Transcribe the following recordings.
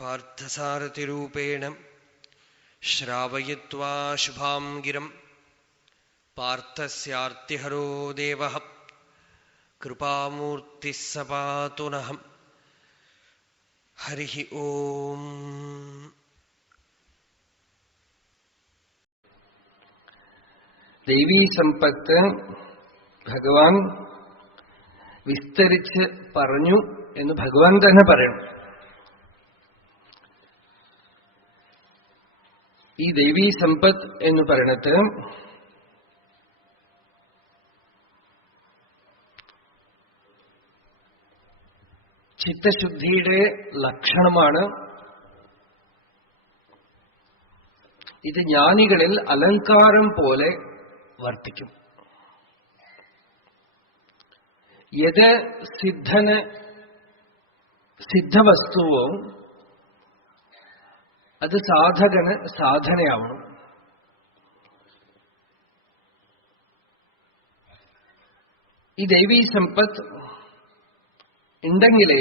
പാർത്ഥസാരഥിരൂപേണ ശ്രാവയിത്വാ ശുഭാം ഗിരം പാർത്ഥസ്യാർത്തിഹരോ ദേവഃ കൃപാമൂർത്തിഃ സ പാതു നഃ. ഹരി ഓം. ദൈവീ സമ്പത്ത് ഭഗവാൻ വിസ്തരിച്ച് പറഞ്ഞു എന്ന് ഭഗവാൻ തന്നെ പറയണം. ഈ ദൈവീ സമ്പത്ത് എന്ന് പറയണത് ചിത്തശുദ്ധിയുടെ ലക്ഷണമാണ്. ഇത് ജ്ഞാനികളിൽ അലങ്കാരം പോലെ വർത്തിക്കും. യത് സിദ്ധന് സിദ്ധവസ്തുവോ അത് സാധകന് സാധനയാവണം. ഈ ദൈവീ സമ്പത്ത് ഉണ്ടെങ്കിലേ,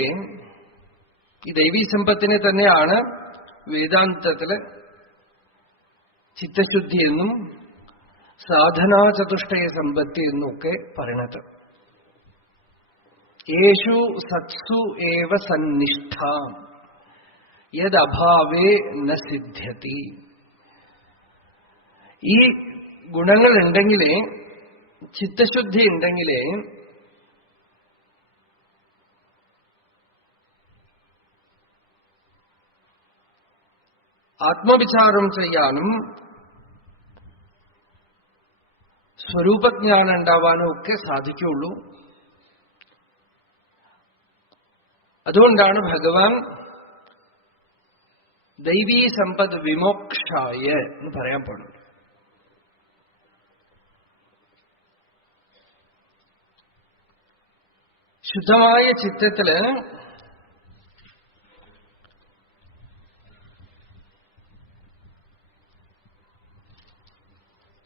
ഈ ദൈവീ സമ്പത്തിനെ തന്നെയാണ് വേദാന്തത്തില് ചിത്തശുദ്ധി എന്നും സാധനാചതുഷ്ടയ സമ്പത്തി എന്നൊക്കെ പറയണത്. യേശു സത്സു ഏവ സന്നിഷ്ഠ യദഭാവേ ന സിദ്ധ്യതി. ഈ ഗുണങ്ങൾ ഉണ്ടെങ്കിലേ, ചിത്തശുദ്ധി ഉണ്ടെങ്കിലേ ആത്മവിചാരം ചെയ്യാനും സ്വരൂപജ്ഞാനം ഉണ്ടാവാനും ഒക്കെ സാധിക്കുള്ളൂ. അതുകൊണ്ടാണ് ഭഗവാൻ ദൈവീ സമ്പദ് വിമോക്ഷായ എന്ന് പറയാൻ പാടുള്ളൂ. ശുദ്ധമായ ചിത്തത്തില്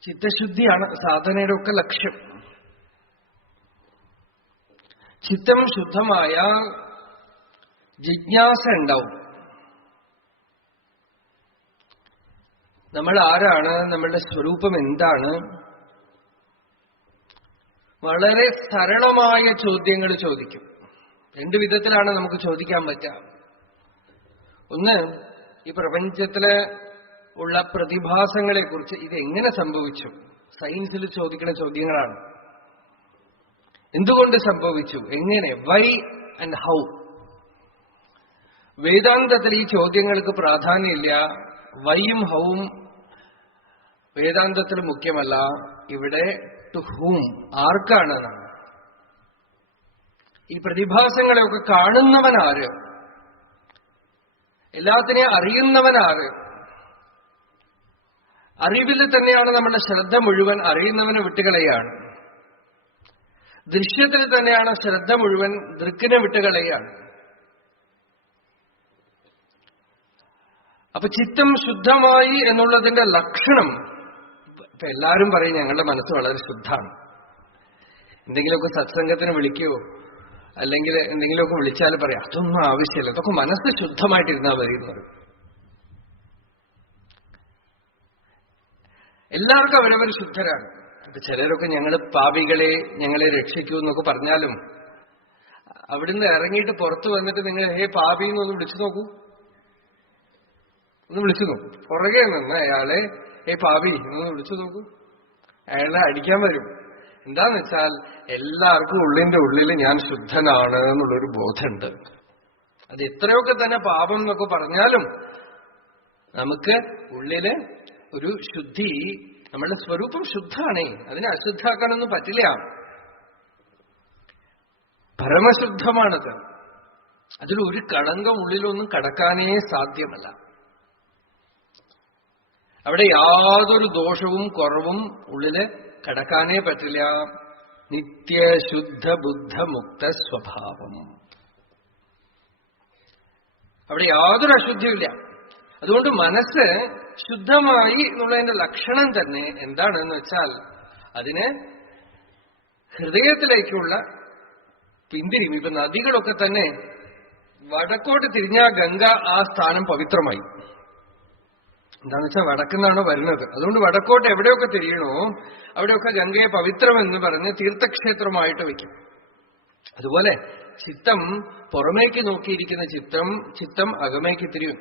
ചിത്തശുദ്ധിയാണ് സാധനയുടെ ഒക്കെ ലക്ഷ്യം. ചിത്തം ശുദ്ധമായ ജിജ്ഞാസ ഉണ്ടാവും. നമ്മൾ ആരാണ്, നമ്മളുടെ സ്വരൂപം എന്താണ്, വളരെ സരളമായ ചോദ്യങ്ങൾ ചോദിക്കും. രണ്ടു വിധത്തിലാണ് നമുക്ക് ചോദിക്കാൻ പറ്റുക. ഒന്ന്, ഈ പ്രപഞ്ചത്തില് ഉള്ള പ്രതിഭാസങ്ങളെക്കുറിച്ച് ഇതെങ്ങനെ സംഭവിച്ചു, സയൻസിൽ ചോദിക്കുന്ന ചോദ്യങ്ങളാണ്. എന്തുകൊണ്ട് സംഭവിച്ചു, എങ്ങനെ, വൈ ആൻഡ് ഹൗ. വേദാന്തത്തിൽ ഈ ചോദ്യങ്ങൾക്ക് പ്രാധാന്യമില്ല. വൈയും ഹൗവും വേദാന്തത്തിൽ മുഖ്യമല്ല. ഇവിടെ ടു ഹൂം, ആർക്കാണ്. ഈ പ്രതിഭാസങ്ങളെയൊക്കെ കാണുന്നവനാര്, എല്ലാത്തിനെയും അറിയുന്നവനാര്. അറിവിൽ തന്നെയാണ് നമ്മുടെ ശ്രദ്ധ മുഴുവൻ. അറിയുന്നവനെ വിട്ടുകളയാണ്. ദൃശ്യത്തിൽ തന്നെയാണ് ശ്രദ്ധ മുഴുവൻ. ദൃക്കിനെ വിട്ടുകളയാണ്. അപ്പൊ ചിത്തം ശുദ്ധമായി എന്നുള്ളതിന്റെ ലക്ഷണം, ഇപ്പൊ എല്ലാവരും പറയും ഞങ്ങളുടെ മനസ്സ് വളരെ ശുദ്ധമാണ്. എന്തെങ്കിലുമൊക്കെ സത്സംഗത്തിന് വിളിക്കുകയോ അല്ലെങ്കിൽ എന്തെങ്കിലുമൊക്കെ വിളിച്ചാൽ പറയാം അതൊന്നും ആവശ്യമില്ല, അതൊക്കെ മനസ്സ് ശുദ്ധമായിട്ടിരുന്നാൽ മതി എന്ന് പറയും. എല്ലാവർക്കും അവരവർ ശുദ്ധരാണ്. അപ്പൊ ചിലരൊക്കെ ഞങ്ങൾ പാപികളെ, ഞങ്ങളെ രക്ഷിക്കൂ എന്നൊക്കെ പറഞ്ഞാലും അവിടുന്ന് ഇറങ്ങിയിട്ട് പുറത്തു വന്നിട്ട് നിങ്ങൾ ഹേ പാപി എന്നൊന്ന് വിളിച്ചു നോക്കൂ. ഒന്ന് വിളിച്ചു നോക്കൂ. പുറകെ നിന്ന് അയാളെ ഹേ പാപി എന്നൊന്ന് വിളിച്ചു നോക്കൂ. അയാളെ അടിക്കാൻ വരും. എന്താന്ന് വെച്ചാൽ എല്ലാവർക്കും ഉള്ളിന്റെ ഉള്ളിൽ ഞാൻ ശുദ്ധനാണ് എന്നുള്ളൊരു ബോധമുണ്ട്. അത് എത്രയൊക്കെ തന്നെ പാപം എന്നൊക്കെ പറഞ്ഞാലും നമുക്ക് ഉള്ളില് ഒരു ശുദ്ധി, നമ്മളുടെ സ്വരൂപം ശുദ്ധാണേ, അതിനെ അശുദ്ധാക്കാനൊന്നും പറ്റില്ല. പരമശുദ്ധമാണത്. അതിലൊരു കളങ്കം ഉള്ളിലൊന്നും കടക്കാനേ സാധ്യമല്ല. അവിടെ യാതൊരു ദോഷവും കുറവും ഉള്ളില് കടക്കാനേ പറ്റില്ല. നിത്യശുദ്ധ ബുദ്ധ മുക്ത സ്വഭാവം. അവിടെ യാതൊരു അശുദ്ധിയില്ല. അതുകൊണ്ട് മനസ്സ് ശുദ്ധമായി എന്നുള്ളതിന്റെ ലക്ഷണം തന്നെ എന്താണെന്ന് വെച്ചാൽ അതിന് ഹൃദയത്തിലേക്കുള്ള പിന്തിരിയും. ഇപ്പൊ നദികളൊക്കെ തന്നെ വടക്കോട്ട് തിരിഞ്ഞ ഗംഗ ആ സ്ഥാനം പവിത്രമായി. എന്താന്ന് വെച്ചാൽ വടക്കുന്നാണ് വരുന്നത്. അതുകൊണ്ട് വടക്കോട്ട് എവിടെയൊക്കെ തിരിയണോ അവിടെയൊക്കെ ഗംഗയെ പവിത്രമെന്ന് പറഞ്ഞ് തീർത്ഥക്ഷേത്രമായിട്ട് വയ്ക്കും. അതുപോലെ ചിത്തം പുറമേക്ക് നോക്കിയിരിക്കുന്ന ചിത്തം അകമേക്ക് തിരിയും.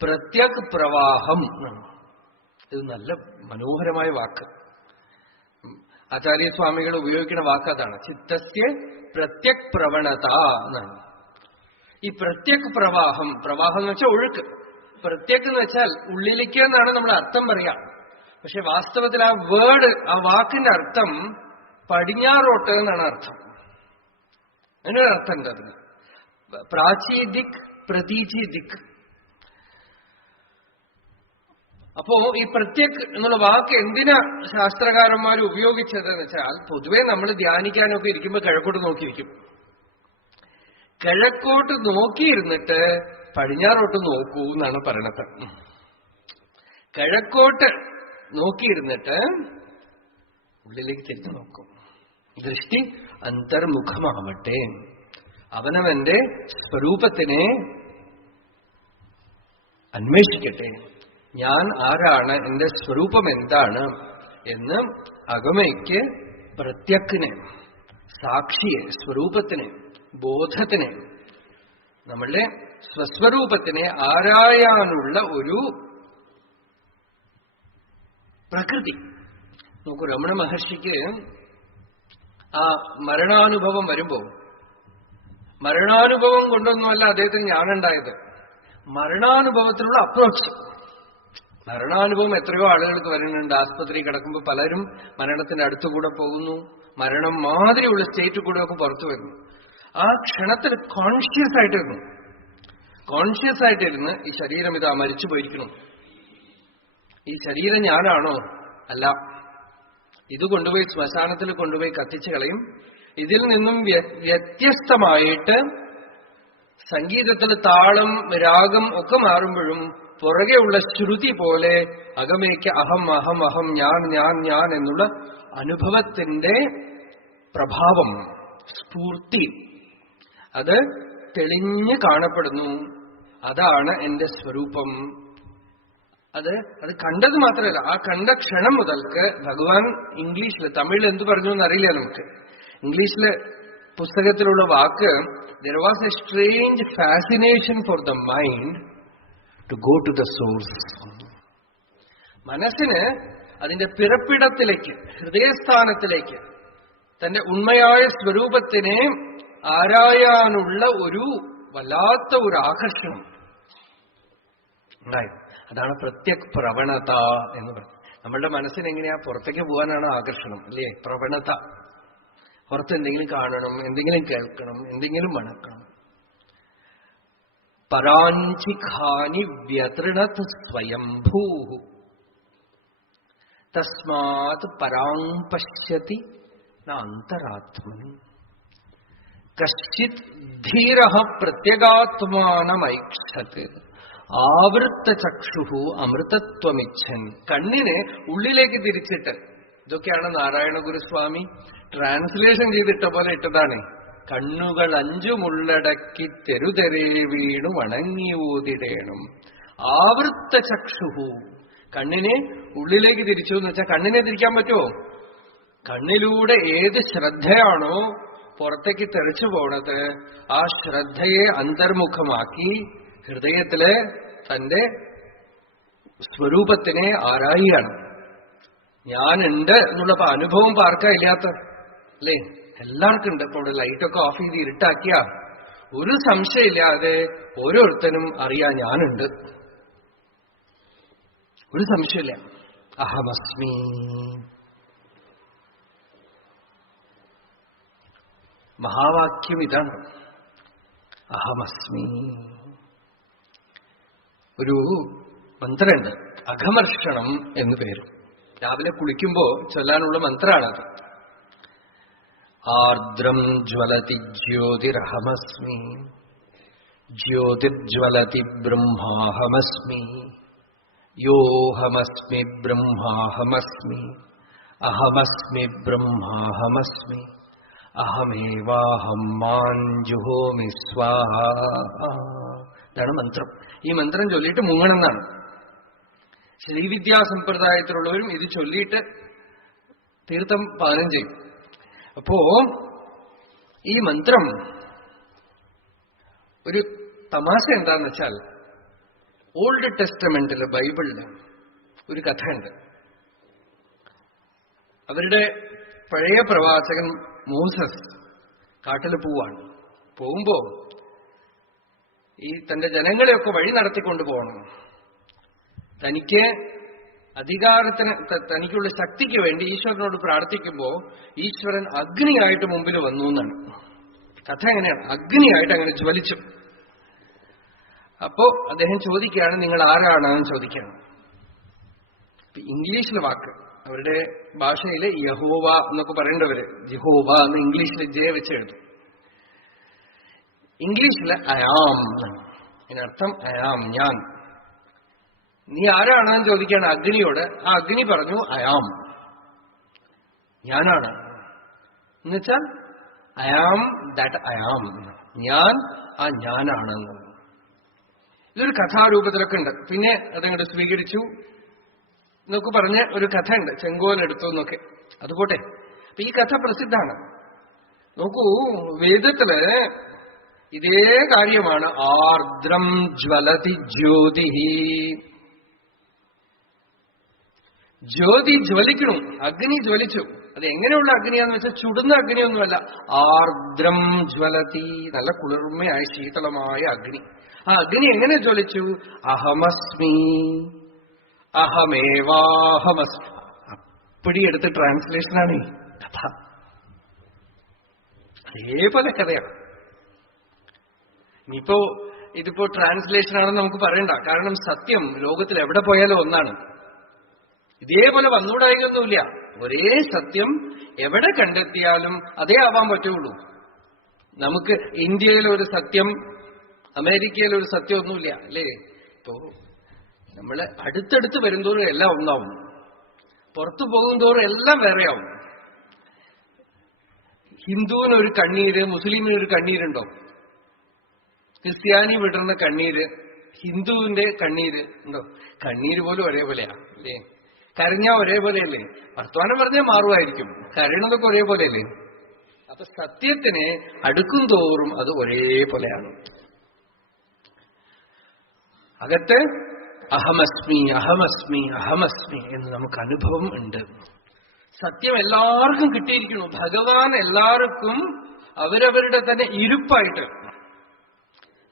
പ്രത്യക് പ്രവാഹം. ഇത് നല്ല മനോഹരമായ വാക്ക്. ആചാര്യസ്വാമികൾ ഉപയോഗിക്കുന്ന വാക്ക് അതാണ്. ചിത്തസ്യ പ്രത്യക് പ്രവണത എന്നാണ്. ഈ പ്രത്യക് പ്രവാഹം, പ്രവാഹം എന്ന് വെച്ചാൽ ഒഴുക്ക്. പ്രത്യക് എന്ന് വെച്ചാൽ ഉള്ളിലേക്ക് എന്നാണ് നമ്മൾ അർത്ഥം പറയാം. പക്ഷെ വാസ്തവത്തിൽ ആ വേർഡ്, ആ വാക്കിന്റെ അർത്ഥം പടിഞ്ഞാറോട്ട് എന്നാണ് അർത്ഥം. അങ്ങനെ അർത്ഥം ഉണ്ട് അതിന്. പ്രാചീ ദിക്, പ്രതീചി ദിക്. അപ്പോ ഈ പ്രത്യക് എന്നുള്ള വാക്ക് എന്തിനാ ശാസ്ത്രകാരന്മാർ ഉപയോഗിച്ചതെന്ന് വെച്ചാൽ, പൊതുവെ നമ്മൾ ധ്യാനിക്കാനൊക്കെ ഇരിക്കുമ്പോൾ കിഴക്കോട്ട് നോക്കിയിരിക്കും. കിഴക്കോട്ട് നോക്കിയിരുന്നിട്ട് പടിഞ്ഞാറോട്ട് നോക്കൂ എന്നാണ് പറയണത്. കിഴക്കോട്ട് നോക്കിയിരുന്നിട്ട് ഉള്ളിലേക്ക് തിരിഞ്ഞു നോക്കും. ദൃഷ്ടി അന്തർമുഖമാവട്ടെ. അവനവന്റെ സ്വരൂപത്തിനെ അന്വേഷിക്കട്ടെ. ഞാൻ ആരാണ്, എന്റെ സ്വരൂപം എന്താണ് എന്ന് അകമയ്ക്ക് പ്രത്യക്കിനെ, സാക്ഷിയെ, സ്വരൂപത്തിനെ, ബോധത്തിനെ, നമ്മളുടെ സ്വസ്വരൂപത്തിനെ ആരായാനുള്ള ഒരു പ്രകൃതി. നോക്കൂ, രമണ മഹർഷിക്ക് ആ മരണാനുഭവം വരുമ്പോ, മരണാനുഭവം കൊണ്ടൊന്നുമല്ല അദ്ദേഹത്തിന് ജ്ഞാനുണ്ടായത്, മരണാനുഭവത്തിലുള്ള അപ്രോച്ച്. മരണാനുഭവം എത്രയോ ആളുകൾക്ക് വരുന്നുണ്ട്. ആസ്പത്രി കിടക്കുമ്പോൾ പലരും മരണത്തിന്റെ അടുത്തുകൂടെ പോകുന്നു. മരണം മാതിരിയുള്ള സ്റ്റേറ്റ് കൂടെ ഒക്കെ പുറത്തു വരുന്നു. ആ ക്ഷണത്തിൽ കോൺഷ്യസ് ആയിട്ടിരുന്നു. കോൺഷ്യസ് ആയിട്ടിരുന്ന് ഈ ശരീരം ഇതാ മരിച്ചു പോയിരിക്കണം, ഈ ശരീരം ഞാനാണോ? അല്ല. ഇത് കൊണ്ടുപോയി ശ്മശാനത്തിൽ കൊണ്ടുപോയി കത്തിച്ചു കളയും. ഇതിൽ നിന്നും വ്യത്യസ്തമായിട്ട് സംഗീതത്തിൽ താളം, രാഗം ഒക്കെ മാറുമ്പോഴും പുറകെയുള്ള ശ്രുതി പോലെ അകമേക്ക് അഹം അഹം അഹം, ഞാൻ ഞാൻ ഞാൻ എന്നുള്ള അനുഭവത്തിന്റെ പ്രഭാവം, സ്ഫൂർത്തി, അത് തെളിഞ്ഞ് കാണപ്പെടുന്നു. അതാണ് എന്റെ സ്വരൂപം. അത് കണ്ടത് മാത്രമല്ല, ആ കണ്ട ക്ഷണം മുതൽക്ക് ഭഗവാൻ ഇംഗ്ലീഷിൽ, തമിഴിൽ എന്തു പറഞ്ഞു എന്നറിയില്ല നമുക്ക്. ഇംഗ്ലീഷിലെ പുസ്തകത്തിലുള്ള വാക്ക്, there was a strange fascination for the mind to go to the source. മനസ്സിന് അതിന്റെ പിറപ്പിടത്തിലേക്ക്, ഹൃദയസ്ഥാനത്തിലേക്ക്, തന്റെ ഉണ്മയായ സ്വരൂപത്തിനെ ആരായാനുള്ള ഒരു വല്ലാത്ത ഒരു ആകർഷണം ഉണ്ടായി. അതാണ് പ്രത്യക് പ്രവണത എന്ന് പറയുന്നത്. നമ്മളുടെ മനസ്സിന് എങ്ങനെയാ പുറത്തേക്ക് പോകാനാണ് ആകർഷണം, അല്ലേ? പ്രവണത. പുറത്ത് എന്തെങ്കിലും കാണണം, എന്തെങ്കിലും കേൾക്കണം, എന്തെങ്കിലും മണക്കണം. പരാഞ്ചിഖാനി വ്യതൃണത് സ്വയംഭൂ തസ്മാത് പരാം പശ്യതി അന്തരാത്മനി കശ്ചിത് ധീരഃ പ്രത്യഗാത്മാനമൈക്ഷത് ആവൃത്ത ചക്ഷുഹു അമൃതത്വമിച്ഛൻ. കണ്ണിനെ ഉള്ളിലേക്ക് തിരിച്ചിട്ട്, ഇതൊക്കെയാണ് നാരായണ ഗുരുസ്വാമി ട്രാൻസ്ലേഷൻ ചെയ്തിട്ട പോലെ ഇട്ടതാണ്. കണ്ണുകൾ അഞ്ചുമുള്ളടക്കി തെരുതെരേ വീണു വണങ്ങി ഊതിടേണം. ആവൃത്ത ചക്ഷുഹു, കണ്ണിനെ ഉള്ളിലേക്ക് തിരിച്ചു എന്ന് വെച്ചാൽ കണ്ണിനെ തിരിക്കാൻ പറ്റുമോ? കണ്ണിലൂടെ ഏത് ശ്രദ്ധയാണോ പുറത്തേക്ക് തെറിച്ചു പോണത്, ആ ശ്രദ്ധയെ അന്തർമുഖമാക്കി ഹൃദയത്തില് തന്റെ സ്വരൂപത്തിനെ ആരായിയാണ്. ഞാനുണ്ട് എന്നുള്ള അനുഭവം പാർക്കാ ഇല്ലാത്ത, അല്ലേ? എല്ലാവർക്കും ഉണ്ട്. ഇപ്പൊ ഇവിടെ ലൈറ്റൊക്കെ ഓഫ് ചെയ്ത് ഇരുട്ടാക്കിയ ഒരു സംശയമില്ലാതെ ഓരോരുത്തരും അറിയാം ഞാനുണ്ട്. ഒരു സംശയമില്ല. അഹമസ്മി. മഹാവാക്യം ഇതാണ്, അഹമസ്മി. ഒരു മന്ത്രമുണ്ട്, അഘമർഷണം എന്നു പേര്. രാവിലെ കുളിക്കുമ്പോ ചൊല്ലാനുള്ള മന്ത്രമാണത്. ആർദ്രം ജ്വലതി ജ്യോതിരഹമസ്മി, ജ്യോതിർജ്വലതി ബ്രഹ്മാഹമസ്മി, യോഹമസ്മി ബ്രഹ്മാഹമസ്മി, അഹമസ്മി ബ്രഹ്മാഹമസ്മി, അഹമേവാഹം മാൻ ജുഹോമി സ്വാഹ. ഇതാണ് മന്ത്രം. ഈ മന്ത്രം ചൊല്ലിയിട്ട് മുങ്ങണമെന്നാണ്. ശ്രീവിദ്യാസമ്പ്രദായത്തിലുള്ളവരും ഇത് ചൊല്ലിയിട്ട് തീർത്ഥം പാനം ചെയ്യും. അപ്പോ ഈ മന്ത്രം ഒരു തമാശ എന്താന്ന് വെച്ചാൽ, ഓൾഡ് ടെസ്റ്റമെന്റില് ബൈബിളില് ഒരു കഥയുണ്ട്. അവരുടെ പഴയ പ്രവാചകൻ മോസസ് കാട്ടിൽ പോവാണ്. പോകുമ്പോ ഈ തന്റെ ജനങ്ങളെയൊക്കെ വഴി നടത്തിക്കൊണ്ടു പോകണം. തനിക്ക് അധികാരത്തിന്, തനിക്കുള്ള ശക്തിക്ക് വേണ്ടി ഈശ്വരനോട് പ്രാർത്ഥിക്കുമ്പോ ഈശ്വരൻ അഗ്നിയായിട്ട് മുമ്പിൽ വന്നു എന്നാണ് കഥ. എങ്ങനെയാണ്? അഗ്നിയായിട്ട് അങ്ങനെ ജ്വലിച്ചു. അപ്പോ അദ്ദേഹം ചോദിക്കുകയാണ്, നിങ്ങൾ ആരാണെന്ന് ചോദിക്കുകയാണ്. ഇംഗ്ലീഷിലെ വാക്ക്, അവരുടെ ഭാഷയില് യഹോവ എന്നൊക്കെ പറയേണ്ടവര് യഹോവ എന്ന് ഇംഗ്ലീഷിൽ ജെ വെച്ച് എഴുതും. ഇംഗ്ലീഷില് അയാം എന്നാണ്. അതിനർത്ഥം അയാം, ഞാൻ. നീ ആരാണെന്ന് ചോദിക്കുകയാണ് അഗ്നിയോട്. ആ അഗ്നി പറഞ്ഞു അയാം, ഞാനാണ്. എന്നുവെച്ചാൽ അയാം ദാറ്റ് അയാം, ഞാൻ ആ ഞാനാണെന്ന്. ഇതൊരു കഥാരൂപത്തിലൊക്കെ ഉണ്ട്. പിന്നെ അതങ്ങോട്ട് സ്വീകരിച്ചു എന്നൊക്കെ പറഞ്ഞ് ഒരു കഥ ഉണ്ട്, ചെങ്കോലെടുത്തു എന്നൊക്കെ. അതുപോട്ടെ. അപ്പൊ ഈ കഥ പ്രസിദ്ധാണ്. നോക്കൂ, വേദത്തില് ഇതേ കാര്യമാണ്. ആർദ്രം ജ്വലതി ജ്യോതി. ജ്യോതി ജ്വലിക്കണം, അഗ്നി ജ്വലിച്ചു. അത് എങ്ങനെയുള്ള അഗ്നിയാന്ന് വെച്ചാൽ ചുടുന്ന അഗ്നിയൊന്നുമല്ല. ആർദ്രം ജ്വലതി, നല്ല കുളിർമയായ ശീതളമായ അഗ്നി. ആ അഗ്നി എങ്ങനെ ജ്വലിച്ചു? അഹമസ്മി, അഹമേവാഹമസ്മി. അപ്പടി എടുത്ത് ട്രാൻസ്ലേഷനാണ് ഈ കഥ. അതേപോലെ കഥയാണ്. ഇനിയിപ്പോ ഇതിപ്പോ ട്രാൻസ്ലേഷനാണെന്ന് നമുക്ക് പറയണ്ട. കാരണം സത്യം ലോകത്തിൽ എവിടെ പോയാലും ഒന്നാണ്. ഇതേപോലെ വന്നുകൂടായികൊന്നുമില്ല. ഒരേ സത്യം എവിടെ കണ്ടെത്തിയാലും അതേ ആവാൻ പറ്റുള്ളൂ. നമുക്ക് ഇന്ത്യയിലൊരു സത്യം, അമേരിക്കയിലൊരു സത്യം ഒന്നുമില്ല, അല്ലേ? ഇപ്പോ നമ്മള് അടുത്തടുത്ത് വരുംതോറും എല്ലാം ഒന്നാവും, പുറത്തു പോകുന്തോറും എല്ലാം വേറെയാവും. ഹിന്ദുവിനൊരു കണ്ണീര് മുസ്ലിമിനൊരു കണ്ണീരുണ്ടോ? ക്രിസ്ത്യാനി വിടുന്ന കണ്ണീര് ഹിന്ദുവിന്റെ കണ്ണീര് ഉണ്ടോ? കണ്ണീര് പോലും ഒരേപോലെയാ, അല്ലേ? കരഞ്ഞാ ഒരേപോലെയല്ലേ? വർത്തമാനം പറഞ്ഞാൽ മാറുമായിരിക്കും, കരയണതൊക്കെ ഒരേപോലെയല്ലേ? അപ്പൊ സത്യത്തിന് അടുക്കും തോറും അത് ഒരേപോലെയാണ്. അകത്ത് അഹമസ്മി അഹമസ്മി അഹമസ്മി എന്ന് നമുക്ക് അനുഭവം ഉണ്ട്. സത്യം എല്ലാവർക്കും കിട്ടിയിരിക്കുന്നു. ഭഗവാൻ എല്ലാവർക്കും അവരവരുടെ തന്നെ ഇരുപ്പായിട്ട്,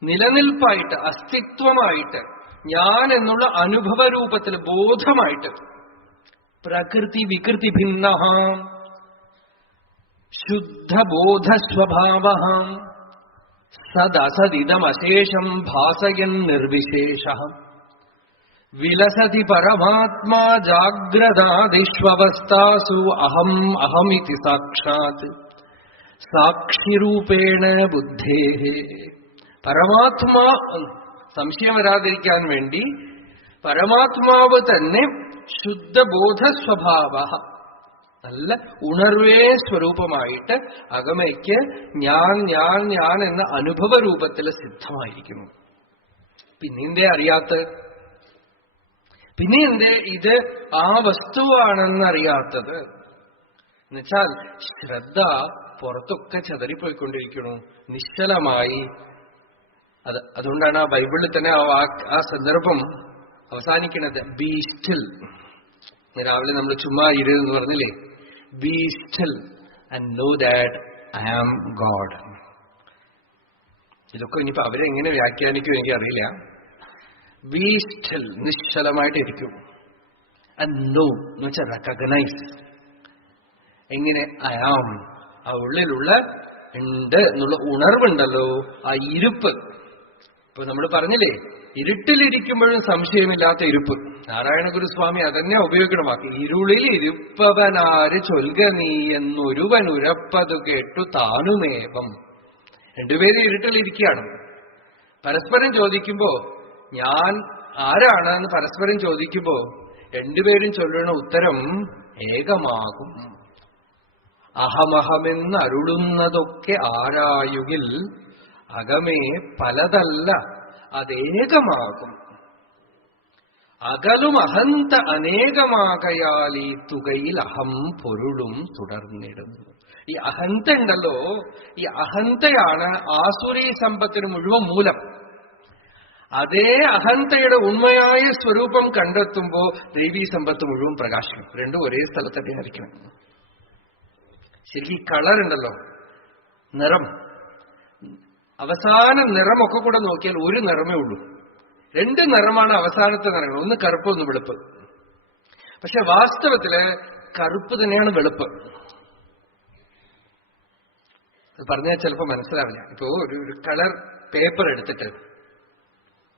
നിലനിൽപ്പായിട്ട്, അസ്തിത്വമായിട്ട്, ഞാൻ എന്നുള്ള അനുഭവ രൂപത്തിൽ, ബോധമായിട്ട്, പ്രകൃതി വികൃതി ഭിന്ന ശുദ്ധബോധസ്വഭാവ സദസദിതമശേഷം ഭാസയൻ നിർവിശേഷ വിലസതി പരമാത്മാ ജാഗ്രതാദിഷ്വവസ്ഥാസു അഹം അഹമിതി സാക്ഷാത് സാക്ഷിരൂപേണ ബുദ്ധേ. പരമാത്മാ, സംശയം വരാതിരിക്കാൻ വേണ്ടി പരമാത്മാവ് തന്നെ ശുദ്ധബോധ സ്വഭാവ, നല്ല ഉണർവേ സ്വരൂപമായിട്ട് അകമയ്ക്ക് ഞാൻ ഞാൻ ഞാൻ എന്ന അനുഭവ രൂപത്തിൽ സിദ്ധമായിരിക്കുന്നു. പിന്നെന്തേ അറിയാത്ത? പിന്നെ എന്തേ ഇത് ആ വസ്തുവാണെന്നറിയാത്തത്? എന്നുവെച്ചാൽ ശ്രദ്ധ പുറത്തൊക്കെ ചെതറിപ്പോയിക്കൊണ്ടിരിക്കണു, നിശ്ചലമായി. അതുകൊണ്ടാണ് ആ ബൈബിളിൽ തന്നെ ആ സന്ദർഭം അവസാനിക്കുന്നത് ബി സ്റ്റിൽ. രാവിലെ നമ്മൾ ചുമ്മാ ഇരുന്ന് പറഞ്ഞില്ലേ, be still and know that I am God. ഇതൊക്കെ ഇനിയിപ്പോ അവരെങ്ങനെ വ്യാഖ്യാനിക്കും എനിക്കറിയില്ല. ബി സ്റ്റിൽ, നിശ്ചലമായിട്ടിരിക്കും. ആൻഡ് നോ എന്ന് വെച്ചാൽ റെക്കഗ്നൈസ്. എങ്ങനെ? ഐ ആം, ആ ഉള്ളിലുള്ള ഉണ്ട് എന്നുള്ള ഉണർവുണ്ടല്ലോ, ആ ഇരുപ്പ്. ഇപ്പൊ നമ്മൾ പറഞ്ഞില്ലേ, ഇരുട്ടിലിരിക്കുമ്പോഴും സംശയമില്ലാത്ത ഇരുപ്പ്. നാരായണ ഗുരുസ്വാമി അതന്നെ ഉപയോഗിക്കണം വാക്ക്. ഇരുളിൽ ഇരുപ്പവനാര് ചൊൽക നീ എന്നൊരുവൻ ഉരപ്പതു കേട്ടു താനുമേവം. രണ്ടുപേരും ഇരുട്ടിലിരിക്കുകയാണ്. പരസ്പരം ചോദിക്കുമ്പോ, ഞാൻ ആരാണെന്ന് പരസ്പരം ചോദിക്കുമ്പോ രണ്ടുപേരും ചൊല്ലുന്ന ഉത്തരം ഏകമാകും. അഹമഹമെന്ന് അരുളുന്നതൊക്കെ ആരായുകിൽ അകമേ പലതല്ല അതേകമാകും. അകലും അഹന്ത അനേകമാകയാൽ ഈ തുകയിൽ അഹം പൊരുളും തുടർന്നിടുന്നു. ഈ അഹന്ത ഉണ്ടല്ലോ, ഈ അഹന്തയാണ് ആസുരീ സമ്പത്തിന് മുഴുവൻ മൂലം. അതേ അഹന്തയുടെ ഉണ്മയായ സ്വരൂപം കണ്ടെത്തുമ്പോ ദൈവീ സമ്പത്ത് മുഴുവൻ പ്രകാശിക്കും. രണ്ടും ഒരേ സ്ഥലത്തന്നെ ആയിരിക്കണം. ശരിക്കും ഈ കളറുണ്ടല്ലോ, നിറം, അവസാന നിറമൊക്കെ കൂടെ നോക്കിയാൽ ഒരു നിറമേ ഉള്ളൂ. രണ്ട് നിറമാണ് അവസാനത്തെ നിറങ്ങൾ, ഒന്ന് കറുപ്പ് ഒന്ന് വെളുപ്പ്. പക്ഷെ വാസ്തവത്തില് കറുപ്പ് തന്നെയാണ് വെളുപ്പ്. അത് പറഞ്ഞാൽ ചിലപ്പോ മനസ്സിലാവില്ല. ഇപ്പോ ഒരു കളർ പേപ്പർ എടുത്തിട്ട്,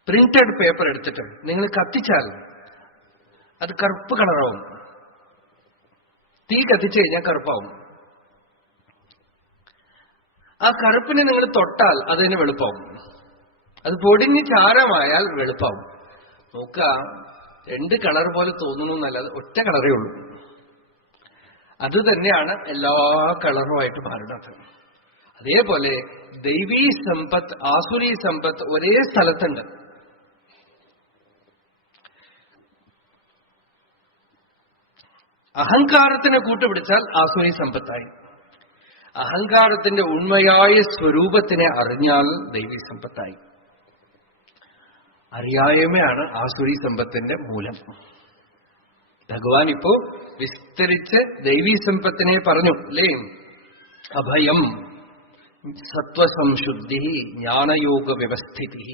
പ്രിന്റഡ് പേപ്പർ എടുത്തിട്ട് നിങ്ങൾ കത്തിച്ചാൽ അത് കറുപ്പ് കളറാവും. തീ കത്തിച്ചു കഴിഞ്ഞാൽ കറുപ്പാവും. ആ കറുപ്പിനെ നിങ്ങൾ തൊട്ടാൽ അതിന് വെളുപ്പാവും. അത് പൊടിഞ്ഞ് ചാരമായാൽ വെളുപ്പാവും. നോക്കുക, രണ്ട് കളർ പോലെ തോന്നുന്നു എന്നല്ലാതെ ഒറ്റ കളറേ ഉള്ളൂ. അത് തന്നെയാണ് എല്ലാ കളറുമായിട്ട് മാറുന്നത്. അതേപോലെ ദൈവീ സമ്പത്ത് ആസുരീ സമ്പത്ത് ഒരേ സ്ഥലത്തുണ്ട്. അഹങ്കാരത്തിനെ കൂട്ടുപിടിച്ചാൽ ആസുരീ സമ്പത്തായി. അഹങ്കാരത്തിന്റെ ഉണ്മയായ സ്വരൂപത്തിനെ അറിഞ്ഞാൽ ദൈവീ സമ്പത്തായി. അറിയായ്മയാണ് ആസുരീ സമ്പത്തിന്റെ മൂലം. ഭഗവാൻ ഇപ്പോ വിസ്തരിച്ച് ദൈവീ സമ്പത്തിനെ പറഞ്ഞു അല്ലേ? അഭയം, സത്വസംശുദ്ധി, ജ്ഞാനയോഗ വ്യവസ്ഥിതി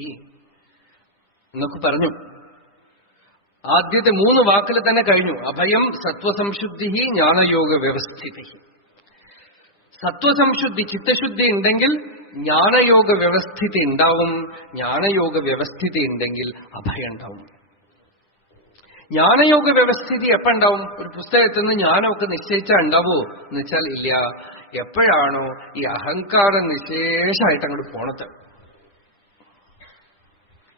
എന്നൊക്കെ പറഞ്ഞു. ആദ്യത്തെ 3 വാക്കിൽ തന്നെ കഴിഞ്ഞു. അഭയം, സത്വസംശുദ്ധി, ജ്ഞാനയോഗ വ്യവസ്ഥിതി. സത്വസംശുദ്ധി, ചിത്തശുദ്ധി ഉണ്ടെങ്കിൽ ജ്ഞാനയോഗ വ്യവസ്ഥിതി ഉണ്ടാവും. ജ്ഞാനയോഗ വ്യവസ്ഥിതി ഉണ്ടെങ്കിൽ അഭയം ഉണ്ടാവും. ജ്ഞാനയോഗ വ്യവസ്ഥിതി എപ്പോ ഉണ്ടാവും? ഒരു പുസ്തകത്തിൽ നിന്ന് ജ്ഞാനമൊക്കെ നിശ്ചയിച്ചാൽ ഉണ്ടാവോ എന്ന് വെച്ചാൽ ഇല്ല. എപ്പോഴാണോ ഈ അഹങ്കാരം നിശേഷമായിട്ട് അങ്ങോട്ട് പോണത്,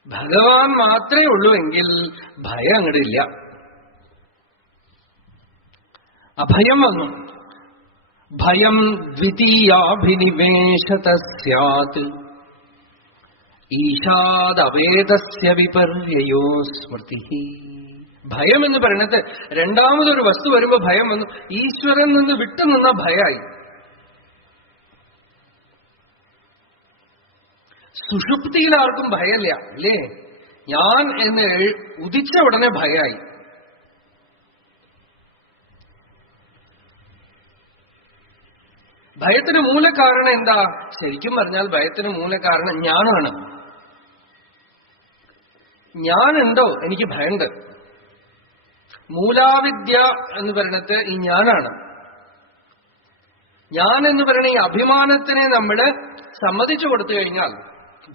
ഭഗവാൻ മാത്രമേ ഉള്ളൂ എങ്കിൽ ഭയം അങ്ങോട്ടില്ല. അഭയം വന്നു. ഭയം ദ്വിതീയാഭിനിവേശത സ്യാത് ഈശാദവേദസ്യ വിപര്യോ സ്മൃതി. ഭയം എന്ന് പറയുന്നത് രണ്ടാമതൊരു വസ്തു വരുമ്പോ ഭയം വന്നു. ഈശ്വരൻ നിന്ന് വിട്ടുനിന്ന ഭയായി. സുഷുപ്തിയിൽ ആർക്കും ഭയമില്ല അല്ലേ? ഞാൻ എന്ന് ഉദിച്ച ഉടനെ ഭയായി. ഭയത്തിന് മൂലകാരണം എന്താ? ശരിക്കും പറഞ്ഞാൽ ഭയത്തിന് മൂലകാരണം ഞാനാണ്. ഞാനുണ്ടോ? എനിക്ക് ഭയമുണ്ട്. മൂലാവിദ്യ എന്ന് പറയുന്നത് ഈ ഞാനാണ്. ഞാൻ എന്ന് പറയുന്ന ഈ അഭിമാനത്തിനെ നമ്മൾ സമ്മതിച്ചു കൊടുത്തു കഴിഞ്ഞാൽ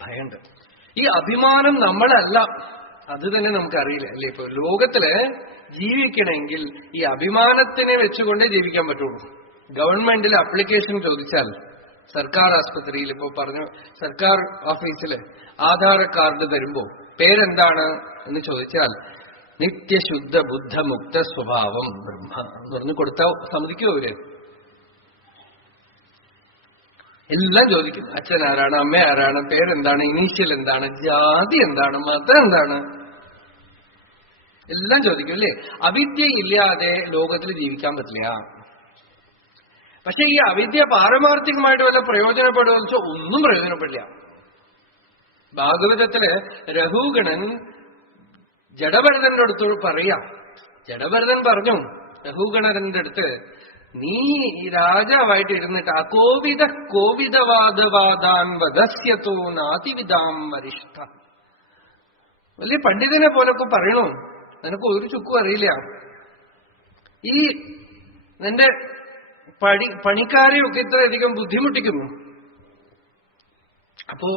ഭയമുണ്ട്. ഈ അഭിമാനം നമ്മളല്ല, അത് തന്നെ നമുക്കറിയില്ല അല്ലേ? ഇപ്പൊ ലോകത്തില് ജീവിക്കണമെങ്കിൽ ഈ അഭിമാനത്തിനെ വെച്ചുകൊണ്ടേ ജീവിക്കാൻ പറ്റുള്ളൂ. ഗവൺമെന്റിൽ അപ്ലിക്കേഷൻ ചോദിച്ചാൽ, സർക്കാർ ആസ്പത്രിയിൽ ഇപ്പോ പറഞ്ഞു, സർക്കാർ ഓഫീസില് ആധാർ കാർഡ് തരുമ്പോ പേരെന്താണ് എന്ന് ചോദിച്ചാൽ നിത്യശുദ്ധ ബുദ്ധമുക്ത സ്വഭാവം ബ്രഹ്മ എന്ന് പറഞ്ഞു കൊടുത്താൽ സമ്മതിക്കുമോ അവര്? എല്ലാം ചോദിക്കും. അച്ഛൻ ആരാണ്, അമ്മ ആരാണ്, പേരെന്താണ്, ഇനീഷ്യൽ എന്താണ്, ജാതി എന്താണ്, മതം എന്താണ്, എല്ലാം ചോദിക്കും അല്ലേ? അവിദ്യ ഇല്ലാതെ ലോകത്തിൽ ജീവിക്കാൻ പറ്റില്ല. പക്ഷെ ഈ അവിദ്യ പാരമാർത്ഥികമായിട്ട് വല്ല പ്രയോജനപ്പെടുമെന്ന് വെച്ചാൽ ഒന്നും പ്രയോജനപ്പെടില്ല. ഭാഗവതത്തില് രഘുഗണൻ ജഡഭരതന്റെ അടുത്ത് പറയാം. ജഡഭരതൻ പറഞ്ഞു രഘുഗണന്റെ അടുത്ത്, നീ ഈ രാജാവായിട്ട് ഇരുന്നിട്ട് അകോവിത കോവിദവാദവാദാൻ വധസ്യത്തോ നാതിവിധാം വരിഷ്ഠ. വലിയ പണ്ഡിതനെ പോലൊക്കെ പറയണു, നിനക്ക് ഒരു ചുക്കും അറിയില്ല. ഈ നിന്റെ പണിക്കാരെയൊക്കെ ഇത്രയധികം ബുദ്ധിമുട്ടിക്കുന്നു. അപ്പോ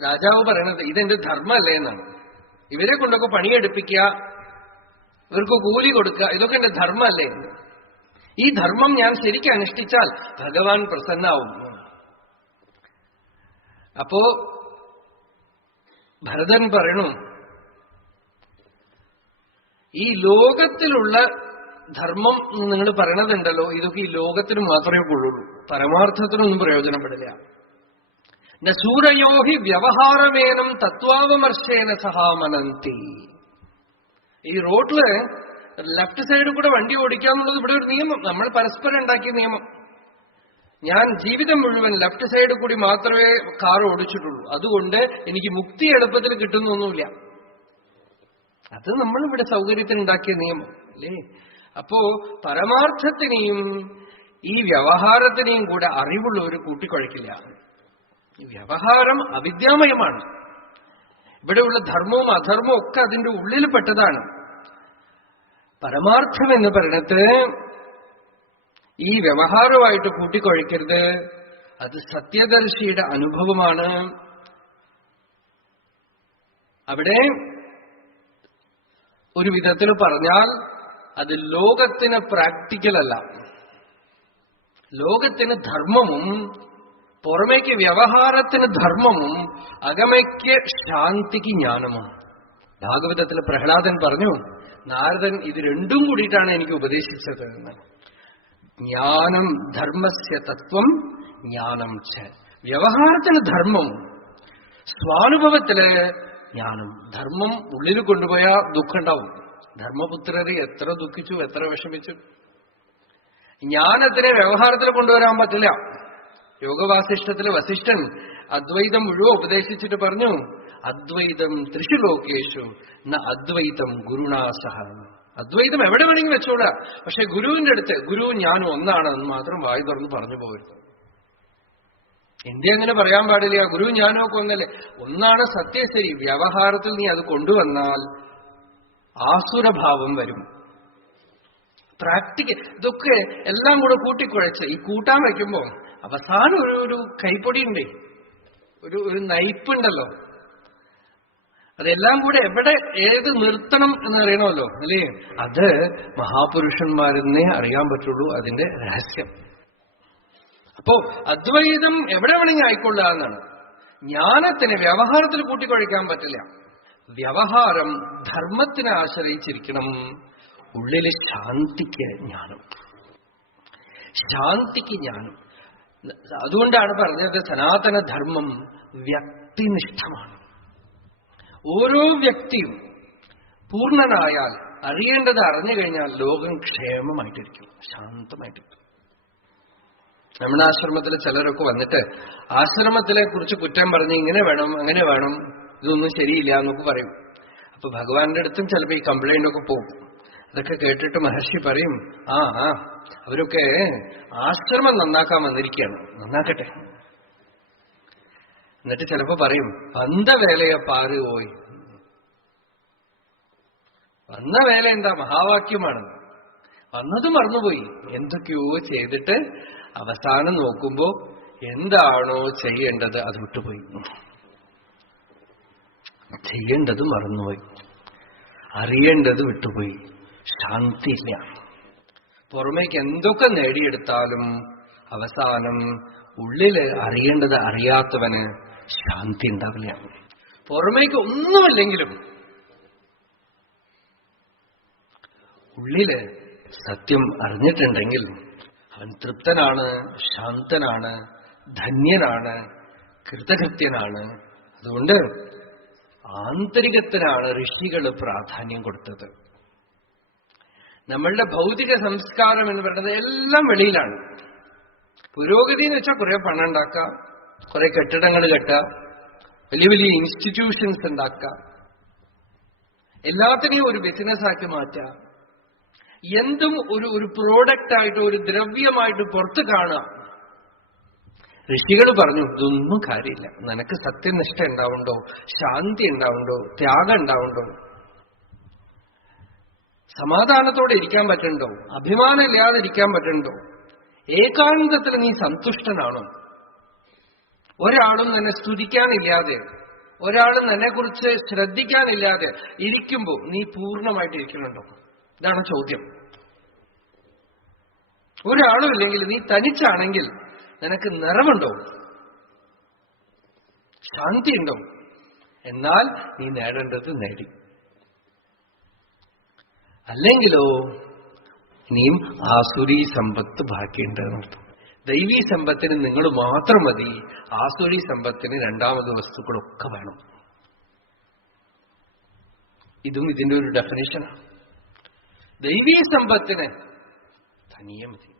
രാജാവ് പറയണത് ഇതെന്റെ ധർമ്മമല്ലേ എന്നാണ്. ഇവരെ കൊണ്ടൊക്കെ പണിയെടുപ്പിക്കുക, ഇവർക്ക് കൂലി കൊടുക്കുക, ഇതൊക്കെ എന്റെ ധർമ്മമല്ലേ എന്ന്. ഈ ധർമ്മം ഞാൻ ശരിക്കും അനുഷ്ഠിച്ചാൽ ഭഗവാൻ പ്രസന്നാവും. അപ്പോ ഭരതൻ പറയണു, ഈ ലോകത്തിലുള്ള ധർമ്മം നിങ്ങൾ പറയണതുണ്ടല്ലോ, ഇതൊക്കെ ഈ ലോകത്തിന് മാത്രമേ കൊള്ളുള്ളൂ, പരമാർത്ഥത്തിനൊന്നും പ്രയോജനപ്പെടില്ല. നസൂരയോഹി വ്യവഹാരമേനം തത്വാവമർശേന സഹാമനന്തി. ഈ റോഡില് ലെഫ്റ്റ് സൈഡിൽ കൂടെ വണ്ടി ഓടിക്കാന്നുള്ളത് ഇവിടെ ഒരു നിയമം, നമ്മൾ പരസ്പരം ഉണ്ടാക്കിയ നിയമം. ഞാൻ ജീവിതം മുഴുവൻ ലെഫ്റ്റ് സൈഡിൽ കൂടി മാത്രമേ കാർ ഓടിച്ചിട്ടുള്ളൂ, അതുകൊണ്ട് എനിക്ക് മുക്തി എളുപ്പത്തിൽ കിട്ടുന്നൊന്നുമില്ല. അത് നമ്മളിവിടെ സൗകര്യത്തിനുണ്ടാക്കിയ നിയമം അല്ലേ? അപ്പോ പരമാർത്ഥത്തിനെയും ഈ വ്യവഹാരത്തിനെയും കൂടെ അറിവുള്ളവർ കൂട്ടിക്കുഴയ്ക്കില്ല. വ്യവഹാരം അവിദ്യാമയമാണ്. ഇവിടെയുള്ള ധർമ്മവും അധർമ്മവും ഒക്കെ അതിന്റെ ഉള്ളിൽ പെട്ടതാണ്. പരമാർത്ഥം എന്ന് പറയുന്നത് ഈ വ്യവഹാരമായിട്ട് കൂട്ടിക്കുഴയ്ക്കരുത്. അത് സത്യദർശിയുടെ അനുഭവമാണ്. അവിടെ ഒരു വിധത്തിൽ പറഞ്ഞാൽ അത് ലോകത്തിന് പ്രാക്ടിക്കൽ അല്ല. ലോകത്തിന് ധർമ്മവും പുറമേക്ക് വ്യവഹാരത്തിന് ധർമ്മവും അകമയ്ക്ക് ശാന്തിക്ക് ജ്ഞാനവും. ഭാഗവതത്തിൽ പ്രഹ്ലാദൻ പറഞ്ഞു, നാരദൻ ഇത് രണ്ടും കൂടിയിട്ടാണ് എനിക്ക് ഉപദേശിച്ചത് എന്ന്. ജ്ഞാനം ധർമ്മസ്യ തത്വം ജ്ഞാനം ച. വ്യവഹാരത്തിന് ധർമ്മം, സ്വാനുഭവത്തില് ജ്ഞാനം. ധർമ്മം ഉള്ളിൽ കൊണ്ടുപോയാൽ ദുഃഖം ഉണ്ടാവും. ധർമ്മപുത്രരെ എത്ര ദുഃഖിച്ചു, എത്ര വിഷമിച്ചു. ജ്ഞാനത്തിനെ വ്യവഹാരത്തിൽ കൊണ്ടുവരാൻ പറ്റില്ല. യോഗവാസിഷ്ഠത്തില് വസിഷ്ഠൻ അദ്വൈതം മുഴുവൻ ഉപദേശിച്ചിട്ട് പറഞ്ഞു, അദ്വൈതം ത്രിഷു ലോകേഷു ന അദ്വൈതം ഗുരുണാസഹ. അദ്വൈതം എവിടെ വേണമെങ്കിൽ വെച്ചോളാ, പക്ഷെ ഗുരുവിന്റെ അടുത്ത് ഗുരുവും ഞാനും ഒന്നാണെന്ന് മാത്രം വായി തുറന്ന് പറഞ്ഞു പോകരുത്. എന്തേ അങ്ങനെ പറയാൻ പാടില്ല? ഗുരുവും ഞാനും ഒക്കെ ഒന്നല്ലേ? ഒന്നാണ് സത്യശരി. വ്യവഹാരത്തിൽ നീ അത് കൊണ്ടുവന്നാൽ ആസുരഭാവം വരും. പ്രാക്ടിക്കൽ ഇതൊക്കെ എല്ലാം കൂടെ കൂട്ടിക്കുഴച്ച് ഈ കൂട്ടാൻ വയ്ക്കുമ്പോ അവസാനം ഒരു കൈപ്പൊടി ഉണ്ടേ, ഒരു നയിപ്പുണ്ടല്ലോ. അതെല്ലാം കൂടെ എവിടെ ഏത് നിർത്തണം എന്ന് അറിയണമല്ലോ അല്ലേ? അത് മഹാപുരുഷന്മാരെന്നേ അറിയാൻ പറ്റുള്ളൂ അതിന്റെ രഹസ്യം. അപ്പോ അദ്വൈതം എവിടെ വേണമെങ്കിൽ ആയിക്കൊള്ളുക എന്നാണ്. ജ്ഞാനത്തിന് വ്യവഹാരത്തിൽ കൂട്ടിക്കുഴയ്ക്കാൻ പറ്റില്ല. വ്യവഹാരം ധർമ്മത്തിനെ ആശ്രയിച്ചിരിക്കണം. ഉള്ളില് ശാന്തിക്ക് ജ്ഞാനം, ശാന്തിക്ക് ജ്ഞാനം. അതുകൊണ്ടാണ് പറഞ്ഞത് സനാതന ധർമ്മം വ്യക്തിനിഷ്ഠമാണ്. ഓരോ വ്യക്തിയും പൂർണ്ണനായാൽ, അറിയേണ്ടത് അറിഞ്ഞു കഴിഞ്ഞാൽ ലോകം ക്ഷേമമായിട്ടിരിക്കും, ശാന്തമായിട്ടിരിക്കും. നമ്മുടെ ആശ്രമത്തിലെ ചിലരൊക്കെ വന്നിട്ട് ആശ്രമത്തിലെ കുറിച്ച് കുറ്റം പറഞ്ഞ് ഇങ്ങനെ വേണം അങ്ങനെ വേണം, ഇതൊന്നും ശരിയില്ല എന്നൊക്കെ പറയും. അപ്പൊ ഭഗവാന്റെ അടുത്തും ചിലപ്പോ ഈ കംപ്ലൈന്റ് ഒക്കെ പോകും. അതൊക്കെ കേട്ടിട്ട് മഹർഷി പറയും, ആ അവരൊക്കെ ആശ്രമം നന്നാക്കാൻ വന്നിരിക്കുകയാണ്, നന്നാക്കട്ടെ. എന്നിട്ട് ചിലപ്പോ പറയും, വന്ന വേലയെ പാറ് പോയി. വന്ന വേല എന്താ? മഹാവാക്യമാണ്. വന്നത് മറന്നുപോയി. എന്തൊക്കെയോ ചെയ്തിട്ട് അവസാനം നോക്കുമ്പോ എന്താണോ ചെയ്യേണ്ടത് അത് വിട്ടുപോയി, ചെയ്യേണ്ടത് മറന്നുപോയി, അറിയേണ്ടത് വിട്ടുപോയി. ശാന്തിയില്ല. പുറമേക്ക് എന്തൊക്കെ നേടിയെടുത്താലും അവസാനം ഉള്ളില് അറിയേണ്ടത് അറിയാത്തവന് ശാന്തി ഉണ്ടാവില്ല. പുറമേക്ക് ഒന്നുമില്ലെങ്കിലും ഉള്ളില് സത്യം അറിഞ്ഞിട്ടുണ്ടെങ്കിൽ അവൻ തൃപ്തനാണ്, ശാന്തനാണ്, ധന്യനാണ്, കൃതകൃത്യനാണ്. അതുകൊണ്ട് ആന്തരികത്തിനാണ് ഋഷികൾ പ്രാധാന്യം കൊടുത്തത്. നമ്മളുടെ ഭൗതിക സംസ്കാരം എന്ന് പറയുന്നത് എല്ലാം വെളിയിലാണ്. പുരോഗതി എന്ന് വെച്ചാൽ കുറെ പണം ഉണ്ടാക്കാം, കുറെ കെട്ടിടങ്ങൾ കെട്ടാം, വലിയ വലിയ ഇൻസ്റ്റിറ്റ്യൂഷൻസ് ഉണ്ടാക്കാം, എല്ലാത്തിനെയും ഒരു ബിസിനസ് ആക്കി മാറ്റാം, എന്തും ഒരു പ്രോഡക്റ്റ് ആയിട്ട് ഒരു ദ്രവ്യമായിട്ട് പുറത്ത് കാണാം. ഋഷികൾ പറഞ്ഞു, ഇതൊന്നും കാര്യമില്ല. നിനക്ക് സത്യനിഷ്ഠ ഉണ്ടാവുണ്ടോ, ശാന്തി ഉണ്ടാവുണ്ടോ, ത്യാഗം ഉണ്ടാവുണ്ടോ, സമാധാനത്തോടെ ഇരിക്കാൻ പറ്റുന്നുണ്ടോ, അഭിമാനം ഇല്ലാതെ ഇരിക്കാൻ പറ്റുന്നുണ്ടോ, ഏകാന്തത്തിൽ നീ സന്തുഷ്ടനാണോ, ഒരാളും നിന്നെ സ്തുതിക്കാനില്ലാതെ, ഒരാളും നിന്നെ കുറിച്ച് ശ്രദ്ധിക്കാനില്ലാതെ ഇരിക്കുമ്പോ നീ പൂർണ്ണമായിട്ട് ഇരിക്കുന്നുണ്ടോ? ഇതാണ് ചോദ്യം. ഒരാളും ഇല്ലെങ്കിൽ നീ തനിച്ചാണെങ്കിൽ നിനക്ക് നിറവുണ്ടോ, ശാന്തിയുണ്ടോ? എന്നാൽ നീ നേടേണ്ടത് നേടി. അല്ലെങ്കിലോ ഇനിയും ആസുരീ സമ്പത്ത് ബാക്കിയുണ്ട് എന്നർത്ഥം. ദൈവീ സമ്പത്തിന് നിങ്ങൾ മാത്രം മതി, ആസുരീ സമ്പത്തിന് രണ്ടാമത് വസ്തുക്കളൊക്കെ വേണം. ഇതും ഇതിന്റെ ഒരു ഡെഫിനിഷനാണ്. ദൈവീ സമ്പത്തിന് തനിയെ മതി,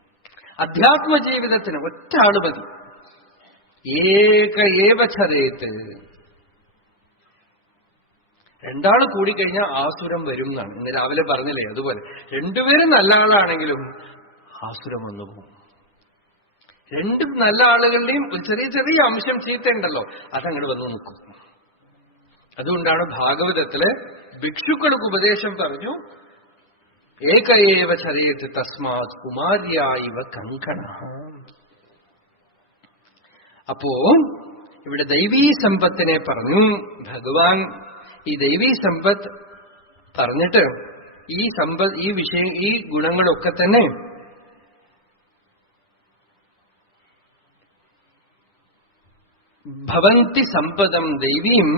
അധ്യാത്മജീവിതത്തിന് ഒറ്റ ആള് മതി. ഏവചരേത്, രണ്ടാള് കൂടിക്കഴിഞ്ഞാൽ ആസുരം വരും എന്നാണ് ഇന്ന് രാവിലെ പറഞ്ഞില്ലേ. അതുപോലെ രണ്ടുപേരും നല്ല ആളാണെങ്കിലും ആസുരം വന്നു പോകും. രണ്ടും നല്ല ആളുകളുടെയും ഒരു ചെറിയ ചെറിയ അംശം ചീത്തയുണ്ടല്ലോ, അതങ്ങോട്ട് വന്നു നിൽക്കും. അതുകൊണ്ടാണ് ഭാഗവതത്തില് ഭിക്ഷുക്കൾക്ക് ഉപദേശം പറഞ്ഞു, ഏകയേവ ചരേത് തസ്മാത് കുമാര്യായിവ കങ്കണ. അപ്പോ ഇവിടെ ദൈവീ സമ്പത്തിനെ പറഞ്ഞു ഭഗവാൻ. ഈ ദൈവീ സമ്പത്ത് പറഞ്ഞിട്ട് ഈ വിഷയം, ഈ ഗുണങ്ങളൊക്കെ തന്നെ ഭവന്തി സമ്പദം ദൈവീം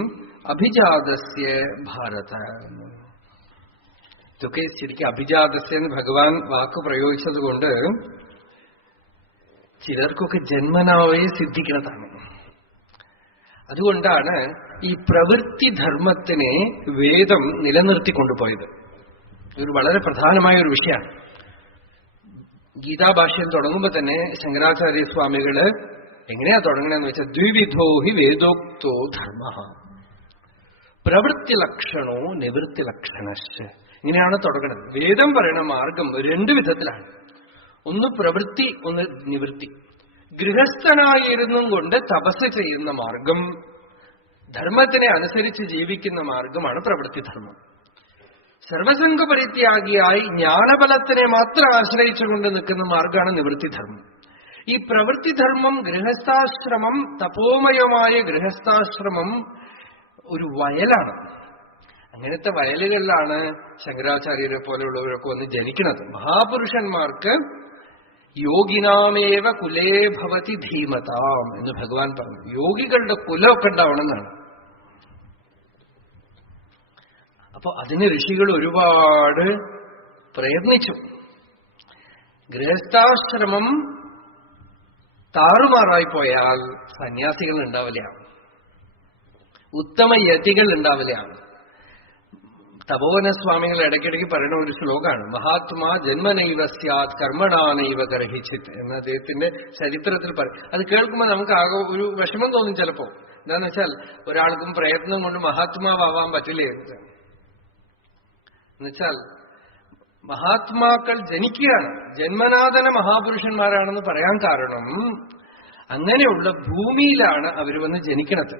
അഭിജാതസ്യ ഭാരത. ഇതൊക്കെ ശരിക്കും അഭിജാതസ്യ എന്ന് ഭഗവാൻ വാക്ക് പ്രയോഗിച്ചത് കൊണ്ട് ചിലർക്കൊക്കെ ജന്മനാവേ സിദ്ധിക്കുന്നതാണ്. അതുകൊണ്ടാണ് ഈ പ്രവൃത്തി ധർമ്മത്തിനെ വേദം നിലനിർത്തിക്കൊണ്ടുപോയത്. ഇതൊരു വളരെ പ്രധാനമായ ഒരു വിഷയമാണ്. ഗീതാഭാഷ്യം തുടങ്ങുമ്പോൾ തന്നെ ശങ്കരാചാര്യസ്വാമികള് എങ്ങനെയാ തുടങ്ങണമെന്ന് വെച്ചാൽ, ദ്വിവിധോ ഹി വേദോക്തോ ധർമ്മ പ്രവൃത്തി ലക്ഷണോ നിവൃത്തി ലക്ഷണശ്ച. ഇങ്ങനെയാണ് തുടങ്ങുന്നത്. വേദം പറയുന്ന മാർഗം രണ്ടു വിധത്തിലാണ്. ഒന്ന് പ്രവൃത്തി, ഒന്ന് നിവൃത്തി. ഗൃഹസ്ഥനായിരുന്നും കൊണ്ട് തപസ് ചെയ്യുന്ന മാർഗം, ധർമ്മത്തിനെ അനുസരിച്ച് ജീവിക്കുന്ന മാർഗമാണ് പ്രവൃത്തിധർമ്മം. സർവസംഘ പരിത്യാഗിയായി ജ്ഞാനബലത്തിനെ മാത്രം ആശ്രയിച്ചുകൊണ്ട് നിൽക്കുന്ന മാർഗമാണ് നിവൃത്തിധർമ്മം. ഈ പ്രവൃത്തിധർമ്മം, ഗൃഹസ്ഥാശ്രമം, തപോമയമായ ഗൃഹസ്ഥാശ്രമം ഒരു വയലാണ്. അങ്ങനത്തെ വയലുകളിലാണ് ശങ്കരാചാര്യരെ പോലെയുള്ളവരൊക്കെ വന്ന് ജനിക്കുന്നത്. മഹാപുരുഷന്മാർക്ക് യോഗിനാമേവ കുലേ ഭവതി ധീമതാം എന്ന് ഭഗവാൻ പറഞ്ഞു. യോഗികളുടെ കുലമൊക്കെ ഉണ്ടാവണമെന്നാണ്. അപ്പൊ അതിന് ഋഷികൾ ഒരുപാട് പ്രയത്നിച്ചു. ഗൃഹസ്ഥാശ്രമം താറുമാറായി പോയാൽ സന്യാസികൾ ഉണ്ടാവില്ല, ഉത്തമ യതികൾ ഉണ്ടാവില്ല. തപോവനസ്വാമികൾ ഇടയ്ക്കിടയ്ക്ക് പറയുന്ന ഒരു ശ്ലോകമാണ്, മഹാത്മാ ജന്മനൈവ സ്യാത് കർമ്മണാനൈവ ഗർഹിച്ചിത് എന്ന അദ്ദേഹത്തിന്റെ ചരിത്രത്തിൽ പറയും. അത് കേൾക്കുമ്പോൾ നമുക്ക് ആകെ ഒരു വിഷമം തോന്നും ചിലപ്പോ. എന്താന്ന് വെച്ചാൽ ഒരാൾക്കും പ്രയത്നം കൊണ്ട് മഹാത്മാവാൻ പറ്റില്ലേ എന്നുവെച്ചാൽ, മഹാത്മാക്കൾ ജനിക്കുകയാണ്, ജന്മനാഥന മഹാപുരുഷന്മാരാണെന്ന് പറയാൻ കാരണം അങ്ങനെയുള്ള ഭൂമിയിലാണ് അവർ വന്ന് ജനിക്കണത്.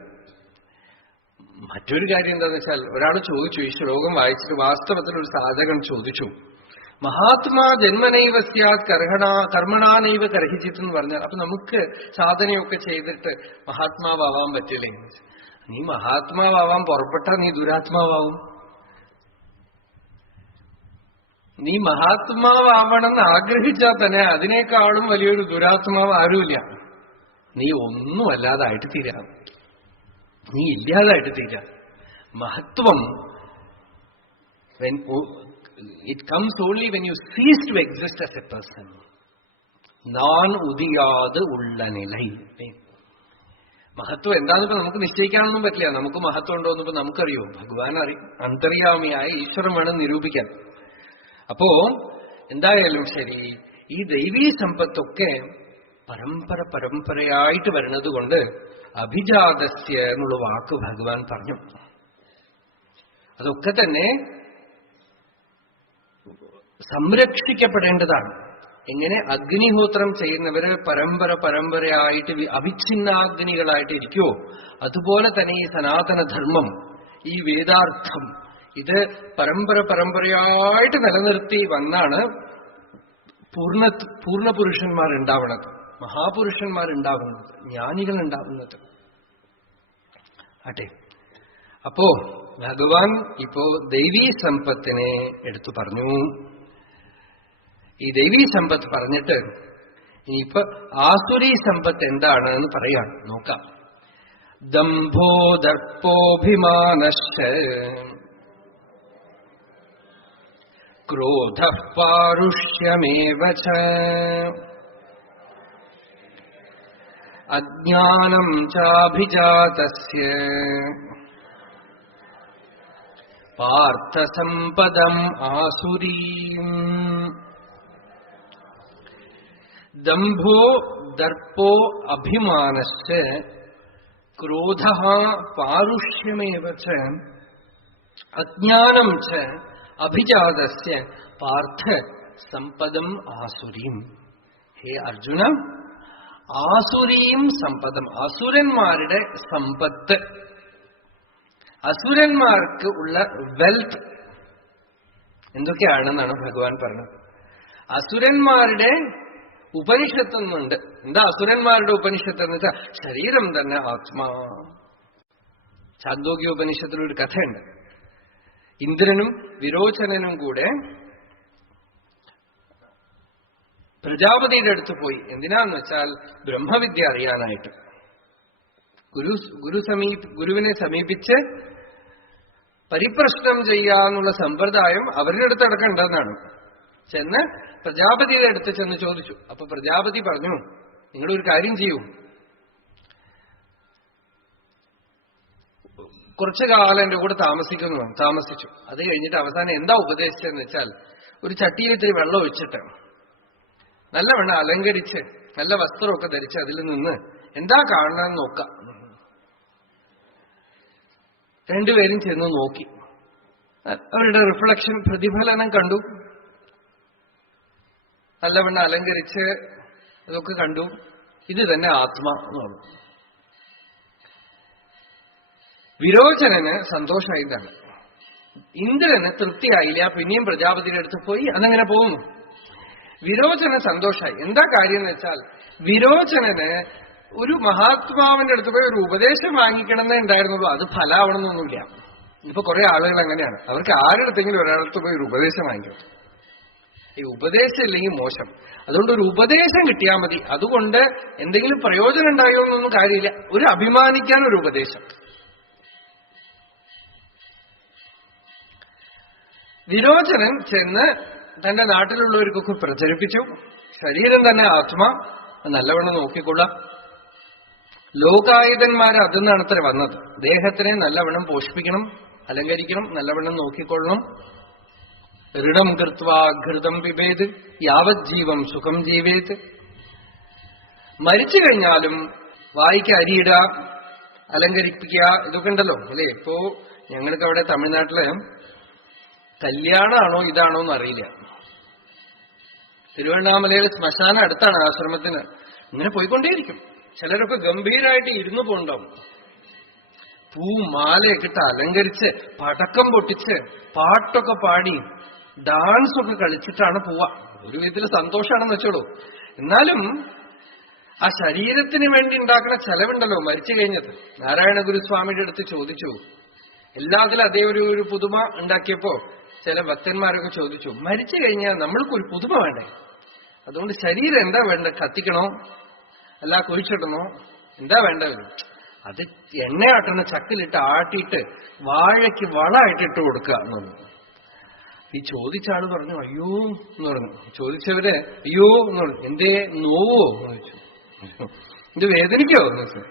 മറ്റൊരു കാര്യം എന്താണെന്ന് വെച്ചാൽ, ഒരാൾ ചോദിച്ചു, ഈ ശ്ലോകം വായിച്ചിട്ട് വാസ്തവത്തിൽ ഒരു സാധകൻ ചോദിച്ചു, മഹാത്മാ ജന്മനൈവ സ്യാത് കർമ്മണാനൈവ കർഹിച്ചിട്ടെന്ന് പറഞ്ഞാൽ അപ്പൊ നമുക്ക് സാധനയൊക്കെ ചെയ്തിട്ട് മഹാത്മാവാൻ പറ്റില്ലേ? നീ മഹാത്മാവാൻ പുറപ്പെട്ടാൽ നീ ദുരാത്മാവും. നീ മഹാത്മാവണമെന്ന് ആഗ്രഹിച്ചാൽ തന്നെ അതിനേക്കാളും വലിയൊരു ദുരാത്മാവ് ആരുമില്ല. നീ ഒന്നും അല്ലാതായിട്ട് തീരാം, നീ ഇല്ലാതായിട്ട് തീരാം. മഹത്വം it comes only when you cease to exist as a person. നാൻ ഉദിയാത് ഉള്ള നില. മഹത്വം എന്താന്നിപ്പോ നമുക്ക് നിശ്ചയിക്കാനൊന്നും പറ്റില്ല. നമുക്ക് മഹത്വം ഉണ്ടോന്നിപ്പോ നമുക്കറിയോ? ഭഗവാൻ അന്തര്യാമിയായ ഈശ്വരൻ വേണം നിരൂപിക്കാൻ. അപ്പോ എന്തായാലും ശരി, ഈ ദൈവീ സമ്പത്തൊക്കെ പരമ്പരയായിട്ട് വരുന്നത് കൊണ്ട് അഭിജാതസ്യ എന്നുള്ള വാക്ക് ഭഗവാൻ പറഞ്ഞു. അതൊക്കെ തന്നെ സംരക്ഷിക്കപ്പെടേണ്ടതാണ്. എങ്ങനെ അഗ്നിഹോത്രം ചെയ്യുന്നവര് പരമ്പരയായിട്ട് അവിഛിന്നാഗ്നികളായിട്ട് ഇരിക്കുവോ, അതുപോലെ തന്നെ ഈ സനാതനധർമ്മം, ഈ വേദാർത്ഥം, ഇത് പരമ്പരയായിട്ട് നിലനിർത്തി വന്നാണ് പൂർണ്ണപുരുഷന്മാരുണ്ടാവുന്നത്, മഹാപുരുഷന്മാരുണ്ടാവുന്നത്, ജ്ഞാനികൾ ഉണ്ടാവുന്നത്. അട്ടെ, അപ്പോ ഭഗവാൻ ഇപ്പോ ദൈവീ സമ്പത്തിനെ എടുത്തു പറഞ്ഞു. ഈ ദൈവീ സമ്പത്ത് പറഞ്ഞിട്ട് ഇനിയിപ്പോ ആസുരീ സമ്പത്ത് എന്താണ് എന്ന് പറയാം, നോക്കാം. ദംഭോ ദർപ്പോഭിമാനശ്ച ക്രോധഃ പാരുഷ്യമേവ ച അജ്ഞാനം ചാഭിജാതസ്യ പാർത്ഥസമ്പദം ആസുരീം. ദംഭോ ദർപ്പോ അഭിമാനശ്ച ക്രോധഃ പാരുഷ്യമേവ ച അജ്ഞാനം ച അഭിജാതസ്യ പാർത്ഥ സമ്പദം ആസുരീം. ഹേ അർജുന, ആസുരീം സമ്പദം, അസുരന്മാരുടെ സമ്പത്ത്, അസുരന്മാർക്ക് ഉള്ള വെൽത്ത് എന്തൊക്കെയാണെന്നാണ് ഭഗവാൻ പറഞ്ഞത്. അസുരന്മാരുടെ ഉപനിഷത്തൊന്നുണ്ട്. എന്താ അസുരന്മാരുടെ ഉപനിഷത്ത് എന്ന് വെച്ചാൽ ശരീരം തന്നെ ആത്മാ. ഛാന്ദോഗ്യ ഉപനിഷത്തിലൊരു കഥയുണ്ട്. ഇന്ദ്രനും വിരോചനനും കൂടെ പ്രജാപതിയുടെ അടുത്ത് പോയി. എന്തിനാന്ന് വെച്ചാൽ ബ്രഹ്മവിദ്യ അറിയാനായിട്ട്. ഗുരുവിനെ സമീപിച്ച് പരിപ്രശ്നം ചെയ്യാന്നുള്ള സമ്പ്രദായം അവരുടെ അടുത്ത് അടക്കണ്ടെന്നാണ്. ചെന്ന് പ്രജാപതിയുടെ അടുത്ത് ചെന്ന് ചോദിച്ചു. അപ്പൊ പ്രജാപതി പറഞ്ഞു, നിങ്ങളൊരു കാര്യം ചെയ്യൂ, കുറച്ചു കാലം എന്റെ കൂടെ താമസിച്ചു. അത് കഴിഞ്ഞിട്ട് അവസാനം എന്താ ഉപദേശിച്ചതെന്ന് വെച്ചാൽ, ഒരു ചട്ടിയിൽ ഇത്തിരി വെള്ളം ഒഴിച്ചിട്ട് നല്ലവണ്ണം അലങ്കരിച്ച് നല്ല വസ്ത്രമൊക്കെ ധരിച്ച് അതിൽ നിന്ന് എന്താ കാണണമെന്ന് നോക്കാം. രണ്ടുപേരും ചെന്ന് നോക്കി. അവരുടെ റിഫ്ലക്ഷൻ, പ്രതിഫലനം കണ്ടു. നല്ലവണ്ണം അലങ്കരിച്ച് അതൊക്കെ കണ്ടു. ഇത് തന്നെ ആത്മാ എന്ന് പറഞ്ഞു. വിരോചനന് സന്തോഷമായിട്ടാണ്. ഇന്ദ്രന് തൃപ്തിയായില്ല. പിന്നെയും പ്രജാപതിയുടെ അടുത്ത് പോയി. അതങ്ങനെ പോകുന്നു. വിരോചന സന്തോഷമായി. എന്താ കാര്യം എന്ന് വെച്ചാൽ, വിരോചനന് ഒരു മഹാത്മാവിന്റെ അടുത്ത് പോയി ഒരു ഉപദേശം വാങ്ങിക്കണമെന്നേ ഉണ്ടായിരുന്നുള്ളൂ. അത് ഫലാവണമെന്നൊന്നുമില്ല. ഇപ്പൊ കുറെ ആളുകൾ അങ്ങനെയാണ്. അവർക്ക് ആരുടെടുത്തെങ്കിലും ഒരാളടുത്ത് പോയി ഒരു ഉപദേശം വാങ്ങിക്കണം. ഈ ഉപദേശം ഇല്ലെങ്കിൽ മോശം. അതുകൊണ്ട് ഒരു ഉപദേശം കിട്ടിയാൽ മതി. അതുകൊണ്ട് എന്തെങ്കിലും പ്രയോജനം ഉണ്ടായോ എന്നൊന്നും കാര്യമില്ല. ഒരു അഭിമാനിക്കാൻ ഒരു ഉപദേശം. വിരോചനൻ ചെന്ന് തന്റെ നാട്ടിലുള്ളവർക്കൊക്കെ പ്രചരിപ്പിച്ചു. ശരീരം തന്നെ ആത്മാ, നല്ലവണ്ണം നോക്കിക്കൊള്ളാം. ലോകായുധന്മാർ അതിന്നാണ് അത്ര വന്നത്. ദേഹത്തിനെ നല്ലവണ്ണം പോഷിപ്പിക്കണം, അലങ്കരിക്കണം, നല്ലവണ്ണം നോക്കിക്കൊള്ളണം. ഋണം കൃത്വാ ഘൃതം പിബേത് യാവത് ജീവം സുഖം ജീവേത്. മരിച്ചു കഴിഞ്ഞാലും വായിക്ക് അരിയിടുക, അലങ്കരിപ്പിക്കുക, ഇതൊക്കെ ഉണ്ടല്ലോ അല്ലേ. ഇപ്പോ ഞങ്ങൾക്ക് അവിടെ തമിഴ്നാട്ടില് കല്യാണമാണോ ഇതാണോ എന്ന് അറിയില്ല. തിരുവണ്ണാമലയിൽ ശ്മശാനം അടുത്താണ് ആശ്രമത്തിന്. ഇങ്ങനെ പോയിക്കൊണ്ടേയിരിക്കും. ചിലരൊക്കെ ഗംഭീരമായിട്ട് ഇരുന്നു പോണ്ടാവും. പൂ മാലയൊക്കെ ഇട്ട് അലങ്കരിച്ച് പടക്കം പൊട്ടിച്ച് പാട്ടൊക്കെ പാടി ഡാൻസ് ഒക്കെ കളിച്ചിട്ടാണ് പോവാ. ഒരു വിധത്തിൽ സന്തോഷമാണെന്ന് വെച്ചോളൂ. എന്നാലും ആ ശരീരത്തിന് വേണ്ടി ഉണ്ടാക്കുന്ന ചെലവുണ്ടല്ലോ മരിച്ചു കഴിഞ്ഞത്. നാരായണ ഗുരുസ്വാമിയുടെ അടുത്ത് ചോദിച്ചു. എല്ലാത്തിലും അതേ ഒരു പുതുമ ഉണ്ടാക്കിയപ്പോ ചില ഭക്തന്മാരൊക്കെ ചോദിച്ചു, മരിച്ചു കഴിഞ്ഞാൽ നമ്മൾക്കൊരു പുതുമ വേണ്ടേ? അതുകൊണ്ട് ശരീരം എന്താ വേണ്ട? കത്തിക്കണോ അല്ല കുഴിച്ചിടണോ? എന്താ വേണ്ടത്? അത് എണ്ണയാട്ടണ ചക്കിലിട്ട് ആട്ടിയിട്ട് വാഴയ്ക്ക് വളമായിട്ടിട്ട് കൊടുക്കുക എന്നു. ഈ ചോദിച്ച ആള് പറഞ്ഞു അയ്യോ എന്ന് പറഞ്ഞു. ചോദിച്ചവര് അയ്യോ എന്ന് പറഞ്ഞു. എന്തേ നോവോ എന്ന് ചോദിച്ചു. ഇത് വേദനിക്കോ എന്ന് വെച്ചു.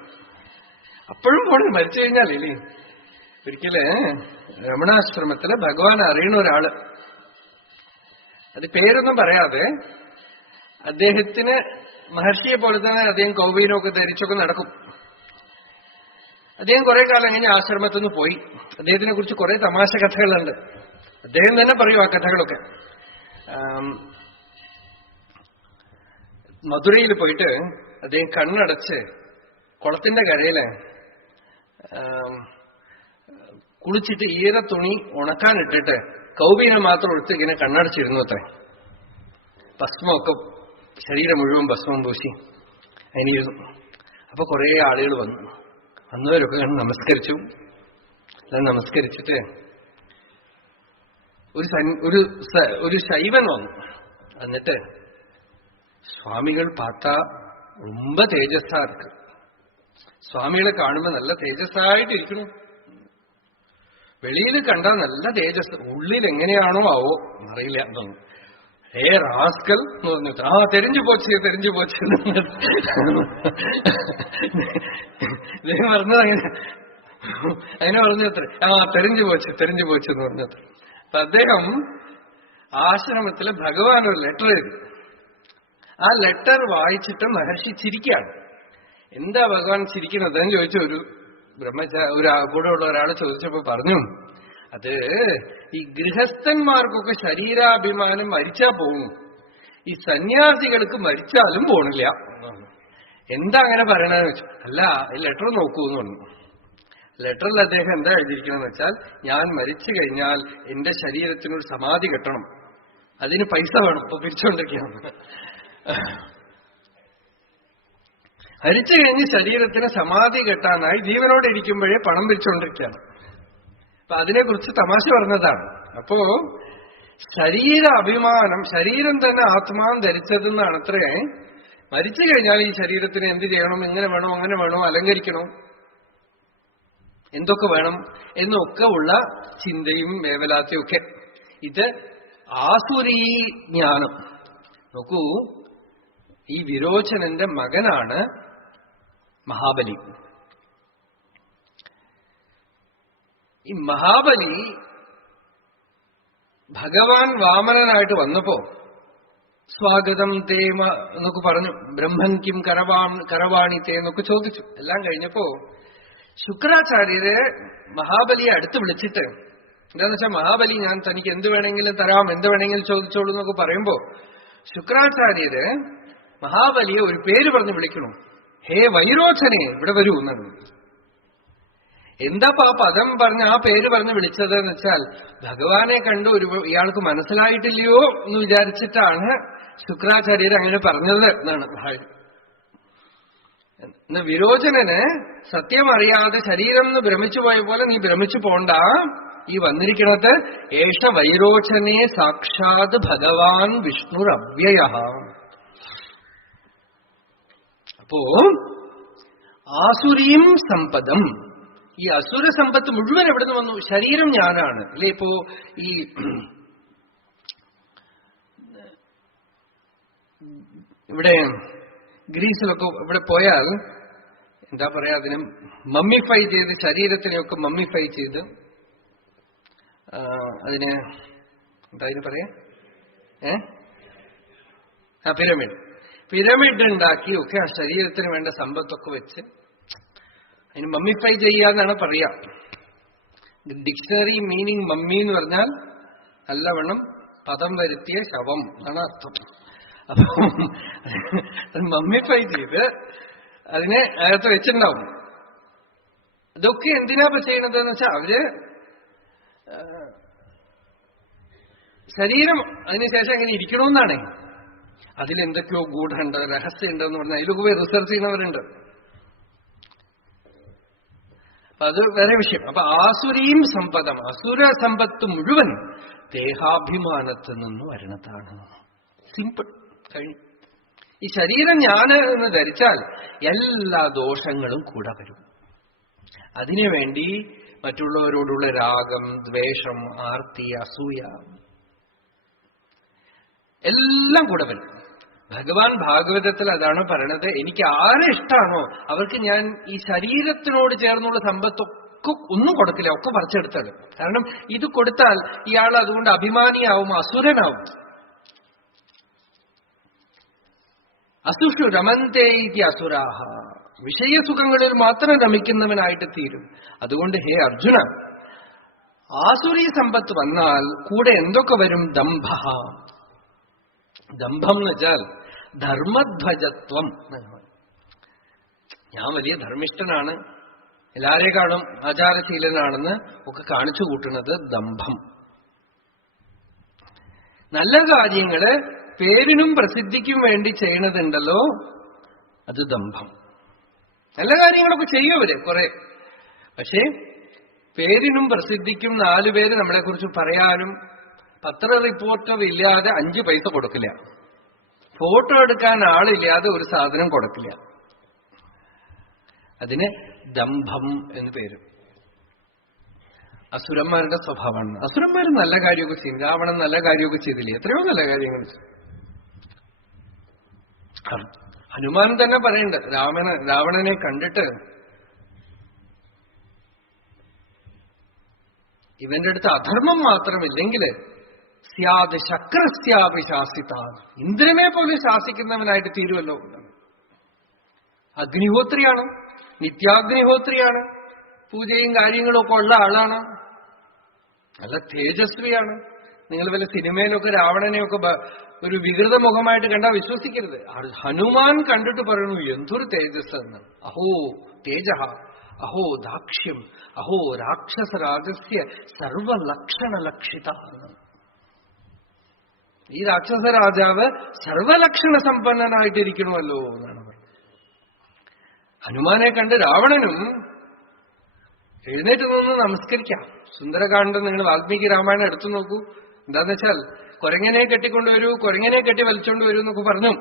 അപ്പോഴും പോണേ മരിച്ചു കഴിഞ്ഞാലേ. ഒരിക്കല് രമണാശ്രമത്തില് ഭഗവാൻ അറിയണ ഒരാള്, അത് പേരൊന്നും പറയാതെ, അദ്ദേഹത്തിന് മഹർഷിയെ പോലെ തന്നെ അദ്ദേഹം കൗബീനമൊക്കെ ധരിച്ചൊക്കെ നടക്കും. അദ്ദേഹം കുറെ കാലം കഴിഞ്ഞ് ആശ്രമത്തിൽ നിന്ന് പോയി. അദ്ദേഹത്തിനെ കുറിച്ച് കുറെ തമാശ കഥകളുണ്ട്. അദ്ദേഹം തന്നെ പറയും ആ കഥകളൊക്കെ. മധുരയിൽ പോയിട്ട് അദ്ദേഹം കണ്ണടച്ച് കുളത്തിന്റെ കരയില് കുളിച്ചിട്ട് ഈര തുണി ഉണക്കാനിട്ടിട്ട് കൗബീനം മാത്രം എടുത്ത് ഇങ്ങനെ കണ്ണടച്ചിരുന്നു അത്രേ. ഭസ്മമൊക്കെ ശരീരം മുഴുവൻ ഭസ്മം പൂശി അതിനിരുന്നു. അപ്പൊ കുറെ ആളുകൾ വന്നവരൊക്കെ നമസ്കരിച്ചു. നമസ്കരിച്ചിട്ട് ഒരു ശൈവൻ വന്നു. എന്നിട്ട് സ്വാമികൾ പാത്താ ரொம்ப തേജസ്സാ ഇருக்கு. സ്വാമികളെ കാണുമ്പോ നല്ല തേജസ്സായിട്ടിരിക്കണം. വെളിയിൽ കണ്ടാ നല്ല തേജസ്, ഉള്ളിൽ എങ്ങനെയാണോ ആവോ അറിയില്ല എന്നൊന്നും. റാസ്കൽ എന്ന് പറഞ്ഞിട്ട് തെരിഞ്ഞു പോച്ച് ഇദ്ദേഹം പറഞ്ഞത് അങ്ങനെ പറഞ്ഞത്ര തെരിഞ്ഞു പോച്ച് എന്ന് പറഞ്ഞത്ര. അപ്പൊ അദ്ദേഹം ആശ്രമത്തില് ഭഗവാൻ ഒരു ലെറ്റർ എഴുതി. ആ ലെറ്റർ വായിച്ചിട്ട് മഹർഷി ചിരിക്കുകയാണ്. എന്താ ഭഗവാൻ ചിരിക്കുന്നത് എന്ന് ചോദിച്ചു. ഒരു കൂടെ ഉള്ള ഒരാൾ ചോദിച്ചപ്പോ പറഞ്ഞു, അത് ഈ ഗൃഹസ്ഥന്മാർക്കൊക്കെ ശരീരാഭിമാനം മരിച്ചാ പോകും, ഈ സന്യാസികൾക്ക് മരിച്ചാലും പോണില്ല. എന്താ അങ്ങനെ പറയണെന്ന് വെച്ചു. അല്ല, ലെറ്റർ നോക്കൂ എന്ന് പറഞ്ഞു. ലെറ്ററിൽ അദ്ദേഹം എന്താ എഴുതിയിരിക്കണമെന്ന് വെച്ചാൽ, ഞാൻ മരിച്ചു കഴിഞ്ഞാൽ എന്റെ ശരീരത്തിനൊരു സമാധി കെട്ടണം, അതിന് പൈസ വേണം, ഇപ്പൊ പിരിച്ചുകൊണ്ടിരിക്കുകയാണ്. മരിച്ചു കഴിഞ്ഞ് ശരീരത്തിന് സമാധി കെട്ടാനായി ജീവനോടെ ഇരിക്കുമ്പോഴേ പണം പിരിച്ചുകൊണ്ടിരിക്കുകയാണ്. അപ്പൊ അതിനെക്കുറിച്ച് തമാശ പറഞ്ഞതാണ്. അപ്പോ ശരീര അഭിമാനം, ശരീരം തന്നെ ആത്മാൻ ധരിച്ചതെന്നാണ് അത്രേ. മരിച്ചു കഴിഞ്ഞാൽ ഈ ശരീരത്തിന് എന്ത് ചെയ്യണം, ഇങ്ങനെ വേണോ അങ്ങനെ വേണോ, അലങ്കരിക്കണോ, എന്തൊക്കെ വേണം എന്നൊക്കെ ഉള്ള ചിന്തയും വേവലാത്തിയും ഒക്കെ. ഇത് ആസുരീ ജ്ഞാനം. നോക്കൂ, ഈ വിരോചനന്റെ മകനാണ് മഹാബലി. ഈ മഹാബലി ഭഗവാൻ വാമനനായിട്ട് വന്നപ്പോ സ്വാഗതം തേമ എന്നൊക്കെ പറഞ്ഞു, ബ്രഹ്മൻ കിം കരവാണിത്തേ എന്നൊക്കെ ചോദിച്ചു. എല്ലാം കഴിഞ്ഞപ്പോ ശുക്രാചാര്യര് മഹാബലിയെ അടുത്ത് വിളിച്ചിട്ട്, എന്താന്ന് വെച്ചാൽ മഹാബലി ഞാൻ തനിക്ക് എന്ത് വേണമെങ്കിലും തരാം, എന്ത് വേണമെങ്കിലും ചോദിച്ചോളൂ എന്നൊക്കെ പറയുമ്പോ ശുക്രാചാര്യര് മഹാബലിയെ ഒരു പേര് പറഞ്ഞ് വിളിക്കണു. ഹേ വൈരോചനെ, ഇവിടെ വരൂ എന്നാണ്. എന്താ ആ പദം പറഞ്ഞ് ആ പേര് പറഞ്ഞ് വിളിച്ചത് എന്ന് വെച്ചാൽ, ഭഗവാനെ കണ്ടു ഇയാൾക്ക് മനസ്സിലായിട്ടില്ലയോ എന്ന് വിചാരിച്ചിട്ടാണ് ശുക്രാചാര്യർ അങ്ങനെ പറഞ്ഞത് എന്നാണ്. വിരോചനന് സത്യം അറിയാതെ ശരീരം എന്ന് ഭ്രമിച്ചു പോയ പോലെ നീ ഭ്രമിച്ചു പോണ്ട. ഈ വന്നിരിക്കുന്നത് ഏഷ വൈരോചനെ സാക്ഷാത് ഭഗവാൻ വിഷ്ണുർ അവ്യയ. അപ്പോ ആസുരീം സമ്പദം, ഈ അസുര സമ്പത്ത് മുഴുവൻ എവിടെ നിന്ന് വന്നു? ശരീരം ഞാനാണ് അല്ലെ. ഇപ്പോ ഈ ഇവിടെ ഗ്രീസിലൊക്കെ ഇവിടെ പോയാൽ എന്താ പറയാ, അതിന് മമ്മിഫൈ ചെയ്ത്, ശരീരത്തിനെയൊക്കെ മമ്മിഫൈ ചെയ്ത്, അതിന് എന്താ അതിന് പറയാ, പിരമിഡ് ഉണ്ടാക്കി ഒക്കെ ആ ശരീരത്തിന് വേണ്ട സമ്പത്തൊക്കെ വെച്ച് അതിന് മമ്മിഫൈ ചെയ്യാന്നാണ് പറയാ. ഡിക്ഷണറി മീനിങ് മമ്മി എന്ന് പറഞ്ഞാൽ നല്ലവണ്ണം പദം വരുത്തിയ ശവം എന്നാണ് അർത്ഥം. അപ്പം മമ്മിഫൈ ചെയ്ത് അതിനെ അകത്ത് വെച്ചിട്ടുണ്ടാവും. ഇതൊക്കെ എന്തിനാ ചെയ്യണത് എന്ന് വെച്ചാൽ അവര് ശരീരം അതിനുശേഷം എങ്ങനെ ഇരിക്കണമെന്നാണ്. അതിലെന്തൊക്കെയോ ഗൂഢമുണ്ട്, രഹസ്യമുണ്ടെന്ന് പറഞ്ഞാൽ അതിലൊക്കെ പോയി റിസർച്ച് ചെയ്യുന്നവരുണ്ട്. അപ്പൊ അത് വേറെ വിഷയം. അപ്പൊ ആസുരീം സമ്പദം, അസുര സമ്പത്ത് മുഴുവൻ ദേഹാഭിമാനത്തിൽ നിന്ന് വരണതാണ്. സിമ്പിൾ, കഴിഞ്ഞു. ഈ ശരീരം ഞാന് എന്ന് ധരിച്ചാൽ എല്ലാ ദോഷങ്ങളും കൂടെ വരും. അതിനുവേണ്ടി മറ്റുള്ളവരോടുള്ള രാഗം, ദ്വേഷം, ആർത്തി, അസൂയ എല്ലാം കൂടെ വരും. ഭഗവാൻ ഭാഗവതത്തിൽ അതാണ് പറയണത്, എനിക്ക് ആരെ ഇഷ്ടമാണോ അവർക്ക് ഞാൻ ഈ ശരീരത്തിനോട് ചേർന്നുള്ള സമ്പത്തൊക്കെ ഒന്നും കൊടുക്കില്ല, ഒക്കെ പറിച്ചെടുത്തത്. കാരണം ഇത് കൊടുത്താൽ ഇയാൾ അതുകൊണ്ട് അഭിമാനിയാവും, അസുരനാവും. അസുഷു രമന്തേ ഇതി അസുരാഹ, വിഷയസുഖങ്ങളിൽ മാത്രം രമിക്കുന്നവനായിട്ട് തീരും. അതുകൊണ്ട് ഹേ അർജുന, ആസുരീ സമ്പത്ത് വന്നാൽ കൂടെ എന്തൊക്കെ വരും? ദംഭ. ദംഭം എന്ന് വെച്ചാൽ ധർമ്മധ്വജത്വം. ഞാൻ വലിയ ധർമ്മിഷ്ഠനാണ്, എല്ലാരെക്കാളും ആചാരശീലനാണെന്ന് ഒക്കെ കാണിച്ചു കൂട്ടുന്നത് ദംഭം. നല്ല കാര്യങ്ങള് പേരിനും പ്രസിദ്ധിക്കും വേണ്ടി ചെയ്യണതുണ്ടല്ലോ, അത് ദംഭം. നല്ല കാര്യങ്ങളൊക്കെ ചെയ്യുമവര് കുറെ, പക്ഷേ പേരിനും പ്രസിദ്ധിക്കും 4 പേര് നമ്മളെക്കുറിച്ച് പറയാനും പത്ര റിപ്പോർട്ടർ ഇല്ലാതെ 5 പൈസ കൊടുക്കില്ല, ഫോട്ടോ എടുക്കാൻ ആളില്ലാതെ ഒരു സാധനം കൊടുക്കില്ല. അതിന് ദംഭം എന്ന് പേര്. അസുരന്മാരുടെ സ്വഭാവമാണ്. അസുരന്മാർ നല്ല കാര്യമൊക്കെ ചെയ്യും. രാവണൻ നല്ല കാര്യമൊക്കെ ചെയ്തില്ലേ? എത്രയോ നല്ല കാര്യങ്ങൾ. ഹനുമാൻ തന്നെ പറയുന്നുണ്ട്, രാവണനെ കണ്ടിട്ട് ഇവന്റെ അടുത്ത് അധർമ്മം മാത്രമില്ലെങ്കിൽ സ്യാദ് ശക്രസ്യാപി ശാസിത, ഇന്ദ്രനെ പോലും ശാസിക്കുന്നവനായിട്ട് തീരുമല്ലോ. അഗ്നിഹോത്രിയാണ്, നിത്യാഗ്നിഹോത്രിയാണ്, പൂജയും കാര്യങ്ങളും ഒക്കെ ഉള്ള ആളാണ്, നല്ല തേജസ്വിയാണ്. നിങ്ങൾ വല്ല സിനിമയിലൊക്കെ രാവണനെയൊക്കെ ഒരു വികൃത മുഖമായിട്ട് കണ്ടാൽ വിശ്വസിക്കരുത്. ഹനുമാൻ കണ്ടിട്ട് പറയുന്നു എന്തൊരു തേജസ് എന്ന്. അഹോ തേജ, അഹോ ദാക്ഷ്യം, അഹോ രാക്ഷസരാജസ്യ സർവലക്ഷണലക്ഷിത. ഈ രാക്ഷസ രാജാവ് സർവലക്ഷണ സമ്പന്നനായിട്ടിരിക്കണമല്ലോ എന്നാണ് പറയുന്നത്. ഹനുമാനെ കണ്ട് രാവണനും എഴുന്നേറ്റ് നിന്ന് നമസ്കരിക്കാം. സുന്ദരകാന്ഡം നിങ്ങൾ വാൽമീകി രാമായണം എടുത്തു നോക്കൂ. എന്താന്ന് വെച്ചാൽ കുരങ്ങനെ കെട്ടിക്കൊണ്ടുവരൂ, കുരങ്ങനെ കെട്ടി വലിച്ചോണ്ട് വരൂ എന്നൊക്കെ പറഞ്ഞു.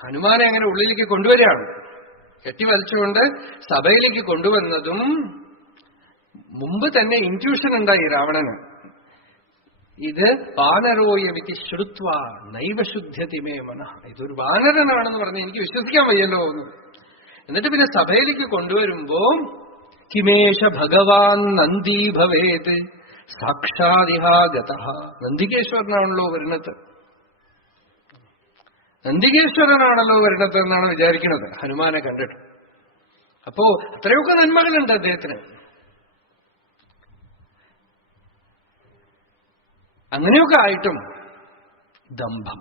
ഹനുമാനെ അങ്ങനെ ഉള്ളിലേക്ക് കൊണ്ടുവരികയാണ്. കെട്ടി വലിച്ചുകൊണ്ട് സഭയിലേക്ക് കൊണ്ടുവന്നതും മുമ്പ് തന്നെ ഇൻറ്റ്യൂഷൻ ഉണ്ടായി രാവണന്. ഇത് വാനരോയ വിധി ശ്രുത്വ നൈവശുദ്ധ്യതിമേ മന, ഇതൊരു വാനരനാണെന്ന് പറഞ്ഞ് എനിക്ക് വിശ്വസിക്കാൻ വയ്യല്ലോ എന്ന്. എന്നിട്ട് പിന്നെ സഭയിലേക്ക് കൊണ്ടുവരുമ്പോ കിമേഷ ഭഗവാൻ നന്ദി ഭവേത് സാക്ഷാദിഹാഗത, നന്ദികേശ്വരനാണല്ലോ വരുന്നത്, നന്ദികേശ്വരനാണല്ലോ വരുന്നത് എന്നാണ് വിചാരിക്കുന്നത് ഹനുമാനെ കണ്ടിട്ട്. അപ്പോ അത്രയൊക്കെ നന്മകളുണ്ട് അദ്ദേഹത്തിന്. അങ്ങനെയൊക്കെ ആയിട്ടും ദംഭം.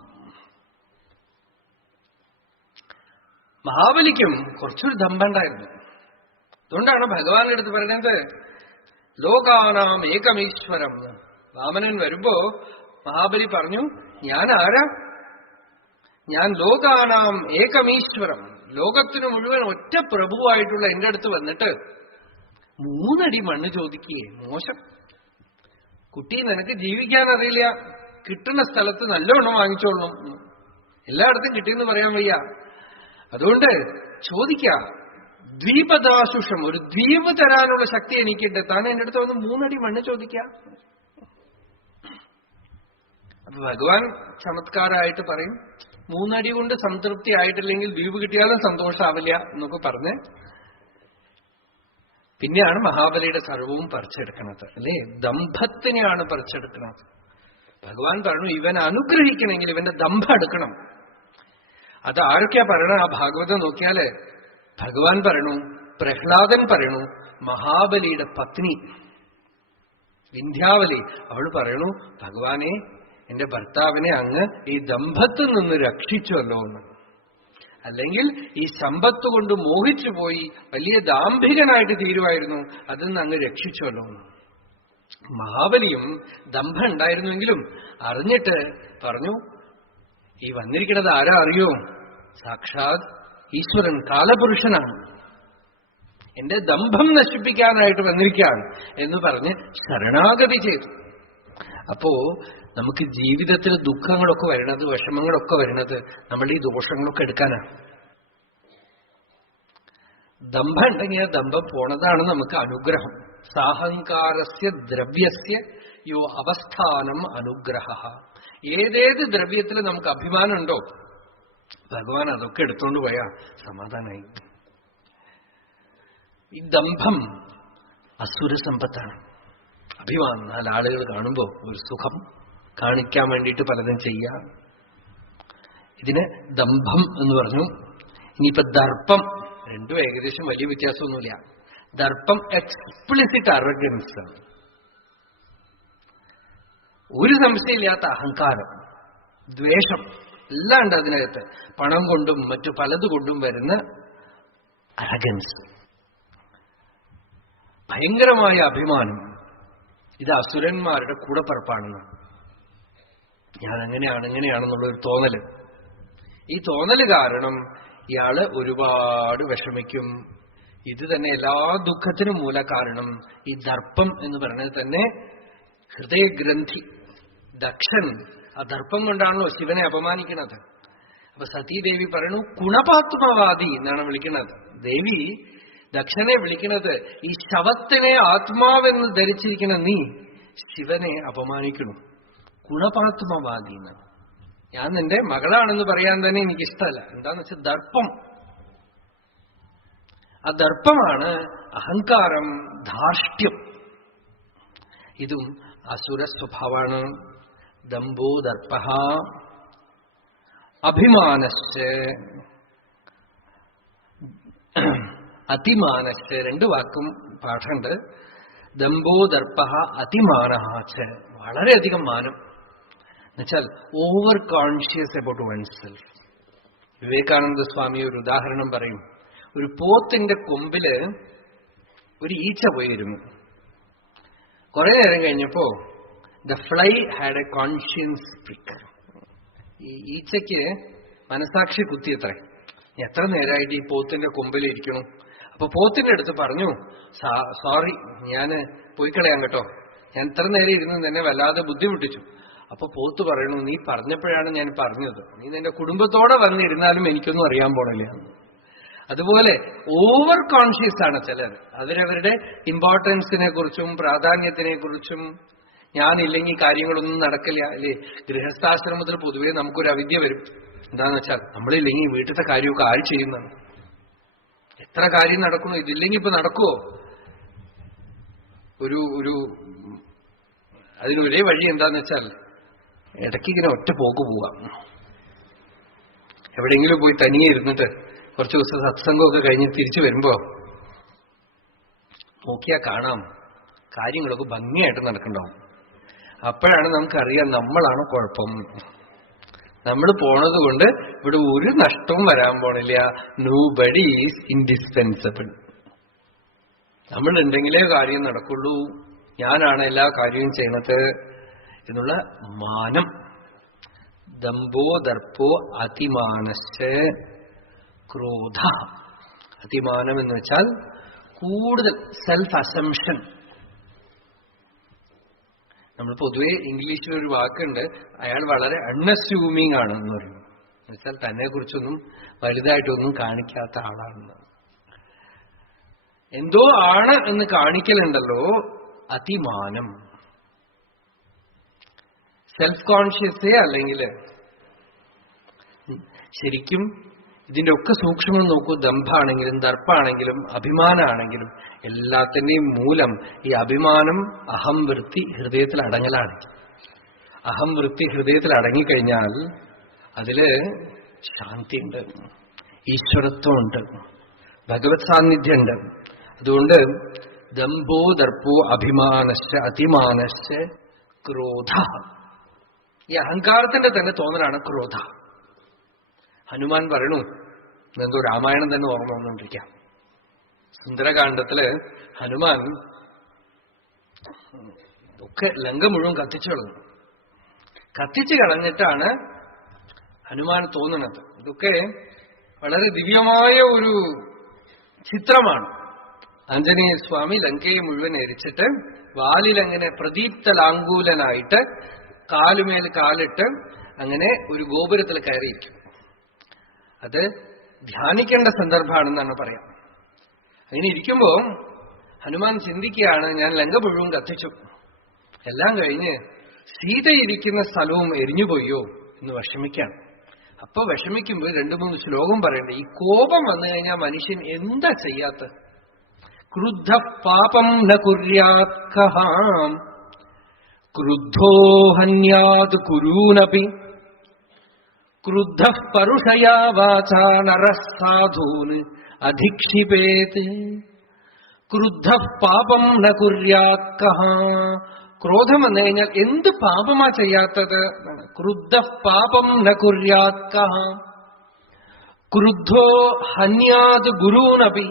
മഹാബലിക്കും കുറച്ചൊരു ദംഭം ഉണ്ടായിരുന്നു. അതുകൊണ്ടാണ് ഭഗവാന്റെ അടുത്ത് പറയുന്നത് ലോകാനാം ഏകമീശ്വരം. വാമനൻ വരുമ്പോ മഹാബലി പറഞ്ഞു, ഞാൻ ആരാ? ഞാൻ ലോകാനാം ഏകമീശ്വരം, ലോകത്തിന് മുഴുവൻ ഒറ്റ പ്രഭുവായിട്ടുള്ള എന്റെ അടുത്ത് വന്നിട്ട് 3 അടി മണ്ണ് ചോദിക്കുകയെ. മോശം കുട്ടി, നിനക്ക് ജീവിക്കാൻ അറിയില്ല, കിട്ടുന്ന സ്ഥലത്ത് നല്ലവണ്ണം വാങ്ങിച്ചോളണം, എല്ലായിടത്തും കിട്ടിയെന്ന് പറയാൻ വയ്യ, അതുകൊണ്ട് ചോദിക്കാം. ദ്വീപദാശുഷം, ഒരു ദ്വീപ് തരാനുള്ള ശക്തി എനിക്കുണ്ട്, താൻ എന്റെ അടുത്ത് വന്ന് 3 അടി മണ്ണ് ചോദിക്കാം. അപ്പൊ ഭഗവാൻ ചമത്കാരമായിട്ട് പറയും, 3 അടി കൊണ്ട് സംതൃപ്തി ആയിട്ടില്ലെങ്കിൽ ദ്വീപ് കിട്ടിയാലും സന്തോഷമാവില്ല എന്നൊക്കെ പറഞ്ഞ് പിന്നെയാണ് മഹാബലിയുടെ സർവവും പറിച്ചെടുക്കുന്നത്. അല്ലേ, ദംഭത്തിനെയാണ് പറിച്ചെടുക്കുന്നത്. ഭഗവാൻ പറഞ്ഞു ഇവൻ അനുഗ്രഹിക്കണമെങ്കിൽ ഇവന്റെ ദംഭം എടുക്കണം. അത് ആരൊക്കെയാ പറയണ? ആ ഭാഗവതം നോക്കിയാല് ഭഗവാൻ പറയണു, പ്രഹ്ലാദൻ പറയണു, മഹാബലിയുടെ പത്നി വിന്ധ്യാവലി അവൾ പറയണു, ഭഗവാനെ എന്റെ ഭർത്താവിനെ അങ്ങ് ഈ ദംഭത്തിൽ നിന്ന് രക്ഷിച്ചുവല്ലോ എന്ന്. അല്ലെങ്കിൽ ഈ സമ്പത്ത് കൊണ്ട് മോഹിച്ചു പോയി വലിയ ദാംഭികനായിട്ട് തീരുമായിരുന്നു, അതിൽ നിന്ന് അങ്ങ് രക്ഷിച്ചുവല്ലോ എന്ന്. മഹാബലിയും ദംഭം ഉണ്ടായിരുന്നുവെങ്കിലും അറിഞ്ഞിട്ട് പറഞ്ഞു, ഈ വന്നിരിക്കുന്നത് ആരാ അറിയോ? സാക്ഷാത് ഈശ്വരൻ, കാലപുരുഷനാണ്, എന്റെ ദംഭം നശിപ്പിക്കാനായിട്ട് വന്നിരിക്കുകയാണ് എന്ന് പറഞ്ഞ് ശരണാഗതി ചെയ്തു. അപ്പോ നമുക്ക് ജീവിതത്തിൽ ദുഃഖങ്ങളൊക്കെ വരണത്, വിഷമങ്ങളൊക്കെ വരണത് നമ്മളുടെ ഈ ദോഷങ്ങളൊക്കെ എടുക്കാനാണ്. ദംഭം ഉണ്ടെങ്കിൽ ആ ദംഭം പോണതാണ് നമുക്ക് അനുഗ്രഹം. സാഹങ്കാരസ്യ ദ്രവ്യസ്യ യോ അവസ്ഥാനം അനുഗ്രഹ. ഏതേത് ദ്രവ്യത്തിൽ നമുക്ക് അഭിമാനം ഉണ്ടോ ഭഗവാൻ അതൊക്കെ എടുത്തോണ്ട് പോയാ സമാധാനായി. ഈ ദംഭം അസുരസമ്പത്താണ്. അഭിമാനം, 4 ആളുകൾ കാണുമ്പോ ഒരു സുഖം കാണിക്കാൻ വേണ്ടിയിട്ട് പലതും ചെയ്യാം. ഇതിന് ദംഭം എന്ന് പറഞ്ഞു. ഇനിയിപ്പോ ദർപ്പം, രണ്ടും ഏകദേശം വലിയ വ്യത്യാസമൊന്നുമില്ല. ദർപ്പം എക്സ്പ്ലിസിറ്റ് അറഗൻസ് ആണ്, ഒരു സംശയമില്ലാത്ത അഹങ്കാരം, ദ്വേഷം എല്ലാം ഉണ്ട് അതിനകത്ത്. പണം കൊണ്ടും മറ്റു പലതുകൊണ്ടും വരുന്ന അറഗൻസ്, ഭയങ്കരമായ അഭിമാനം. ഇത് അസുരന്മാരുടെ കൂടപ്പറപ്പാണെന്ന്. ഞാൻ അങ്ങനെയാണെന്നുള്ളൊരു തോന്നല്. ഈ തോന്നല് കാരണം ഇയാള് ഒരുപാട് വിഷമിക്കും. ഇത് തന്നെ എല്ലാ ദുഃഖത്തിനും മൂല കാരണം ഈ ദർപ്പം എന്ന് പറയുന്നത് തന്നെ ഹൃദയഗ്രന്ഥി. ദക്ഷൻ ആ ദർപ്പം കൊണ്ടാണല്ലോ ശിവനെ അപമാനിക്കുന്നത്. അപ്പൊ സതീദേവി പറയണു, ഗുണപാത്മവാദി എന്നാണ് വിളിക്കുന്നത്. ദേവി ദക്ഷനെ വിളിക്കുന്നത് ഈ ശവത്തിനെ ആത്മാവെന്ന് ധരിച്ചിരിക്കുന്ന നീ ശിവനെ അപമാനിക്കണം. ഗുണപാത്മവാദീന്ന്. ഞാൻ നിന്റെ മകളാണെന്ന് പറയാൻ തന്നെ എനിക്കിഷ്ടമല്ല. എന്താന്ന് വെച്ചാൽ ദർപ്പം. ആ ദർപ്പമാണ് അഹങ്കാരം, ധാർഷ്ട്യം. ഇതും അസുര സ്വഭാവമാണ്. ദമ്പോ ദർപ്പ അഭിമാനശ്ച അതിമാനശ്ച. രണ്ടു വാക്കും പാഠമുണ്ട്. ദമ്പോ ദർപ്പ അതിമാനശ്ച. വളരെയധികം മാനം എന്നുവെച്ചാൽ over conscious about one self. Vivekananda Swami ഒരു ഉദാഹരണം പറയും. ഒരു പോത്തിന്റെ കൊമ്പില് ഒരു ഈച്ച പോയിരുന്നു. കുറെ നേരം കഴിഞ്ഞപ്പോ the fly had A conscience പ്രിക്ക്. ഈ ഈച്ചയ്ക്ക് മനസാക്ഷി കുത്തിയത്രേ, എത്ര നേരമായിട്ട് ഈ പോത്തിന്റെ കൊമ്പിൽ ഇരിക്കണം. അപ്പൊ പോത്തിന്റെ അടുത്ത് പറഞ്ഞു, സോറി, ഞാന് പോയി കളയാൻ കേട്ടോ, ഞാൻ ഇത്ര നേരം ഇരുന്ന് തന്നെ വല്ലാതെ ബുദ്ധിമുട്ടിച്ചു. അപ്പൊ പോത്ത് പറയണു, നീ പറഞ്ഞപ്പോഴാണ് ഞാൻ പറഞ്ഞത്, നീ നിന്റെ കുടുംബത്തോടെ വന്നിരുന്നാലും എനിക്കൊന്നും അറിയാൻ പോണില്ല. അതുപോലെ ഓവർ കോൺഷ്യസ് ആണ് ചിലർ. അവരവരുടെ ഇമ്പോർട്ടൻസിനെ കുറിച്ചും പ്രാധാന്യത്തിനെ കുറിച്ചും ഞാനില്ലെങ്കിൽ കാര്യങ്ങളൊന്നും നടക്കില്ല അല്ലേ. ഗൃഹസ്ഥാശ്രമത്തിൽ പൊതുവേ നമുക്കൊരു അവിദ്യ വരും. എന്താന്ന് വെച്ചാൽ നമ്മളില്ലെങ്കിൽ വീട്ടിലത്തെ കാര്യമൊക്കെ ആര് ചെയ്യുന്നതാണ്. എത്ര കാര്യം നടക്കണോ, ഇതില്ലെങ്കിൽ ഇപ്പൊ നടക്കുവോ? അതിനൊരേ വഴി എന്താന്ന് വെച്ചാൽ ഇടയ്ക്ക് ഇങ്ങനെ ഒറ്റ പോക്ക് പോവാം. എവിടെയെങ്കിലും പോയി തനിയെ ഇരുന്നിട്ട് കുറച്ചു ദിവസം സത്സംഗമൊക്കെ കഴിഞ്ഞ് തിരിച്ചു വരുമ്പോ നോക്കിയാൽ കാണാം കാര്യങ്ങളൊക്കെ ഭംഗിയായിട്ട് നടക്കണ്ടാവും. അപ്പോഴാണ് നമുക്കറിയാം നമ്മളാണ് കുഴപ്പം. നമ്മൾ പോണത് കൊണ്ട് ഇവിടെ ഒരു നഷ്ടവും വരാൻ പോണില്ല. Nobody is indispensable. നമ്മളുണ്ടെങ്കിലേ കാര്യം നടക്കുള്ളൂ, ഞാനാണ് എല്ലാ കാര്യവും ചെയ്യണത് എന്നുള്ള മാനം. ദമ്പോ ദർപ്പോ അതിമാനശ്ച ക്രോധ. അതിമാനം എന്ന് വെച്ചാൽ കൂടുതൽ സെൽഫ് അസംഷൻ. നമ്മൾ പൊതുവെ ഇംഗ്ലീഷിലൊരു വാക്കുണ്ട്, അയാൾ വളരെ അൺഅസ്യൂമിങ് ആണെന്ന് പറയും. എന്നുവെച്ചാൽ തന്നെ കുറിച്ചൊന്നും വലുതായിട്ടൊന്നും കാണിക്കാത്ത ആളാണെന്ന്. എന്തോ ആണ് എന്ന് കാണിക്കലുണ്ടല്ലോ, അതിമാനം. സെൽഫ് കോൺഷ്യസേ അല്ലെങ്കിൽ ശരിക്കും ഇതിന്റെ ഒക്കെ സൂക്ഷ്മം നോക്കൂ. ദമ്പാണെങ്കിലും ദർപ്പാണെങ്കിലും അഭിമാനമാണെങ്കിലും എല്ലാത്തിന്റെയും മൂലം ഈ അഭിമാനം അഹം വൃത്തി ഹൃദയത്തിൽ അടങ്ങലാണ്. അഹം വൃത്തി ഹൃദയത്തിൽ അടങ്ങിക്കഴിഞ്ഞാൽ അതില് ശാന്തിയുണ്ട്, ഈശ്വരത്വമുണ്ട്, ഭഗവത് സാന്നിധ്യമുണ്ട്. അതുകൊണ്ട് ദമ്പോ ദർപ്പോ അഭിമാനശ്ച അതിമാനശ്ച ക്രോധ. ഈ അഹങ്കാരത്തിന്റെ തന്നെ തോന്നലാണ് ക്രോധ. ഹനുമാൻ പറയണു, എന്തോ രാമായണം തന്നെ ഓർമ്മ വന്നുകൊണ്ടിരിക്കാം. സുന്ദരകാന്ഡത്തില് ഹനുമാൻ ഒക്കെ ലങ്ക മുഴുവൻ കത്തിച്ചു കളഞ്ഞു. കത്തിച്ചു കളഞ്ഞിട്ടാണ് ഹനുമാൻ തോന്നുന്നത്. ഇതൊക്കെ വളരെ ദിവ്യമായ ഒരു ചിത്രമാണ്. ആഞ്ജനേയ സ്വാമി ലങ്കയെ മുഴുവൻ എരിച്ചിട്ട് വാലിലങ്ങനെ പ്രദീപ്തലാങ്കൂലനായിട്ട് കാലുമേൽ കാലിട്ട് അങ്ങനെ ഒരു ഗോപുരത്തിൽ കയറിയിരിക്കും. അത് ധ്യാനിക്കേണ്ട സന്ദർഭമാണെന്നാണ് പറയാം. അങ്ങനെ ഇരിക്കുമ്പോ ഹനുമാൻ ചിന്തിക്കുകയാണ്, ഞാൻ ലങ്ക മുഴുവൻ കത്തിച്ചു, എല്ലാം കഴിഞ്ഞ് സീതയിരിക്കുന്ന സ്ഥലവും എരിഞ്ഞുപോയോ എന്ന് വിഷമിക്കാം. അപ്പൊ വിഷമിക്കുമ്പോൾ 2-3 ശ്ലോകം പറയണ്ടേ. ഈ കോപം വന്നു കഴിഞ്ഞാൽ മനുഷ്യൻ എന്താ ചെയ്യാത്ത? ക്രുദ്ധ പാപം ന കുര്യാത് കഹാം ക്രുദ്ധോ ഹന്യാത് കുരൂനപി ക്രുദ്ധ പരുഷയാ വാചാ നരഃ സാധൂന് അധിക്ഷിപേത്. ക്രുദ്ധ പാപം ന കുര്യാത് കഹാ. ക്രോധം വന്നു കഴിഞ്ഞാൽ എന്ത് പാപമാ ചെയ്യാത്തത്? ക്രുദ്ധ പാപം ന കുര്യാത് കഹാ ക്രുദ്ധോ ഹന്യാത് ഗുരൂനപി.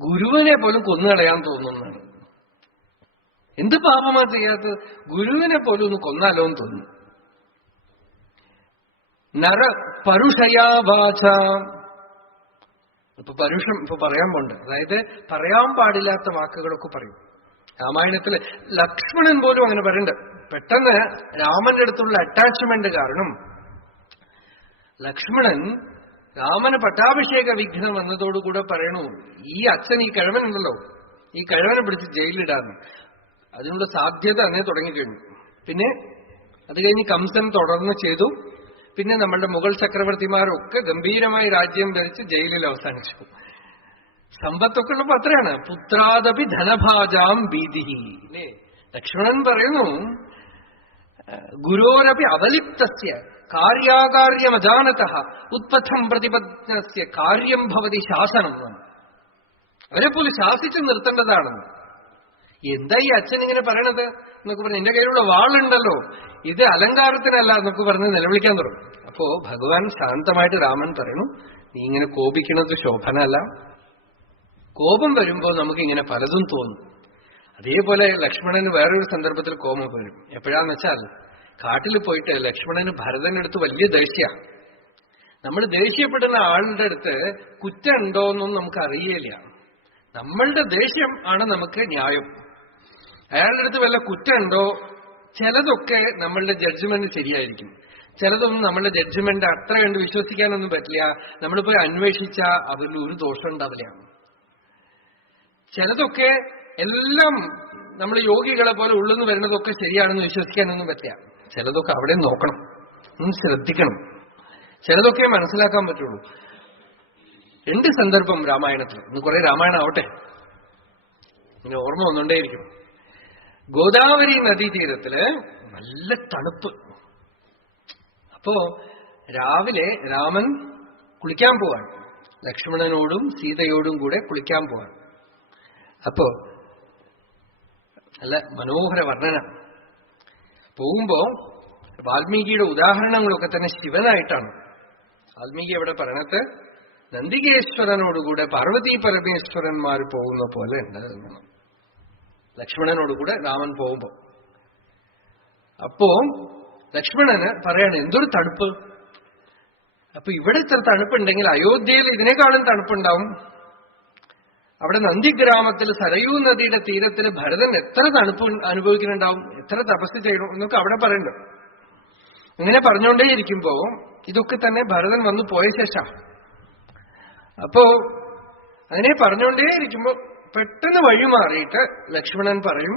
ഗുരുവിനെ പോലും കൊന്നുകളയാൻ തോന്നുന്നതാണ്. എന്ത് പാപമാ ചെയ്യാത്തത്? ഗുരുവിനെ പോലും ഒന്ന് കൊന്നാലോ എന്ന് തോന്നുന്നു. നര പരുഷയാ വാച. ഇപ്പൊ പരുഷം ഇപ്പൊ പറയാൻ പോണ്ട്. അതായത് പറയാൻ പാടില്ലാത്ത വാക്കുകളൊക്കെ പറയും. രാമായണത്തില് ലക്ഷ്മണൻ പോലും അങ്ങനെ പറയുന്നുണ്ട്. പെട്ടെന്ന് രാമന്റെ അടുത്തുള്ള അറ്റാച്ച്മെന്റ് കാരണം ലക്ഷ്മണൻ രാമന് പട്ടാഭിഷേക വിഘ്നം വന്നതോടുകൂടെ പറയണു, ഈ അച്ഛൻ, ഈ കിഴവനുണ്ടല്ലോ, ഈ കിഴവനെ പിടിച്ച് ജയിലിലിടാന്ന്. അതിനുള്ള സാധ്യത അന്നേ തുടങ്ങിക്കഴിഞ്ഞു. പിന്നെ അത് കഴിഞ്ഞ് കംസൻ തുടർന്ന് ചെയ്തു. പിന്നെ നമ്മളുടെ മുഗൾ ചക്രവർത്തിമാരൊക്കെ ഗംഭീരമായി രാജ്യം ഭരിച്ച് ജയിലിൽ അവസാനിച്ചു. സമ്പത്തൊക്കെ ഉള്ളപ്പോ അത്രയാണ്. പുത്രാദപി ധനഭാജാം ഭീതിഹി. അല്ലേ? ലക്ഷ്മണൻ പറയുന്നു, ഗുരോരപി അവലിപ്തസ്യ കാര്യാകാര്യമജാനതഃ ഉത്പഥം പ്രതിപദ്നസ്യ കാര്യം ഭവതി ശാസനം. അവരെ പോലും ശാസിച്ചു നിർത്തേണ്ടതാണെന്ന്. എന്താ ഈ അച്ഛൻ ഇങ്ങനെ പറയണത് എന്നൊക്കെ പറഞ്ഞു. എന്റെ കയ്യിലുള്ള വാളുണ്ടല്ലോ, ഇത് അലങ്കാരത്തിനല്ല എന്നൊക്കെ പറഞ്ഞ് നിലവിളിക്കാൻ തുടങ്ങും. അപ്പോ ഭഗവാൻ ശാന്തമായിട്ട് രാമൻ പറയണു, നീ ഇങ്ങനെ കോപിക്കുന്നത് ശോഭനല്ല. കോപം വരുമ്പോ നമുക്കിങ്ങനെ പലതും തോന്നും. അതേപോലെ ലക്ഷ്മണന് വേറൊരു സന്ദർഭത്തിൽ കോപം വരും. എപ്പോഴാന്ന് വെച്ചാൽ, കാട്ടിൽ പോയിട്ട് ലക്ഷ്മണന് ഭരതനെടുത്ത് വലിയ ദേഷ്യ. നമ്മൾ ദേഷ്യപ്പെടുന്ന ആളുടെ അടുത്ത് കുറ്റം ഉണ്ടോന്നും നമുക്ക് അറിയില്ല. നമ്മളുടെ ദേഷ്യം ആണ് നമുക്ക് ന്യായം. അയാളുടെ അടുത്ത് വല്ല കുറ്റമുണ്ടോ? ചിലതൊക്കെ നമ്മളുടെ ജഡ്ജ്മെന്റ് ശരിയായിരിക്കും, ചിലതൊന്നും നമ്മളുടെ ജഡ്ജ്മെന്റ് അത്ര കണ്ട് വിശ്വസിക്കാനൊന്നും പറ്റില്ല. നമ്മൾ പോയി അന്വേഷിച്ചാൽ അവരിൽ ഒരു ദോഷം ഉണ്ടാവില്ല. ചിലതൊക്കെ എല്ലാം നമ്മൾ യോഗികളെ പോലെ ഉള്ളെന്ന് വരുന്നതൊക്കെ ശരിയാണെന്ന് വിശ്വസിക്കാനൊന്നും പറ്റില്ല. ചിലതൊക്കെ അവിടെ നോക്കണം, ശ്രദ്ധിക്കണം. ചിലതൊക്കെ മനസ്സിലാക്കാൻ പറ്റുള്ളൂ. 2 സന്ദർഭം രാമായണത്തിൽ. ഇന്ന് കുറെ രാമായണം ആവട്ടെ, ഇങ്ങനെ ഓർമ്മ വന്നുകൊണ്ടേയിരിക്കും. ഗോദാവരി നദീതീരത്തില് നല്ല തണുപ്പ്. അപ്പോ രാവിലെ രാമൻ കുളിക്കാൻ പോവാൻ, ലക്ഷ്മണനോടും സീതയോടും കൂടെ കുളിക്കാൻ പോവാൻ. അപ്പോ നല്ല മനോഹര വർണ്ണന. പോകുമ്പോ വാൽമീകിയുടെ ഉദാഹരണങ്ങളൊക്കെ തന്നെ ശിവനായിട്ടാണ്. വാൽമീകി എവിടെ പറയണത്, നന്ദികേശ്വരനോടുകൂടെ പാർവതീ പരമേശ്വരന്മാർ പോകുന്ന പോലെ ഉണ്ട്. ലക്ഷ്മണനോടുകൂടെ രാമൻ പോകുമ്പോ അപ്പോ ലക്ഷ്മണന് പറയാണ്, എന്തൊരു തണുപ്പ്. അപ്പൊ ഇവിടെ ഇത്ര തണുപ്പുണ്ടെങ്കിൽ അയോധ്യയിൽ ഇതിനേക്കാളും തണുപ്പുണ്ടാവും. അവിടെ നന്ദിഗ്രാമത്തിൽ സരയൂ നദിയുടെ തീരത്തിൽ ഭരതൻ എത്ര തണുപ്പ് അനുഭവിക്കുന്നുണ്ടാവും, എത്ര തപസ് ചെയ്യണം എന്നൊക്കെ അവിടെ പറയുന്നുണ്ട്. ഇങ്ങനെ പറഞ്ഞുകൊണ്ടേയിരിക്കുമ്പോ ഇതൊക്കെ തന്നെ ഭരതൻ വന്നു പോയ ശേഷം. അപ്പോ അങ്ങനെ പറഞ്ഞുകൊണ്ടേയിരിക്കുമ്പോ പെട്ടെന്ന് വഴി മാറിയിട്ട് ലക്ഷ്മണൻ പറയും,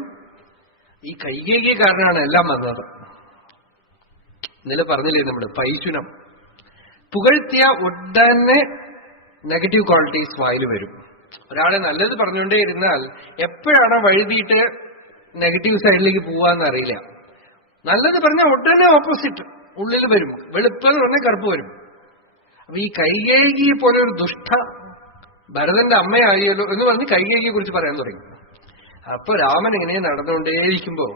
ഈ കൈകേയി കാരനാണ് എല്ലാം വന്നത്. ഇന്നലെ പറഞ്ഞില്ലേ നമ്മള്, പൈശുനം പുകഴ്ത്തിയ ഉടനെ നെഗറ്റീവ് ക്വാളിറ്റീസ് വായിൽ വരും. ഒരാളെ നല്ലത് പറഞ്ഞുകൊണ്ടേ ഇരുന്നാൽ എപ്പോഴാണ് വഴുതിയിട്ട് നെഗറ്റീവ് സൈഡിലേക്ക് പോവാന്ന് അറിയില്ല. നല്ലത് പറഞ്ഞാൽ ഉടനെ ഓപ്പോസിറ്റ് ഉള്ളിൽ വരും. വെളുപ്പ് എന്ന് പറഞ്ഞാൽ കറുപ്പ് വരും. അപ്പൊ ഈ കൈകേയി പോലെ ഒരു ദുഷ്ട ഭരതന്റെ അമ്മയായല്ലോ എന്ന് പറഞ്ഞ് കൈകേയിയെ കുറിച്ച് പറയാൻ തുടങ്ങി. അപ്പൊ രാമൻ ഇങ്ങനെ നടന്നുകൊണ്ടേയിരിക്കുമ്പോ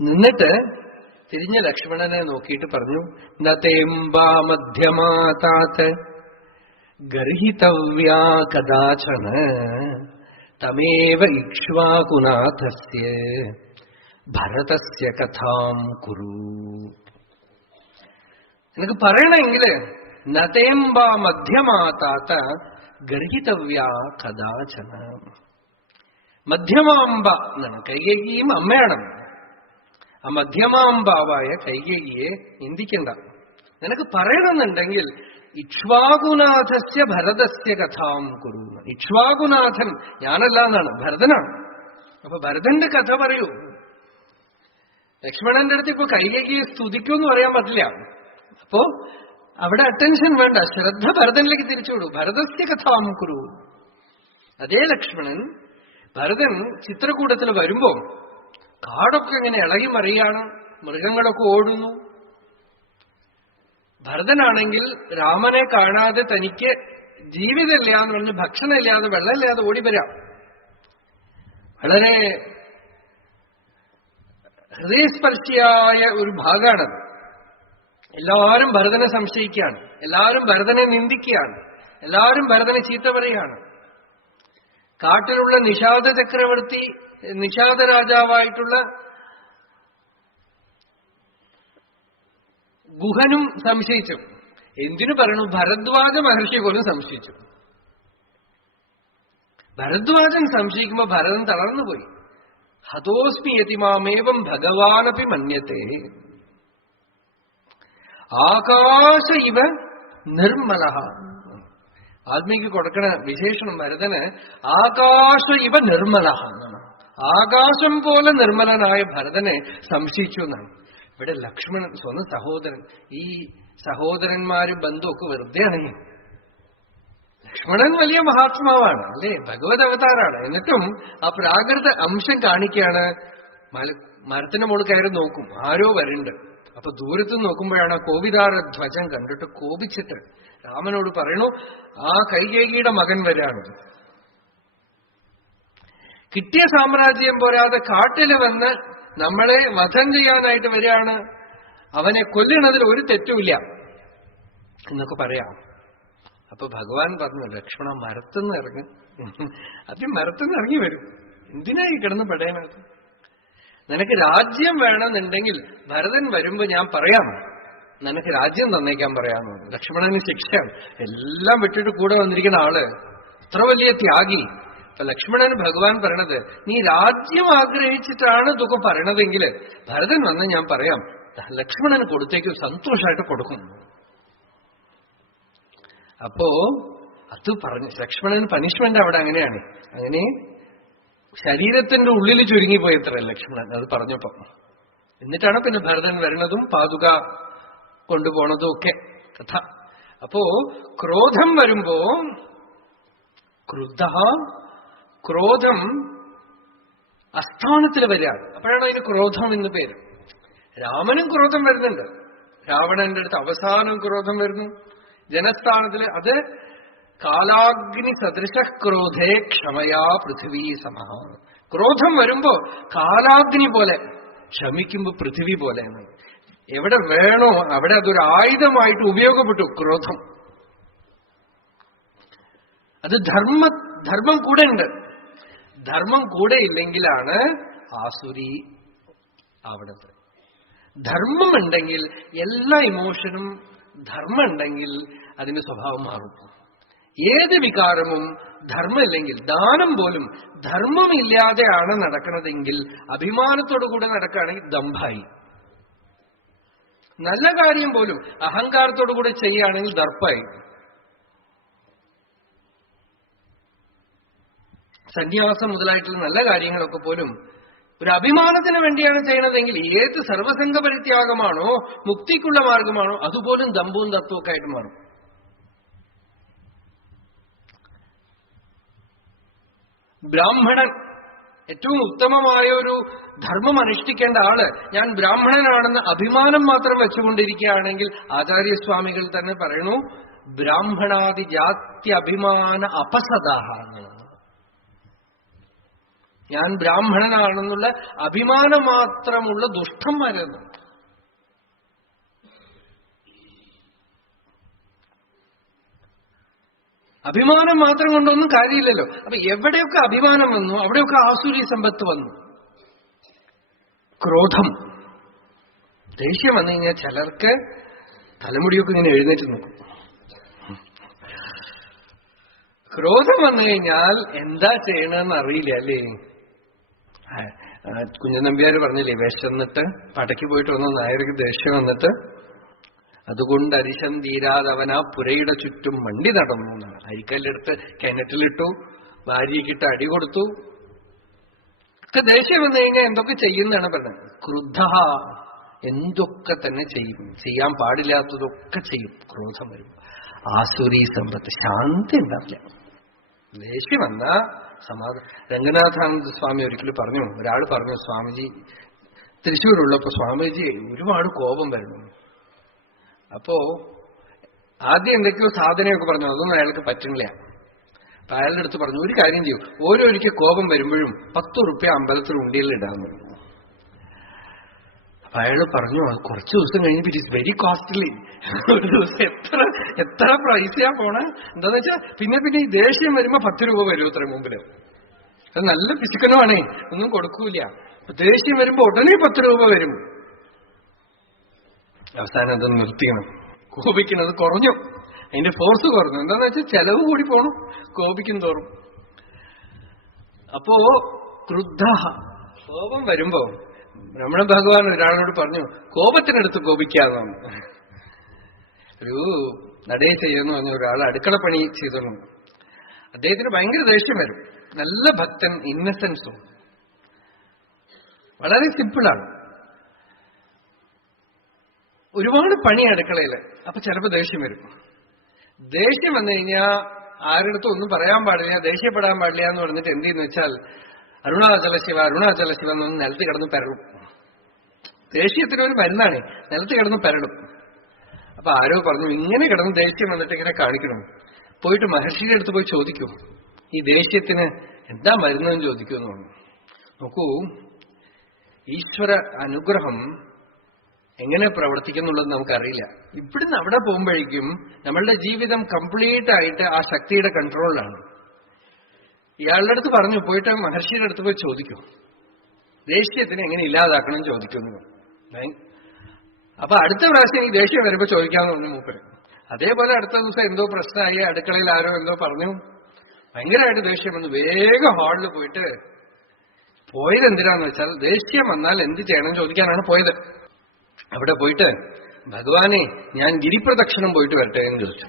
നിന്നിട്ട് തിരിഞ്ഞ ലക്ഷ്മണനെ നോക്കിയിട്ട് പറഞ്ഞു, നതേമ്പാ മധ്യമാതാത് ഗർഹിതവ്യാ കദാചന തമേവ ഇക്ഷ്വാകുനാഥസ്യ ഭരതസ്യ കഥാം കുരു. എനിക്ക് പറയണമെങ്കില് നതേമ്പാ മധ്യമാതാത ഗർഹിതവ്യാ കദാചന. മധ്യമാംബ എന്നാണ്, കൈകേയിയും അമ്മയാണ്. ആ മധ്യമാംബാവായ കൈകേയിയെ നിന്ദിക്കണ്ട. നിനക്ക് പറയണമെന്നുണ്ടെങ്കിൽ ഇക്ഷ്വാകുനാഥസ്യ ഭരതസ്യ കഥാം കുരു. ഇക്ഷ്വാകുനാഥൻ ഞാനല്ല എന്നാണ്, ഭരതനാണ്. അപ്പൊ ഭരതന്റെ കഥ പറയൂ. ലക്ഷ്മണന്റെ അടുത്ത് ഇപ്പൊ കൈകേയിയെ സ്തുതിക്കുമെന്ന് പറയാൻ പറ്റില്ല. അപ്പോ അവിടെ അറ്റൻഷൻ വേണ്ട, ശ്രദ്ധ ഭരതനിലേക്ക് തിരിച്ചുവിടൂ. ഭരതസ്യ കഥാം കുരു. അതേ ലക്ഷ്മണൻ ഭരതൻ ചിത്രകൂടത്തിൽ വരുമ്പോ കാടൊക്കെ ഇങ്ങനെ ഇളകി മറിയാണ്, മൃഗങ്ങളൊക്കെ ഓടുന്നു. ഭരതനാണെങ്കിൽ രാമനെ കാണാതെ തനിക്ക് ജീവിതമില്ല എന്ന് പറഞ്ഞ് ഭക്ഷണമില്ലാതെ വെള്ളമില്ലാതെ ഓടി വരാം. വളരെ ഹൃദയസ്പർശിയായ ഒരു ഭാഗമാണത്. എല്ലാവരും ഭരതനെ സംശയിക്കുകയാണ്, എല്ലാവരും ഭരതനെ നിന്ദിക്കുകയാണ്, എല്ലാവരും ഭരതനെ ചീത്ത പറയുകയാണ്. കാട്ടിലുള്ള നിഷാദ ചക്രവർത്തി, നിഷാദ രാജാവായിട്ടുള്ള ഗുഹനും സംശയിച്ചു. എന്തിനു പറയണു, ഭരദ്വാജ മഹർഷി പോലും സംശയിച്ചു. ഭരദ്വാജൻ സംശയിക്കുമ്പോ ഭരതൻ തളർന്നുപോയി. ഹതോസ്മി യതിമാമേവം ഭഗവാനപി മന്യത്തെ. ആകാശ ഇവ നിർമ്മല. വാൽമീകി കൊടുക്കണ വിശേഷണം ഭരതന് ആകാശ ഇവ നിർമ്മല എന്നാണ്. ആകാശം പോലെ നിർമ്മലനായ ഭരതനെ സംശയിച്ചു എന്നാണ്. ഇവിടെ ലക്ഷ്മണൻ സ്വന്തം സഹോദരൻ, ഈ സഹോദരന്മാരും ബന്ധുവൊക്കെ വെറുതെയാണ്. ലക്ഷ്മണൻ വലിയ മഹാത്മാവാണ് അല്ലേ, ഭഗവത് അവതാരാണ്. എന്നിട്ടും ആ പ്രാകൃത അംശം കാണിക്കുകയാണ്. മരത്തിന് മുകളിൽ കയറി നോക്കും, ആരോ വരുന്നുണ്ട്. അപ്പൊ ദൂരത്ത് നോക്കുമ്പോഴാണ് കോവിതാര ധ്വജം കണ്ടിട്ട് കോപിച്ചിട്ട് രാമനോട് പറയണു, ആ കൈകേയിയുടെ മകൻ വരാണ്. കിട്ടിയ സാമ്രാജ്യം പോരാതെ കാട്ടില് വന്ന് നമ്മളെ വധം ചെയ്യാനായിട്ട് വരികയാണ്. അവനെ കൊല്ലണതിൽ ഒരു തെറ്റുമില്ല എന്നൊക്കെ പറയാം. അപ്പൊ ഭഗവാൻ പറഞ്ഞു, ലക്ഷ്മണ മരത്തുനിന്ന് ഇറങ്ങി. ആദ്യം മരത്തുനിന്ന് ഇറങ്ങി വരും. എന്തിനാ ഈ കിടന്ന് പെടേണത്? നിനക്ക് രാജ്യം വേണമെന്നുണ്ടെങ്കിൽ ഭരതൻ വരുമ്പോ ഞാൻ പറയാം, നിനക്ക് രാജ്യം തന്നേക്കാൻ പറയാമെന്ന്. ലക്ഷ്മണന് ശിക്ഷ, എല്ലാം വിട്ടിട്ട് കൂടെ വന്നിരിക്കുന്ന ആള്, അത്ര വലിയ ത്യാഗി. അപ്പൊ ലക്ഷ്മണന് ഭഗവാൻ പറയണത്, നീ രാജ്യം ആഗ്രഹിച്ചിട്ടാണ് ഇതൊക്കെ പറയണതെങ്കിൽ ഭരതൻ വന്ന് ഞാൻ പറയാം, ലക്ഷ്മണന് കൊടുത്തേക്ക് സന്തോഷമായിട്ട് കൊടുക്കും. അപ്പോ അത് പറഞ്ഞു. ലക്ഷ്മണന് പനിഷ്മെന്റ് അവിടെ അങ്ങനെയാണ്. അങ്ങനെ ശരീരത്തിന്റെ ഉള്ളിൽ ചുരുങ്ങിപ്പോയത്ര ലക്ഷ്മണൻ അത് പറഞ്ഞപ്പോ. എന്നിട്ടാണ് പിന്നെ ഭരതൻ വരുന്നതും പാതുക കൊണ്ടുപോണതും ഒക്കെ കഥ. അപ്പോ ക്രോധം വരുമ്പോ ക്രുദ്ധ, ക്രോധം അസ്ഥാനത്തിൽ വരിക. അപ്പോഴാണ് അതിന് ക്രോധം എന്ന് പേര്. രാമനും ക്രോധം വരുന്നുണ്ട്. രാവണന്റെ അടുത്ത് അവസാനം ക്രോധം വരുന്നു ജനസ്ഥാനത്തില്. അത് കാലാഗ്നി സദൃശ ക്രോധേ ക്ഷമയാ പൃഥിവീ സമഹ. ക്രോധം വരുമ്പോ കാലാഗ്നി പോലെ, ക്ഷമിക്കുമ്പോ പൃഥിവി പോലെ. എവിടെ വേണോ അവിടെ അതൊരു ആയുധമായിട്ട് ഉപയോഗപ്പെട്ടു ക്രോധം. അത് ധർമ്മം കൂടെ ഉണ്ട്. ധർമ്മം കൂടെ ഇല്ലെങ്കിലാണ് ആസുരി അവിടുത്തെ. ധർമ്മം ഉണ്ടെങ്കിൽ എല്ലാ ഇമോഷനും, ധർമ്മം ഉണ്ടെങ്കിൽ അതിന്റെ സ്വഭാവം മാറും. ഏത് വികാരവും ധർമ്മമില്ലെങ്കിൽ, ദാനം പോലും ധർമ്മമില്ലാതെയാണ് നടക്കുന്നതെങ്കിൽ, അഭിമാനത്തോടു കൂടെ നടക്കുകയാണെങ്കിൽ ദമ്പായി. നല്ല കാര്യം പോലും അഹങ്കാരത്തോടു കൂടെ ചെയ്യുകയാണെങ്കിൽ ദർപ്പായി. സന്യാസം മുതലായിട്ടുള്ള നല്ല കാര്യങ്ങളൊക്കെ പോലും ഒരു അഭിമാനത്തിന് വേണ്ടിയാണ് ചെയ്യണതെങ്കിൽ, ഏത് സർവസംഘ പരിത്യാഗമാണോ മുക്തിക്കുള്ള മാർഗമാണോ അതുപോലും ദമ്പവും തത്വമൊക്കെ ആയിട്ട് മാറും. ബ്രാഹ്മണൻ ഏറ്റവും ഉത്തമമായ ഒരു ധർമ്മം അനുഷ്ഠിക്കേണ്ട ആള്, ഞാൻ ബ്രാഹ്മണനാണെന്ന് അഭിമാനം മാത്രം വെച്ചുകൊണ്ടിരിക്കുകയാണെങ്കിൽ ആചാര്യസ്വാമികൾ തന്നെ പറയണു, ബ്രാഹ്മണാദി ജാത്യഭിമാന അപസദാഹ എന്നാണ്. ഞാൻ ബ്രാഹ്മണനാണെന്നുള്ള അഭിമാനം മാത്രമുള്ള ദുഷ്ടന്മാരെന്ന്. അഭിമാനം മാത്രം കൊണ്ടൊന്നും കാര്യമില്ലല്ലോ. അപ്പൊ എവിടെയൊക്കെ അഭിമാനം വന്നു അവിടെയൊക്കെ ആസുരി സമ്പത്ത് വന്നു. ക്രോധം, ദേഷ്യം വന്നു കഴിഞ്ഞാൽ ചിലർക്ക് തലമുടിയൊക്കെ ഇങ്ങനെ എഴുന്നേറ്റ് നിൽക്കും. ക്രോധം വന്നു കഴിഞ്ഞാൽ എന്താ ചെയ്യണമെന്ന് അറിയില്ല അല്ലേ. കുഞ്ഞനമ്പ്യാര് പറഞ്ഞില്ലേ, വിശന്നിട്ട് പടയ്ക്ക് പോയിട്ട് വന്ന നായർക്ക് ദേഷ്യം വന്നിട്ട് അതുകൊണ്ട് അരിശം തീരാതവൻ ആ പുരയുടെ ചുറ്റും മണ്ടി നടന്നു എന്നാണ്. അരിക്കല്ലെടുത്ത് കിണറ്റിലിട്ടു, ഭാര്യയ്ക്കിട്ട് അടി കൊടുത്തു. ഒക്കെ ദേഷ്യം വന്നു കഴിഞ്ഞാൽ എന്തൊക്കെ ചെയ്യുന്നതാണ് പറഞ്ഞത്. ക്രുദ്ധ, എന്തൊക്കെ തന്നെ ചെയ്യും, ചെയ്യാൻ പാടില്ലാത്തതൊക്കെ ചെയ്യും ക്രോധം വരുമ്പോ. ആസുരി സമ്പത്ത്, ശാന്തി ഉണ്ടാവില്ല. ദേഷ്യം വന്നാ സമാധാനം. രംഗനാഥാനന്ദ സ്വാമി ഒരിക്കലും പറഞ്ഞു, ഒരാൾ പറഞ്ഞു, സ്വാമിജി തൃശ്ശൂരുള്ളപ്പോ സ്വാമിജി ഒരുപാട് കോപം വരുന്നു. അപ്പോ ആദ്യം എന്തൊക്കെയോ സാധനയൊക്കെ പറഞ്ഞു, അതൊന്നും അയാൾക്ക് പറ്റുന്നില്ല. അപ്പൊ അയാളുടെ അടുത്ത് പറഞ്ഞു, ഒരു കാര്യം ചെയ്യും, ഓരോരിക്കൽ കോപം വരുമ്പോഴും 10 റുപ്യ അമ്പലത്തിൽ ഉണ്ടിയിലിടാന്ന് പറഞ്ഞു. അപ്പൊ അയാൾ പറഞ്ഞു, കുറച്ച് ദിവസം കഴിഞ്ഞ് ഇറ്റ് ഈസ് വെരി കോസ്റ്റ്ലി. ഒരു ദിവസം എത്ര പ്രൈസാ പോണ. എന്താന്ന് വെച്ചാൽ പിന്നെ ഈ ദേഷ്യം വരുമ്പോ 10 രൂപ വരും അത്ര മുമ്പില്. അത് നല്ല പിശുക്കനുമാണേ, ഒന്നും കൊടുക്കൂല. ദേഷ്യം വരുമ്പോ ഉടനെ 10 രൂപ വരും. അവസാനം അത് നിർത്തിക്കണം. കോപിക്കുന്നത് കുറഞ്ഞു, അതിന്റെ ഫോഴ്സ് കുറഞ്ഞു. എന്താന്ന് വെച്ചാൽ ചെലവ് കൂടി പോണു കോപിക്കും തോറും. അപ്പോ ക്രുദ്ധ, കോപം വരുമ്പോ രമണ ഭഗവാൻ ഒരാളോട് പറഞ്ഞു, കോപത്തിനടുത്ത് കോപിക്കാന്നാണ്. ഒരു നടേശയ്യ എന്ന് പറഞ്ഞ ഒരാൾ അടുക്കളപ്പണി ചെയ്തോളൂ. അദ്ദേഹത്തിന് ഭയങ്കര ദേഷ്യം വരും. നല്ല ഭക്തൻ, ഇന്നസെൻസും, വളരെ സിമ്പിളാണ്. ഒരുപാട് പണി അടുക്കളയില്. അപ്പൊ ചിലപ്പോ ദേഷ്യം വരും. ദേഷ്യം വന്നു കഴിഞ്ഞാൽ ആരുടെ ഒന്നും പറയാൻ പാടില്ല, ദേഷ്യപ്പെടാൻ പാടില്ല എന്ന് പറഞ്ഞിട്ട് എന്ത് ചെയ്യുന്ന വെച്ചാൽ അരുണാചല ശിവ അരുണാചല ശിവ എന്നൊന്ന് നിലത്ത് കിടന്ന് പരടും. ദേഷ്യത്തിന് ഒരു മരുന്നാണ്, നിലത്ത് കിടന്ന് പരടും. അപ്പൊ ആരോ പറഞ്ഞു, ഇങ്ങനെ കിടന്ന് ദേഷ്യം വന്നിട്ട് ഇങ്ങനെ കാണിക്കണം, പോയിട്ട് മഹർഷിയുടെ അടുത്ത് പോയി ചോദിക്കൂ, ഈ ദേഷ്യത്തിന് എന്താ മരുന്നെന്ന് ചോദിക്കുമെന്ന് പറഞ്ഞു. നോക്കൂ, ഈശ്വര അനുഗ്രഹം എങ്ങനെ പ്രവർത്തിക്കുന്നുള്ളത് നമുക്കറിയില്ല. ഇവിടുന്ന് അവിടെ പോകുമ്പോഴേക്കും നമ്മളുടെ ജീവിതം കംപ്ലീറ്റ് ആയിട്ട് ആ ശക്തിയുടെ കൺട്രോളിലാണ്. ഇയാളുടെ അടുത്ത് പറഞ്ഞു, പോയിട്ട് മഹർഷിയുടെ അടുത്ത് പോയി ചോദിക്കൂ, ദേഷ്യത്തിന് എങ്ങനെ ഇല്ലാതാക്കണം ചോദിക്കുന്നു. അപ്പൊ അടുത്ത പ്രാവശ്യം ഈ ദേഷ്യം വരുമ്പോ ചോദിക്കാമെന്ന് പറഞ്ഞു മൂപ്പര്. അതേപോലെ അടുത്ത ദിവസം എന്തോ പ്രശ്നമായി, അടുക്കളയിൽ ആരോ എന്തോ പറഞ്ഞു, ഭയങ്കരമായിട്ട് ദേഷ്യം വന്നു. വേഗം ഹാളിൽ പോയിട്ട്, പോയത് എന്തിനാന്ന് വെച്ചാൽ ദേഷ്യം വന്നാൽ എന്ത് ചെയ്യണം ചോദിക്കാനാണ് പോയത്. അവിടെ പോയിട്ട്, ഭഗവാനെ ഞാൻ ഗിരിപ്രദക്ഷിണം പോയിട്ട് വരട്ടെ എന്ന് ചോദിച്ചു.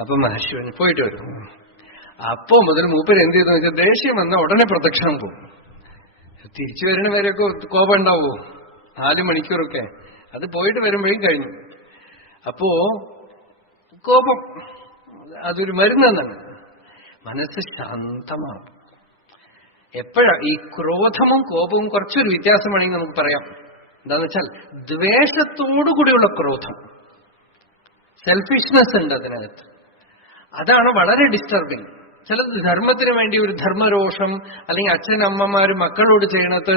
അപ്പൊ മഹർഷി പോയിട്ട് വരും. അപ്പോ മുതൽ മൂപ്പര് എന്ത് ചെയ്തെന്ന് വെച്ചാൽ ദേഷ്യം വന്ന ഉടനെ പ്രദക്ഷിണം പോകും. തിരിച്ചു വരുന്ന വരെയൊക്കെ കോപം ഉണ്ടാവോ, 4 മണിക്കൂറൊക്കെ, അത് പോയിട്ട് വരുമ്പോഴും കഴിഞ്ഞു. അപ്പോ കോപം അതൊരു മരുന്നെന്നാണ്. മനസ്സ് ശാന്തമാകും. എപ്പോഴാ ഈ ക്രോധവും കോപവും കുറച്ചൊരു വ്യത്യാസമാണെങ്കിൽ നമുക്ക് പറയാം. എന്താന്ന് വെച്ചാൽ ദ്വേഷത്തോടുകൂടിയുള്ള ക്രോധം, സെൽഫിഷ്നെസ് ഉണ്ട് അതിനകത്ത്. അതാണ് വളരെ ഡിസ്റ്റർബിങ്. ചിലത് ധർമ്മത്തിന് വേണ്ടി ഒരു ധർമ്മരോഷം, അല്ലെങ്കിൽ അച്ഛനമ്മമാര് മക്കളോട് ചെയ്യണത്,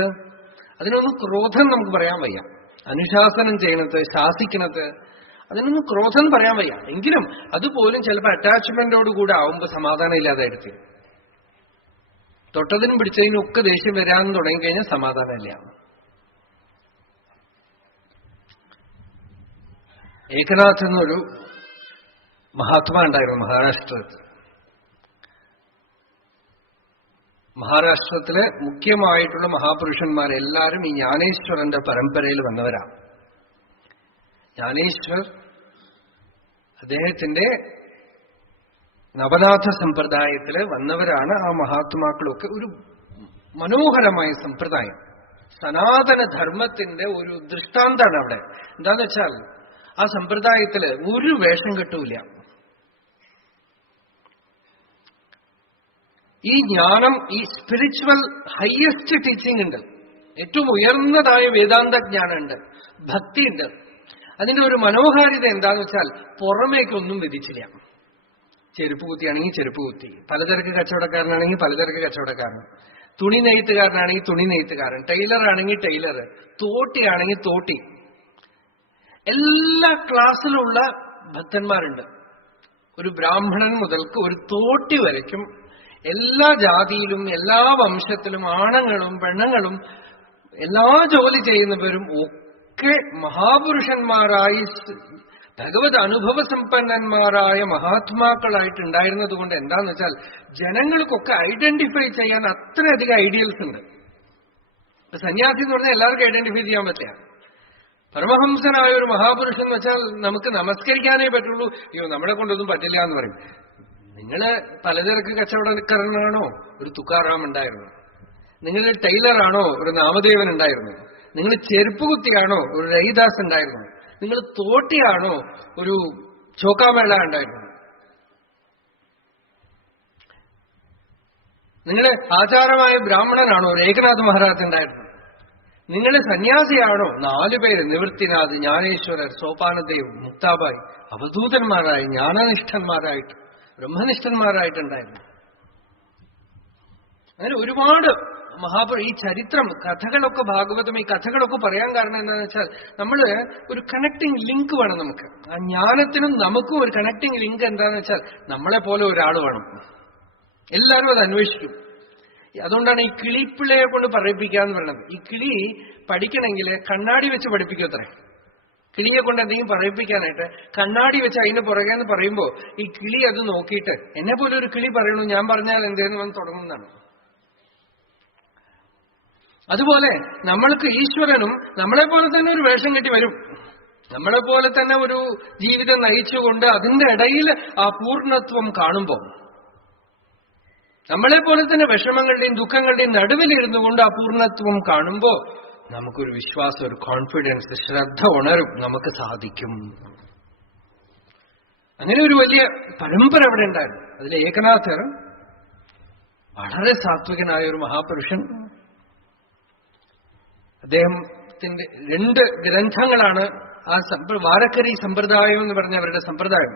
അതിനൊന്നും ക്രോധം നമുക്ക് പറയാൻ വയ്യ. അനുശാസനം ചെയ്യണത്, ശാസിക്കണത്, അതിനൊന്നും ക്രോധം പറയാൻ വയ്യ. എങ്കിലും അതുപോലും ചിലപ്പോൾ അറ്റാച്ച്മെന്റോടുകൂടെ ആവുമ്പോൾ സമാധാനം ഇല്ലാതായിട്ട്, തൊട്ടതിനും പിടിച്ചതിനും ഒക്കെ ദേഷ്യം വരാൻ തുടങ്ങിക്കഴിഞ്ഞാൽ സമാധാനമില്ല. ഏകനാഥ് എന്നൊരു മഹാത്മാ ഉണ്ടായിരുന്നു മഹാരാഷ്ട്രത്തിൽ. മഹാരാഷ്ട്രത്തിലെ മുഖ്യമായിട്ടുള്ള മഹാപുരുഷന്മാരെല്ലാവരും ഈ ജ്ഞാനേശ്വരന്റെ പരമ്പരയിൽ വന്നവരാണ്. ജ്ഞാനേശ്വർ അദ്ദേഹത്തിന്റെ നവനാഥ സമ്പ്രദായത്തില് വന്നവരാണ്. ആ മഹാത്മാക്കളൊക്കെ ഒരു മനോഹരമായ സമ്പ്രദായം, സനാതന ധർമ്മത്തിന്റെ ഒരു ദൃഷ്ടാന്താണ് അവിടെ. എന്താന്ന് വെച്ചാൽ ആ സമ്പ്രദായത്തില് ഒരു വേഷം കെട്ടൂല. ഈ ജ്ഞാനം, ഈ സ്പിരിച്വൽ ഹയസ്റ്റ് ടീച്ചിങ് ഉണ്ട്, ഏറ്റവും ഉയർന്നതായ വേദാന്ത ജ്ഞാനമുണ്ട്, ഭക്തിയുണ്ട്. അതിന്റെ ഒരു മനോഹാരിത എന്താന്ന് വെച്ചാൽ പുറമേക്കൊന്നും വിധിച്ചില്ല. ചെരുപ്പ് കുത്തിയാണെങ്കിൽ ചെരുപ്പ് കുത്തി, പലചരക്ക് കച്ചവടക്കാരനാണെങ്കിൽ പലചരക്ക് കച്ചവടക്കാരൻ, തുണി നെയ്ത്തുകാരനാണെങ്കിൽ തുണി നെയ്ത്തുകാരൻ, ടൈലർ ആണെങ്കിൽ ടൈലർ, തോട്ടിയാണെങ്കിൽ തോട്ടി. എല്ലാ ക്ലാസ്സിലുള്ള ഭക്തന്മാരുണ്ട്. ഒരു ബ്രാഹ്മണൻ മുതൽക്ക് ഒരു തോട്ടി വരയ്ക്കും എല്ലാ ജാതിയിലും എല്ലാ വംശത്തിലും ആണുങ്ങളും പെണ്ണുങ്ങളും എല്ലാ ജോലി ചെയ്യുന്നവരും ഒക്കെ മഹാപുരുഷന്മാരായി ഭഗവത് അനുഭവ സമ്പന്നന്മാരായ മഹാത്മാക്കളായിട്ടുണ്ടായിരുന്നത് കൊണ്ട് എന്താന്ന് വെച്ചാൽ ജനങ്ങൾക്കൊക്കെ ഐഡന്റിഫൈ ചെയ്യാൻ അത്രയധികം ഐഡിയൽസ് ഉണ്ട്. സന്യാസി എന്ന് പറഞ്ഞാൽ എല്ലാവർക്കും ഐഡന്റിഫൈ ചെയ്യാൻ പറ്റില്ല. പരമഹംസനായ ഒരു മഹാപുരുഷൻ എന്ന് വെച്ചാൽ നമുക്ക് നമസ്കരിക്കാനേ പറ്റുള്ളൂ. അയ്യോ നമ്മളെ കൊണ്ടൊന്നും പറ്റില്ല എന്ന് പറയും. നിങ്ങള് പലചരക്ക് കച്ചവടക്കാരനാണോ? ഒരു തുക്കാറാം ഉണ്ടായിരുന്നു. നിങ്ങൾ ടൈലറാണോ? ഒരു നാമദേവൻ ഉണ്ടായിരുന്നു. നിങ്ങൾ ചെരുപ്പ് കുത്തിയാണോ? ഒരു രഹിദാസ് ഉണ്ടായിരുന്നു. നിങ്ങൾ തോട്ടിയാണോ? ഒരു ചോക്കാമേള ഉണ്ടായിരുന്നു. നിങ്ങള് ആചാരമായ ബ്രാഹ്മണനാണോ? ഒരു ഏകനാഥ് മഹാരാജ് ഉണ്ടായിരുന്നു. നിങ്ങൾ സന്യാസിയാണോ? 4 പേര്, നിവൃത്തിനാഥ്, ജ്ഞാനേശ്വരർ, സോപാനദേവ്, മുക്താബായി, അവധൂതന്മാരായി, ജ്ഞാനനിഷ്ഠന്മാരായിട്ട്, ബ്രഹ്മനിഷ്ഠന്മാരായിട്ടുണ്ടായിരുന്നു. അങ്ങനെ ഒരുപാട് ഈ ചരിത്രം, കഥകളൊക്കെ, ഭാഗവതം, ഈ കഥകളൊക്കെ പറയാൻ കാരണം എന്താണെന്ന് വെച്ചാൽ നമ്മള് ഒരു കണക്ടിങ് ലിങ്ക് വേണം നമുക്ക്. ആ ജ്ഞാനത്തിനും നമുക്കും ഒരു കണക്ടിങ് ലിങ്ക് എന്താണെന്ന് വെച്ചാൽ നമ്മളെ പോലെ ഒരാൾ വേണം. എല്ലാവരും അത് അന്വേഷിക്കും. അതുകൊണ്ടാണ് ഈ കിളിപ്പിള്ളയെ കൊണ്ട് പറയിപ്പിക്കാന്ന് പറയുന്നത്. ഈ കിളി പഠിക്കണമെങ്കിൽ കണ്ണാടി വെച്ച് പഠിപ്പിക്കത്രേ. കിളിയെ കൊണ്ട് എന്തെങ്കിലും പറയിപ്പിക്കാനായിട്ട് കണ്ണാടി വെച്ച് അതിന് പുറകെ എന്ന് പറയുമ്പോൾ ഈ കിളി അത് നോക്കിയിട്ട് എന്നെ പോലെ ഒരു കിളി പറയണു, ഞാൻ പറഞ്ഞാൽ എന്തേന്ന് വന്ന് തുടങ്ങുന്നതാണ്. അതുപോലെ നമ്മൾക്ക് ഈശ്വരനും നമ്മളെ പോലെ തന്നെ ഒരു വേഷം കെട്ടി വരും. നമ്മളെ പോലെ തന്നെ ഒരു ജീവിതം നയിച്ചുകൊണ്ട് അതിന്റെ ഇടയിൽ ആ പൂർണ്ണത്വം കാണുമ്പോൾ, നമ്മളെ പോലെ തന്നെ വിഷമങ്ങളുടെയും ദുഃഖങ്ങളുടെയും നടുവിലിരുന്നു കൊണ്ട് ആ പൂർണ്ണത്വം കാണുമ്പോൾ നമുക്കൊരു വിശ്വാസം, ഒരു കോൺഫിഡൻസ്, ശ്രദ്ധ ഉണരും, നമുക്ക് സാധിക്കും. അങ്ങനെ ഒരു വലിയ പരമ്പര അവിടെ ഉണ്ടായിരുന്നു. അതിൽ ഏകനാഥർ വളരെ സാത്വികനായ ഒരു മഹാപുരുഷൻ. അദ്ദേഹത്തിന്റെ 2 ഗ്രന്ഥങ്ങളാണ് ആ വാരക്കരി സമ്പ്രദായം എന്ന് പറഞ്ഞ അവരുടെ സമ്പ്രദായം.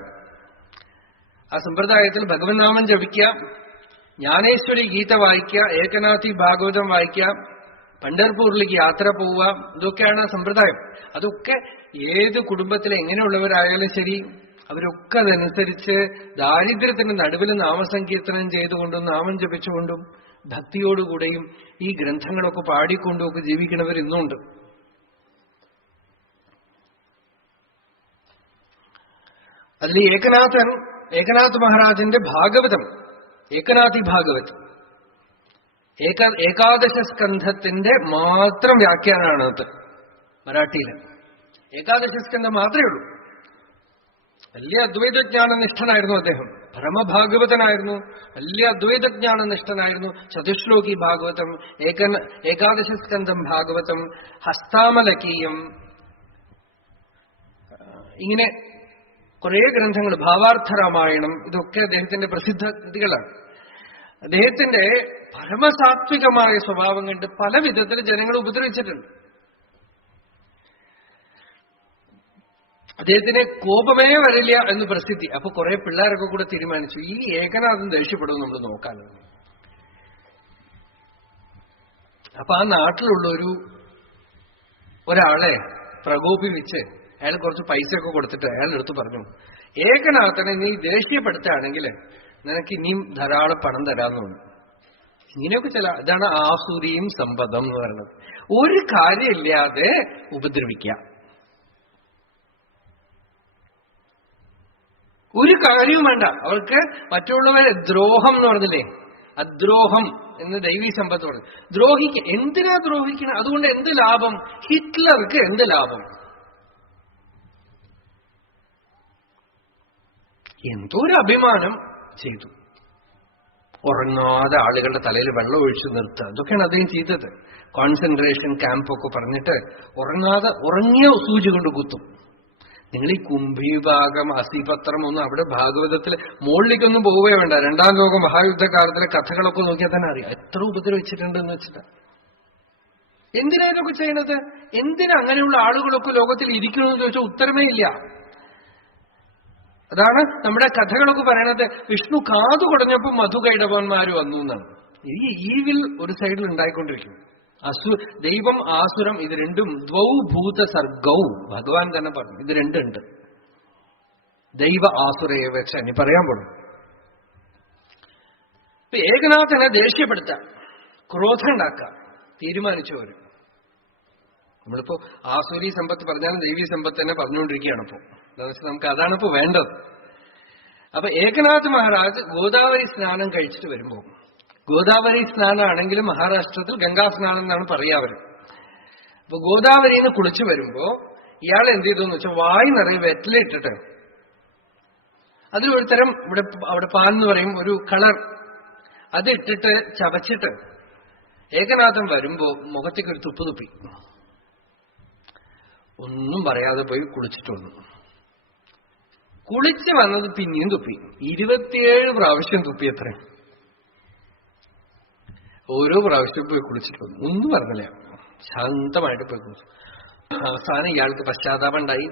ആ സമ്പ്രദായത്തിൽ ഭഗവന്നാമം ജപിക്കുക, ജ്ഞാനേശ്വരി ഗീത വായിക്കുക, ഏകനാഥി ഭാഗവതം വായിക്കുക, പണ്ഡർപൂരിലേക്ക് യാത്ര പോവുക, ഇതൊക്കെയാണ് സമ്പ്രദായം. അതൊക്കെ ഏത് കുടുംബത്തിലെ എങ്ങനെയുള്ളവരായാലും ശരി, അവരൊക്കെ അതനുസരിച്ച് ദാരിദ്ര്യത്തിന്റെ നടുവിൽ നാമസങ്കീർത്തനം ചെയ്തുകൊണ്ടും നാമം ജപിച്ചുകൊണ്ടും ഭക്തിയോടുകൂടെയും ഈ ഗ്രന്ഥങ്ങളൊക്കെ പാടിക്കൊണ്ടും ഒക്കെ ജീവിക്കുന്നവർ ഇന്നുണ്ട്. അതിൽ ഏകനാഥ് മഹാരാജന്റെ ഭാഗവതം, ഏകനാഥി ഭാഗവത്, ഏകാദശ സ്കന്ധത്തിന്റെ മാത്രം വ്യാഖ്യാനമാണ് അത് മറാഠിയില്. ഏകാദശ സ്കന്ധം മാത്രമേ ഉള്ളൂ. വലിയ അദ്വൈതജ്ഞാനനിഷ്ഠനായിരുന്നു അദ്ദേഹം, പരമഭാഗവതനായിരുന്നു, വലിയ അദ്വൈതജ്ഞാനനിഷ്ഠനായിരുന്നു. ചതുശ്ലോകി ഭാഗവതം, ഏകാദശ സ്കന്ധം ഭാഗവതം, ഹസ്താമലകീയം, ഇങ്ങനെ കുറെ ഗ്രന്ഥങ്ങൾ, ഭാവാർത്ഥ രാമായണം, ഇതൊക്കെ അദ്ദേഹത്തിന്റെ പ്രസിദ്ധ കൃതികളാണ്. അദ്ദേഹത്തിന്റെ പരമസാത്വികമായ സ്വഭാവം കണ്ട് പല വിധത്തിൽ ജനങ്ങൾ ഉപദ്രവിച്ചിട്ടുണ്ട്. അദ്ദേഹത്തിന് കോപമേ വരില്ല എന്ന് പ്രസിദ്ധി. അപ്പൊ കുറെ പിള്ളേരൊക്കെ കൂടെ തീരുമാനിച്ചു, ഈ ഏകനാഥൻ ദേഷ്യപ്പെടും നമ്മൾ നോക്കാനും. അപ്പൊ ആ നാട്ടിലുള്ള ഒരാളെ പ്രകോപിപ്പിച്ച് അയാൾ കുറച്ച് പൈസയൊക്കെ കൊടുത്തിട്ട് അയാളെടുത്ത് പറഞ്ഞു, ഏകനാഥനെ നീ ദേഷ്യപ്പെടുത്തുകയാണെങ്കിൽ നിനക്ക് ഇനിയും ധാരാളം പണം തരാമെന്ന് പറഞ്ഞു. ഇങ്ങനെയൊക്കെ ഇതാണ് ആസുരിയും സമ്പദം എന്ന് പറയുന്നത്. ഒരു കാര്യമില്ലാതെ ഉപദ്രവിക്കുക, ഒരു കാര്യവും വേണ്ട അവർക്ക്. മറ്റുള്ളവരെ ദ്രോഹം എന്ന് പറഞ്ഞില്ലേ, അദ്രോഹം എന്ന് ദൈവീ സമ്പത്ത് പറഞ്ഞു. ദ്രോഹിക്കുക, എന്തിനാ ദ്രോഹിക്കണം? അതുകൊണ്ട് എന്ത് ലാഭം? ഹിറ്റ്ലർക്ക് എന്ത് ലാഭം? എന്തോ ഒരു അഭിമാനം ചെയ്തു. ഉറങ്ങാതെ ആളുകളുടെ തലയിൽ വെള്ളം ഒഴിച്ചു നിർത്തുക, അതൊക്കെയാണ് അദ്ദേഹം ചെയ്തത്. കോൺസെൻട്രേഷൻ ക്യാമ്പൊക്കെ പറഞ്ഞിട്ട് ഉറങ്ങിയ സൂചി കൊണ്ട് കുത്തും. നിങ്ങൾ ഈ കുംഭീഭാഗം, അസ്ഥിപത്രം ഒന്നും അവിടെ ഭാഗവതത്തിൽ മുകളിലേക്കൊന്നും പോവുകയേ വേണ്ട. 2ാം ലോക മഹായുദ്ധകാലത്തിലെ കഥകളൊക്കെ നോക്കിയാൽ തന്നെ അറിയാം എത്ര ഉപദ്രവിച്ചിട്ടുണ്ടെന്ന് വെച്ചിട്ട്. എന്തിനാ ഇതൊക്കെ ചെയ്യണത്? എന്തിനാ അങ്ങനെയുള്ള ആളുകളൊക്കെ ലോകത്തിൽ ഇരിക്കണമെന്ന് ചോദിച്ചാൽ ഉത്തരമേ ഇല്ല. അതാണ് നമ്മുടെ കഥകളൊക്കെ പറയണത്. വിഷ്ണു കാതു കുടഞ്ഞപ്പോൾ മധുകൈടവന്മാർ വന്നു എന്നാണ്. ഈ ഈവിൽ ഒരു സൈഡിൽ ഉണ്ടായിക്കൊണ്ടിരിക്കും. ദൈവം ആസുരം ഇത് രണ്ടും ദ്വൗ ഭൂത സർഗൗ, ഭഗവാൻ തന്നെ പറഞ്ഞു. ഇത് രണ്ടുണ്ട്. ദൈവ ആസുരയെ വെച്ച് ഇനി പറയാൻ പോലും. ഏകനാഥനെ ദേഷ്യപ്പെടുത്താൻ, ക്രോധം ഉണ്ടാക്കാൻ തീരുമാനിച്ചവര്. നമ്മളിപ്പോ ആസുരി സമ്പത്ത് പറഞ്ഞാലും ദൈവീ സമ്പത്ത് തന്നെ പറഞ്ഞുകൊണ്ടിരിക്കുകയാണ് ഇപ്പോ. എന്താണെന്ന് വെച്ചാൽ നമുക്ക് അതാണിപ്പോ വേണ്ടത്. അപ്പൊ ഏകനാഥ് മഹാരാജ് ഗോദാവരി സ്നാനം കഴിച്ചിട്ട് വരുമ്പോ, ഗോദാവരി സ്നാനമാണെങ്കിലും മഹാരാഷ്ട്രത്തിൽ ഗംഗാ സ്നാനം എന്നാണ് പറയാവര്. അപ്പൊ ഗോദാവരിയിൽ നിന്ന് കുളിച്ചു വരുമ്പോ ഇയാൾ എന്ത് ചെയ്തെന്ന് വെച്ചാൽ വായി നിറയെ വെറ്റിലിട്ടിട്ട് അതിലൊരു തരം അവിടെ പാൽ എന്ന് പറയും ഒരു കളർ, അതിട്ടിട്ട് ചവച്ചിട്ട് ഏകനാഥൻ വരുമ്പോ മുഖത്തേക്ക് ഒരു തുപ്പ് തുപ്പി. ഒന്നും പറയാതെ പോയി കുളിച്ചിട്ട് വന്നു. കുളിച്ച് വന്നത് പിന്നെയും തുപ്പി. 27 പ്രാവശ്യം തുപ്പി. എത്ര? ഓരോ പ്രാവശ്യം പോയി കുളിച്ചിട്ട് വന്നു. ഒന്നും പറഞ്ഞില്ല, ശാന്തമായിട്ട് പോയി കുളിച്ചു. അവസാനം ഇയാൾക്ക് പശ്ചാത്താപം ഉണ്ടായി.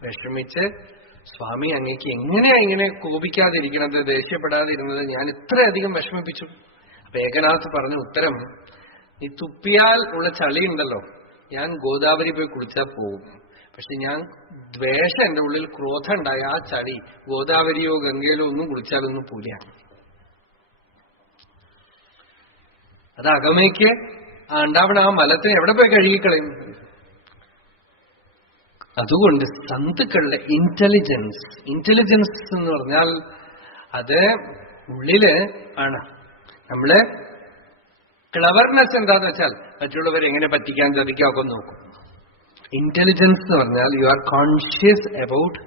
വിഷമിച്ച്, സ്വാമി അങ്ങേക്ക് എങ്ങനെയാ ഇങ്ങനെ കോപിക്കാതിരിക്കണത്, ദേഷ്യപ്പെടാതിരുന്നത്? ഞാൻ ഇത്രയധികം വിഷമിപ്പിച്ചു. അപ്പൊ ഏകനാഥ് പറഞ്ഞ ഉത്തരം, ഈ തുപ്പിയാൽ ഉള്ള ചളി ഉണ്ടല്ലോ, ഞാൻ ഗോദാവരി പോയി കുളിച്ചാൽ പോവും. പക്ഷെ ഞാൻ ദ്വേഷം എന്റെ ഉള്ളിൽ ക്രോധം ഉണ്ടായ ആ ചളി ഗോദാവരിയോ ഗംഗയിലോ ഒന്നും കുളിച്ചാലൊന്നും പോല. അത് അകമയ്ക്ക് ഉണ്ടാവണ ആ മലത്തിന് എവിടെ പോയി കഴുകിക്കളയും? അതുകൊണ്ട് സന്തുക്കളുടെ ഇന്റലിജൻസ് എന്ന് പറഞ്ഞാൽ അത് ഉള്ളില് ആണ്. നമ്മള് ക്ലവർനെസ് എന്താന്ന് വെച്ചാൽ മറ്റുള്ളവരെ എങ്ങനെ പറ്റിക്കാൻ ചതിക്കാൻ ഒക്കെ നോക്കും. ഇന്റലിജൻസ് എന്ന് പറഞ്ഞാൽ you are conscious about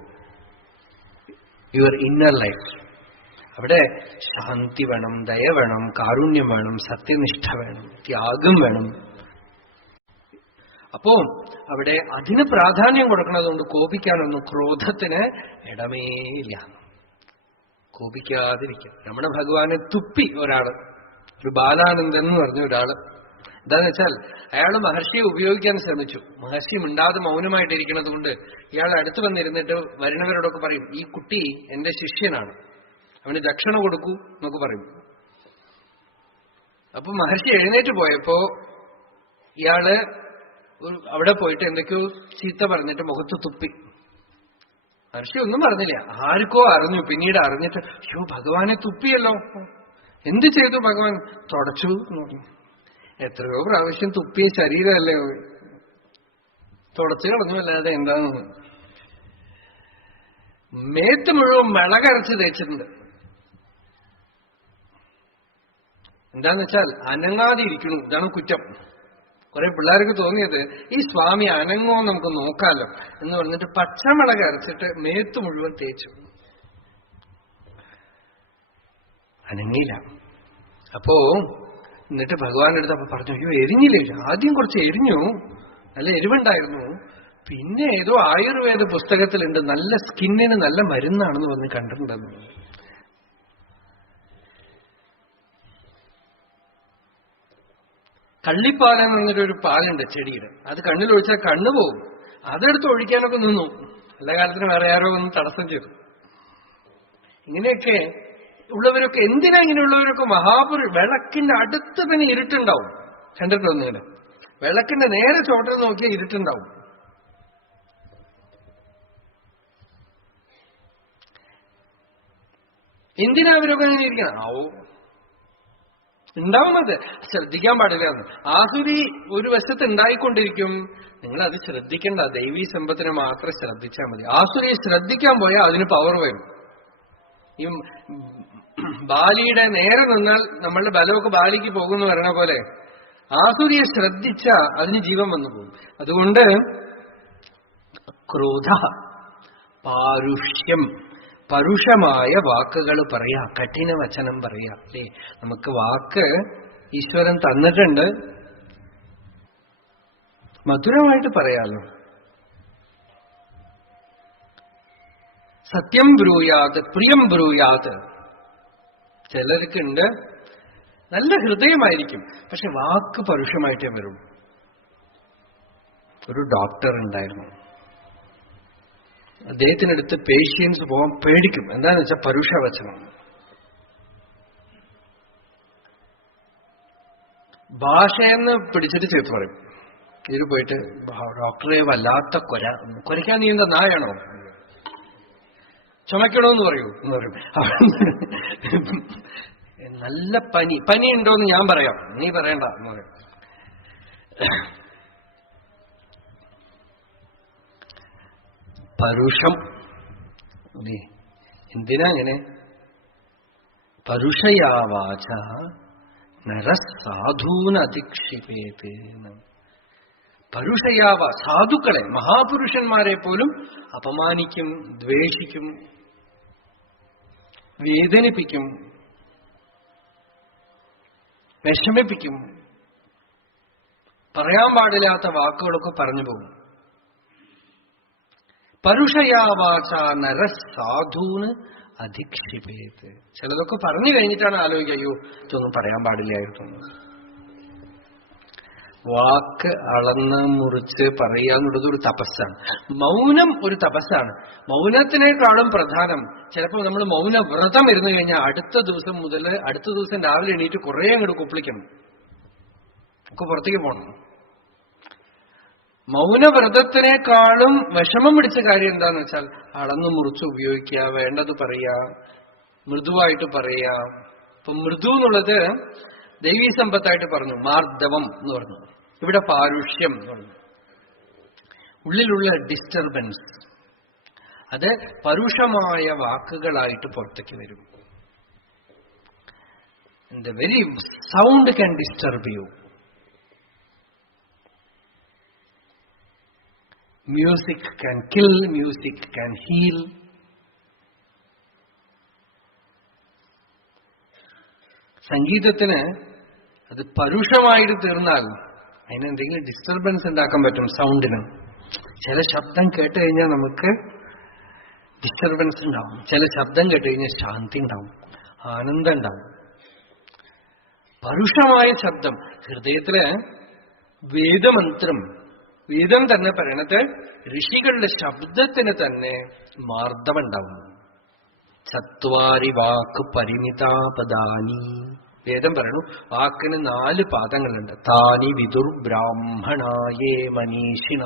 your inner life. അവിടെ ശാന്തി വേണം, ദയ വേണം, കാരുണ്യം വേണം, സത്യനിഷ്ഠ വേണം, ത്യാഗം വേണം. അപ്പോ അവിടെ അതിന് പ്രാധാന്യം കൊടുക്കുന്നതുകൊണ്ട് കോപിക്കാനൊന്നും, ക്രോധത്തിന് ഇടമേയില്ല. കോപിക്കാതിരിക്കുക. നമ്മുടെ ഭഗവാനെ തുപ്പി ഒരാള്, ഒരു ബാലാനന്ദൻ എന്ന് പറഞ്ഞ ഒരാള്. എന്താന്ന് വെച്ചാൽ അയാള് മഹർഷിയെ ഉപയോഗിക്കാൻ ശ്രമിച്ചു. മഹർഷി മിണ്ടാതെ മൗനമായിട്ടിരിക്കുന്നത് കൊണ്ട് ഇയാൾ അടുത്ത് വന്നിരുന്നിട്ട് വരുന്നവരോടൊക്കെ പറയും, ഈ കുട്ടി എന്റെ ശിഷ്യനാണ്, അവന് ദക്ഷിണ കൊടുക്കൂ എന്നൊക്കെ പറയും. അപ്പൊ മഹർഷി എഴുന്നേറ്റ് പോയപ്പോ ഇയാള് അവിടെ പോയിട്ട് എന്തൊക്കെയോ ചീത്ത പറഞ്ഞിട്ട് മുഖത്ത് തുപ്പി. മഹർഷി ഒന്നും പറഞ്ഞില്ല. ആർക്കോ അറിഞ്ഞു, പിന്നീട് അറിഞ്ഞിട്ട് അയ്യോ ഭഗവാനെ തുപ്പിയല്ലോ, എന്ത് ചെയ്തു ഭഗവാൻ? തുടച്ചു എന്ന് പറഞ്ഞു. എത്രയോ പ്രാവശ്യം തുപ്പിയ ശരീരമല്ലേ, തുടച്ചു കളഞ്ഞു, അല്ലാതെ എന്താന്ന്. മേത്ത് മുഴുവൻ മിളകരച്ച് തേച്ചിട്ടുണ്ട്. എന്താന്ന് വെച്ചാൽ അനങ്ങാതെ ഇരിക്കണു, ഇതാണ് കുറ്റം. കുറെ പിള്ളേർക്ക് തോന്നിയത് ഈ സ്വാമി അനങ്ങോ നമുക്ക് നോക്കാമല്ലോ എന്ന് പറഞ്ഞിട്ട് പച്ചമുളക് അരച്ചിട്ട് മേത്ത് മുഴുവൻ തേച്ചു. അനങ്ങിയില്ല. അപ്പോ എന്നിട്ട് ഭഗവാന്റെ അടുത്ത് അപ്പൊ പറഞ്ഞു, അയ്യോ എരിഞ്ഞില്ലേ? ആദ്യം കുറച്ച് എരിഞ്ഞു, നല്ല എരിവുണ്ടായിരുന്നു, പിന്നെ ഏതോ ആയുർവേദ പുസ്തകത്തിലുണ്ട് നല്ല സ്കിന്നിന് നല്ല മരുന്നാണെന്ന് പറഞ്ഞ് കണ്ടിട്ടുണ്ടെന്ന്. കള്ളിപ്പാലെന്ന് പറഞ്ഞിട്ടൊരു പാലുണ്ട് ചെടിയുടെ, അത് കണ്ണിലൊഴിച്ചാൽ കണ്ണു പോകും. അതെടുത്ത് ഒഴിക്കാനൊക്കെ നിന്നു. എല്ലാ കാലത്തിനും വേറെ ആരോ ഒന്നും തടസ്സം ചെയ്തു. ഇങ്ങനെയൊക്കെ ഉള്ളവരൊക്കെ, എന്തിനാ ഇങ്ങനെയുള്ളവരൊക്കെ? വിളക്കിന്റെ അടുത്ത് തന്നെ ഇരുട്ടുണ്ടാവും. കണ്ടിട്ടൊന്നുമില്ല. വിളക്കിന്റെ നേരെ ചോട്ടിൽ നോക്കിയാൽ ഇരുട്ടുണ്ടാവും. എന്തിനാ അവരൊക്കെ അങ്ങനെ ഇരിക്കണം? ഉണ്ടാവുന്നത് ശ്രദ്ധിക്കാൻ പാടില്ല. ആസുരി ഒരു വശത്ത് ഉണ്ടായിക്കൊണ്ടിരിക്കും, നിങ്ങൾ അത് ശ്രദ്ധിക്കേണ്ട. ദൈവീ സമ്പത്തിനെ മാത്രം ശ്രദ്ധിച്ചാൽ മതി. ആസുരിയെ ശ്രദ്ധിക്കാൻ പോയാൽ അതിന് പവർ വരും. ഈ ബാലിയുടെ നേരെ നിന്നാൽ നമ്മളുടെ ബലമൊക്കെ ബാലിക്ക് പോകുന്നു പറയണ പോലെ ആസുരിയെ ശ്രദ്ധിച്ച അതിന് ജീവൻ വന്നു പോകും. അതുകൊണ്ട് ക്രോധ, പാരുഷ്യം, പരുഷമായ വാക്കുകൾ പറയാ, കഠിന വചനം പറയാ. അല്ലേ, നമുക്ക് വാക്ക് ഈശ്വരൻ തന്നിട്ടുണ്ട്, മധുരമായിട്ട് പറയാലോ. സത്യം ബ്രൂയാത്, പ്രിയം ബ്രൂയാത്. ചിലർക്കുണ്ട് നല്ല ഹൃദയമായിരിക്കും, പക്ഷെ വാക്ക് പരുഷമായിട്ടേ വരും. ഒരു ഡോക്ടർ ഉണ്ടായിരുന്നു, അദ്ദേഹത്തിനടുത്ത് പേഷ്യൻസ് പോകാൻ പേടിക്കും. എന്താന്ന് വെച്ചാൽ പരുഷവചനം. ഭാഷയെന്ന് പിടിച്ചിട്ട് ചേർത്ത് പറയും. ഇതിൽ പോയിട്ട് ഡോക്ടറെ വല്ലാത്ത കുരയ്ക്കാൻ നീ എന്താ നായാണോ, ചുമക്കണോന്ന് പറയൂ എന്ന് പറയും. നല്ല പനി ഉണ്ടോന്ന് ഞാൻ പറയാം, നീ പറയണ്ട എന്ന് പറയും. പരുഷം. എന്തിനാ അങ്ങനെ? പരുഷയാവാച നരസാധൂനധിക്ഷിപേത്. പരുഷയാവ, സാധുക്കളെ, മഹാപുരുഷന്മാരെ പോലും അപമാനിക്കും, ദ്വേഷിക്കും, വേദനിപ്പിക്കും, വിഷമിപ്പിക്കും. പറയാൻ പാടില്ലാത്ത വാക്കുകളൊക്കെ പറഞ്ഞു പോകും. പരുഷയാവാച നരസാധൂന് അധിക്ഷിപേത്. ചിലതൊക്കെ പറഞ്ഞു കഴിഞ്ഞിട്ടാണ് ആലോചിക്കുക, അയ്യോ ഇതൊന്നും പറയാൻ പാടില്ലായിരുന്നു. വാക്ക് അളന്ന് മുറിച്ച് പറയാന്നുള്ളത് ഒരു തപസ്സാണ്. മൗനം ഒരു തപസ്സാണ്. മൗനത്തിനേക്കാളും പ്രധാനം, ചിലപ്പോൾ നമ്മൾ മൗനവ്രതം ഇരുന്നു കഴിഞ്ഞാൽ അടുത്ത ദിവസം മുതൽ അടുത്ത ദിവസം രാവിലെ എണീറ്റ് കുറെ അങ്ങോട്ട് കുപ്പിളിക്കണം, ഒക്കെ പുറത്തേക്ക് പോകണം. മൗനവ്രതത്തിനേക്കാളും വിഷമം പിടിച്ച കാര്യം എന്താന്ന് വെച്ചാൽ അളന്നു മുറിച്ച് ഉപയോഗിക്കുക, വേണ്ടത് പറയുക, മൃദുവായിട്ട് പറയുക. ഇപ്പൊ മൃദു എന്നുള്ളത് ദൈവീ സമ്പത്തായിട്ട് പറഞ്ഞു, മാർദ്ദവം എന്ന് പറഞ്ഞു. ഇവിടെ പാരുഷ്യം എന്ന് പറഞ്ഞു. ഉള്ളിലുള്ള ഡിസ്റ്റർബൻസ് അത് പരുഷമായ വാക്കുകളായിട്ട് പുറത്തേക്ക് വരും. The very sound can disturb you. Music can kill, music can heal. സംഗീതത്തിന് അത് പരുഷമായിട്ട് തീർന്നാൽ അതിനെന്തെങ്കിലും ഡിസ്റ്റർബൻസ് ഉണ്ടാക്കാൻ പറ്റും. സൗണ്ടിന് ചില ശബ്ദം കേട്ട് കഴിഞ്ഞാൽ നമുക്ക് ഡിസ്റ്റർബൻസ് ഉണ്ടാവും, ചില ശബ്ദം കേട്ട് കഴിഞ്ഞാൽ ശാന്തി ഉണ്ടാവും, ആനന്ദം ഉണ്ടാവും. പരുഷമായ ശബ്ദം ഹൃദയത്തില് വേദമന്ത്രം, വേദം തന്നെ പറയണത് ഋഷികളുടെ ശബ്ദത്തിന് തന്നെ മാർദ്ദമുണ്ടാവും. ചത്വാരി വാക്ക് പരിമിതാപദാനി, വേദം പറയണു വാക്കിന് 4 പാദങ്ങളുണ്ട്. താനി വിദുർ ബ്രാഹ്മണായേ മനീഷിണ.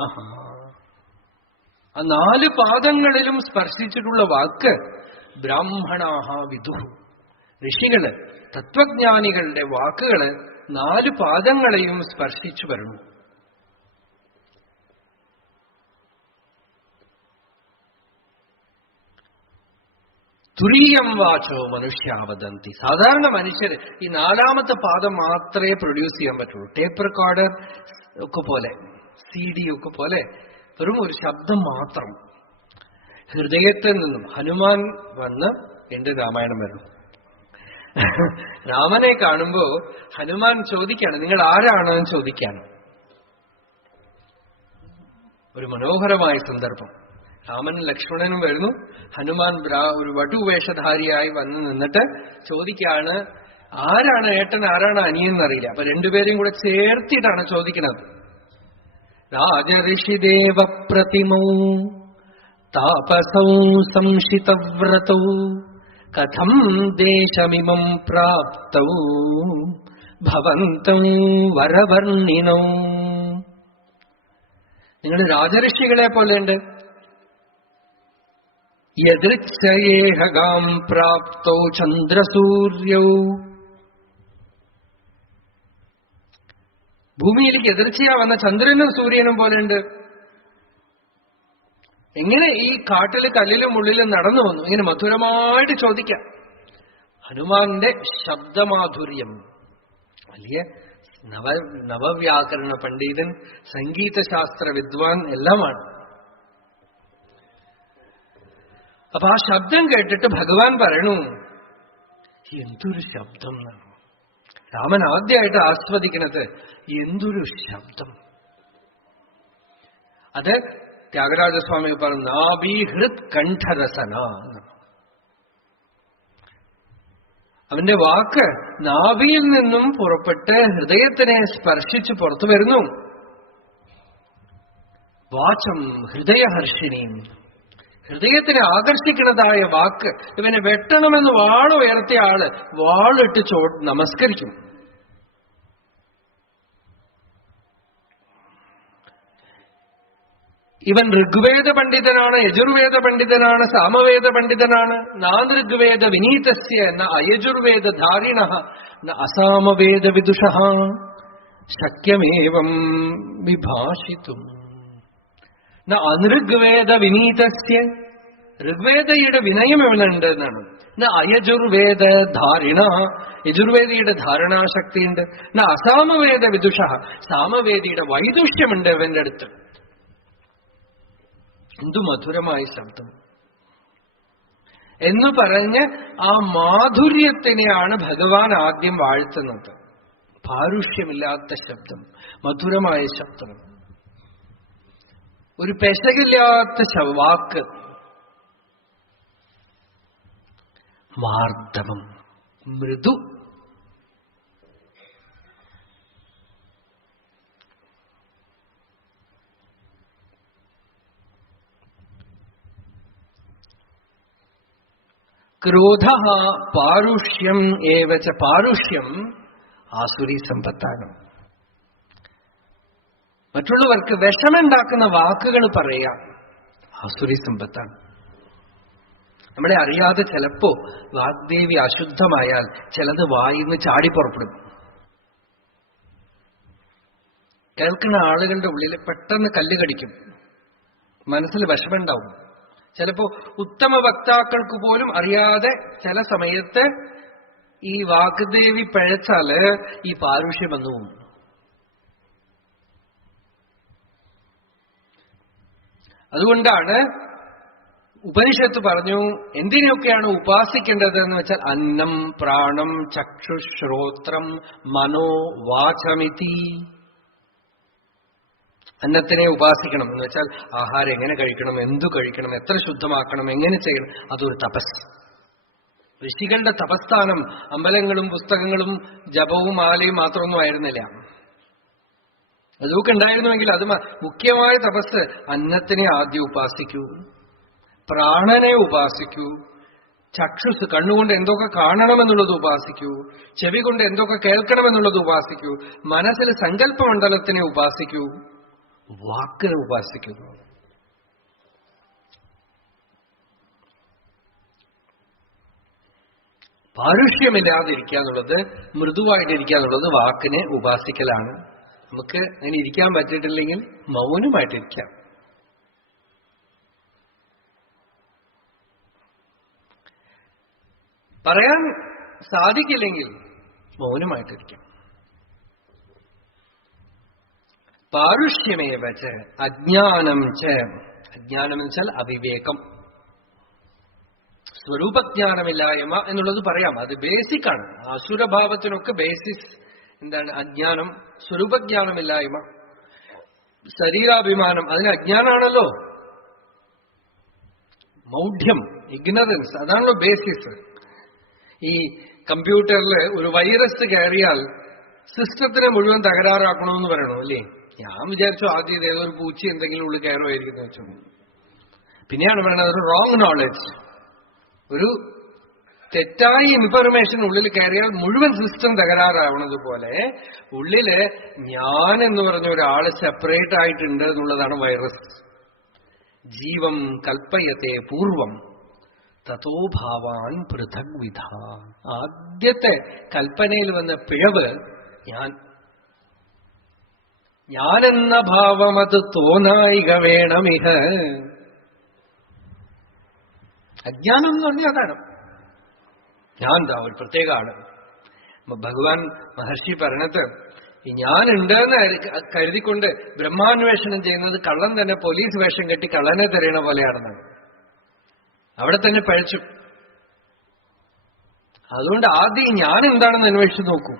ആ 4 പാദങ്ങളിലും സ്പർശിച്ചിട്ടുള്ള വാക്ക് ബ്രാഹ്മണാഹ വിദു, ഋഷികള് തത്വജ്ഞാനികളുടെ വാക്കുകള് 4 പാദങ്ങളെയും സ്പർശിച്ചു വരുന്നു. തുരീയം വാചോ മനുഷ്യാവദന്തി. സാധാരണ മനുഷ്യർ ഈ 4ാമത്തെ പാദം മാത്രമേ പ്രൊഡ്യൂസ് ചെയ്യാൻ പറ്റുള്ളൂ. ടേപ്പ് റെക്കോർഡർ ഒക്കെ പോലെ, CD ഒക്കെ പോലെ വെറും ഒരു ശബ്ദം മാത്രം. ഹൃദയത്തിൽ നിന്നും ഹനുമാൻ വന്ന് എന്റെ രാമായണം വരണം. രാമനെ കാണുമ്പോ ഹനുമാൻ ചോദിക്കാണ്, നിങ്ങൾ ആരാണെന്ന് ചോദിക്കാണ്. ഒരു മനോഹരമായ സന്ദർഭം. രാമനും ലക്ഷ്മണനും വരുന്നു. ഹനുമാൻ ഒരു വടുവേഷധാരിയായി വന്ന് നിന്നിട്ട് ചോദിക്കാണ്, ആരാണ് ഏട്ടൻ, ആരാണ് അനിയൻ എന്നറിയില്ല. അപ്പൊ രണ്ടുപേരെയും കൂടെ ചേർത്തിട്ടാണ് ചോദിക്കുന്നത്. രാജഋഷിദേവ പ്രതിമൗ താപസൗ സംശിതവ്രതൗ കഥം ദേശമിമം പ്രാപ്തൗ ഭവന്തൗ വരവർണിനൗ. നിങ്ങൾ രാജഋഷികളെ പോലെയുണ്ട്. യദൃച്ഛയേഹഗാം പ്രാപ്തോ ചന്ദ്രസൂര്യൗ. ഭൂമിയിലേക്ക് എതിർച്ചയാ വന്ന ചന്ദ്രനും സൂര്യനും പോലെയുണ്ട്. എങ്ങനെ ഈ കാട്ടില് കല്ലിലും ഉള്ളിലും നടന്നു വന്നു? ഇങ്ങനെ മധുരമായിട്ട് ചോദിക്കാം. ഹനുമാന്റെ ശബ്ദമാധുര്യം, വലിയ നവവ്യാകരണ പണ്ഡിതൻ, സംഗീതശാസ്ത്ര വിദ്വാൻ എല്ലാമാണ്. അപ്പൊ ആ ശബ്ദം കേട്ടിട്ട് ഭഗവാൻ പറയണു, എന്തൊരു ശബ്ദം എന്നാണ്. രാമൻ ആദ്യമായിട്ട് ആസ്വദിക്കുന്നത് എന്തൊരു ശബ്ദം. അത് ത്യാഗരാജസ്വാമി പറഞ്ഞു, നാഭി ഹൃത് കണ്ഠരസന. അവന്റെ വാക്ക് നാഭിയിൽ നിന്നും പുറപ്പെട്ട് ഹൃദയത്തിനെ സ്പർശിച്ച് പുറത്തു വരുന്നു. വാചം ഹൃദയഹർഷിണിയും, ഹൃദയത്തിനെ ആകർഷിക്കുന്നതായ വാക്ക്. ഇവനെ വെട്ടണമെന്ന് വാളുയർത്തിയ ആള് വാളിട്ട് നമസ്കരിക്കും. ഇവൻ ഋഗ്വേദ പണ്ഡിതനാണ്, യജുർവേദ പണ്ഡിതനാണ്, സാമവേദ പണ്ഡിതനാണ്. നാനൃഗ്വേദ വിനീതസ്യ ന അയജുർവേദ ധാരിണ ന അസാമവേദ വിദുഷഃ ശക്യമേവം വിഭാഷിതും. ന അനൃഗ്വേദ വിനീതസ്യ, ഋഗ്വേദയുടെ വിനയം ഇവനുണ്ട് എന്നാണ്. ന അയജുർവേദ ധാരിണ, യജുർവേദിയുടെ ധാരണാശക്തിയുണ്ട്. ന അസാമവേദ വിദുഷഃ, സാമവേദിയുടെ വൈദുഷ്യമുണ്ട് ഇവന്റെ അടുത്ത്. എന്തു മധുരമായ ശബ്ദം എന്ന് പറഞ്ഞ് ആ മാധുര്യത്തിനെയാണ് ഭഗവാൻ ആദ്യം വാഴ്ത്തുന്നത്. പാരുഷ്യമില്ലാത്ത ശബ്ദം, മധുരമായ ശബ്ദം, ഒരു പെശകില്ലാത്ത വാക്ക്, മാർദ്ദവം, മൃദു. ക്രോധ പാരുഷ്യം ഏവച. പാരുഷ്യം ആസുരി സമ്പത്താണ്. മറ്റുള്ളവർക്ക് വിഷമുണ്ടാക്കുന്ന വാക്കുകൾ പറയാം, ആസുരി സമ്പത്താണ്. നമ്മളെ അറിയാതെ ചിലപ്പോ വാഗ്ദേവി അശുദ്ധമായാൽ ചിലത് വായിന്ന് ചാടി പുറപ്പെടും. കേൾക്കുന്ന ആളുകളുടെ ഉള്ളിൽ പെട്ടെന്ന് കല്ല് കടിക്കും, മനസ്സിൽ വിഷമുണ്ടാവും. ചിലപ്പോ ഉത്തമ വക്താക്കൾക്ക് പോലും അറിയാതെ ചില സമയത്ത് ഈ വാഗ്ദേവി പിഴച്ചാല് ഈ പാരുഷ്യം വന്നു പോകും. അതുകൊണ്ടാണ് ഉപനിഷത്ത് പറഞ്ഞു എന്തിനൊക്കെയാണ് ഉപാസിക്കേണ്ടത് എന്ന് വെച്ചാൽ അന്നം പ്രാണം ചക്ഷുശ്രോത്രം മനോ വാചമിതി. അന്നത്തിനെ ഉപാസിക്കണം എന്ന് വെച്ചാൽ ആഹാരം എങ്ങനെ കഴിക്കണം, എന്തു കഴിക്കണം, എത്ര ശുദ്ധമാക്കണം, എങ്ങനെ ചെയ്യണം, അതൊരു തപസ്. ഋഷികളുടെ തപസ്ഥാനം അമ്പലങ്ങളും പുസ്തകങ്ങളും ജപവും മാലയും മാത്രമൊന്നും ആയിരുന്നില്ല. അതൊക്കെ ഉണ്ടായിരുന്നുവെങ്കിൽ അത് മുഖ്യമായ തപസ് അന്നത്തിനെ ആദ്യം ഉപാസിക്കൂ, പ്രാണനെ ഉപാസിക്കൂ, ചക്ഷുസ് കണ്ണുകൊണ്ട് എന്തൊക്കെ കാണണമെന്നുള്ളത് ഉപാസിക്കൂ, ചെവി കൊണ്ട് എന്തൊക്കെ കേൾക്കണമെന്നുള്ളത് ഉപാസിക്കൂ, മനസ്സിൽ സങ്കല്പമണ്ഡലത്തിനെ ഉപാസിക്കൂ, വാക്കിനെ ഉപാസിക്കുന്നു. പാരുഷ്യമില്ലാതിരിക്കുക എന്നുള്ളത്, മൃദുവായിട്ടിരിക്കുക എന്നുള്ളത് വാക്കിനെ ഉപാസിക്കലാണ്. നമുക്ക് അങ്ങനെ ഇരിക്കാൻ പറ്റിയിട്ടില്ലെങ്കിൽ മൗനമായിട്ടിരിക്കാം. പറയാൻ സാധിക്കില്ലെങ്കിൽ മൗനമായിട്ടിരിക്കാം. പാരുഷ്യമേവ ച അജ്ഞാനം ച. അജ്ഞാനം എന്ന് വെച്ചാൽ അവിവേകം, സ്വരൂപജ്ഞാനമില്ലായ്മ എന്നുള്ളത് പറയാം. അത് ബേസിക്കാണ്. അസുരഭാവത്തിനൊക്കെ ബേസിസ് എന്താണ്? അജ്ഞാനം, സ്വരൂപജ്ഞാനമില്ലായ്മ. ശരീരാഭിമാനം അതിന് അജ്ഞാനാണല്ലോ. മൗഢ്യം, ഇഗ്നറൻസ്, അതാണല്ലോ ബേസിസ്. ഈ കമ്പ്യൂട്ടറിൽ ഒരു വൈറസ് കയറിയാൽ സിസ്റ്റത്തിനെ മുഴുവൻ തകരാറാക്കണമെന്ന് പറയണോ അല്ലേ? ഞാൻ വിചാരിച്ചു ആദ്യം ഏതൊരു പൂച്ച എന്തെങ്കിലും ഉള്ളിൽ കയറുമായിരിക്കും എന്ന് വെച്ചു. പിന്നെയാണ് പറയുന്നത് ഒരു റോങ് നോളജ്, ഒരു തെറ്റായ ഇൻഫർമേഷൻ ഉള്ളിൽ കയറിയാൽ മുഴുവൻ സിസ്റ്റം തകരാറാവണത് പോലെ ഉള്ളില് ഞാൻ എന്ന് പറഞ്ഞ ഒരാള് സെപ്പറേറ്റ് ആയിട്ടുണ്ട് എന്നുള്ളതാണ് വൈറസ്. ജീവം കൽപ്പയത്തെ പൂർവം തതോ ഭാവാൻ പൃഥക് വിധ. ആദ്യത്തെ കൽപ്പനയിൽ വന്ന പിഴവ് ഞാനെന്ന ഭാവമത് തോന്നായിക വേണമിഹ. അജ്ഞാനം എന്ന് പറഞ്ഞാൽ അതാണ്. ഞാൻ എന്താ ഒരു പ്രത്യേക ആള്. ഭഗവാൻ മഹർഷി പറഞ്ഞത് ഈ ഞാനുണ്ടെന്ന് കരുതിക്കൊണ്ട് ബ്രഹ്മാന്വേഷണം ചെയ്യുന്നത് കള്ളൻ തന്നെ പോലീസ് വേഷം കെട്ടി കള്ളനെ തെരയണ പോലെയാണെന്നാണ്. അവിടെ തന്നെ പഴച്ചു. അതുകൊണ്ട് ആദ്യം ഞാൻ എന്താണെന്ന് അന്വേഷിച്ച് നോക്കൂ.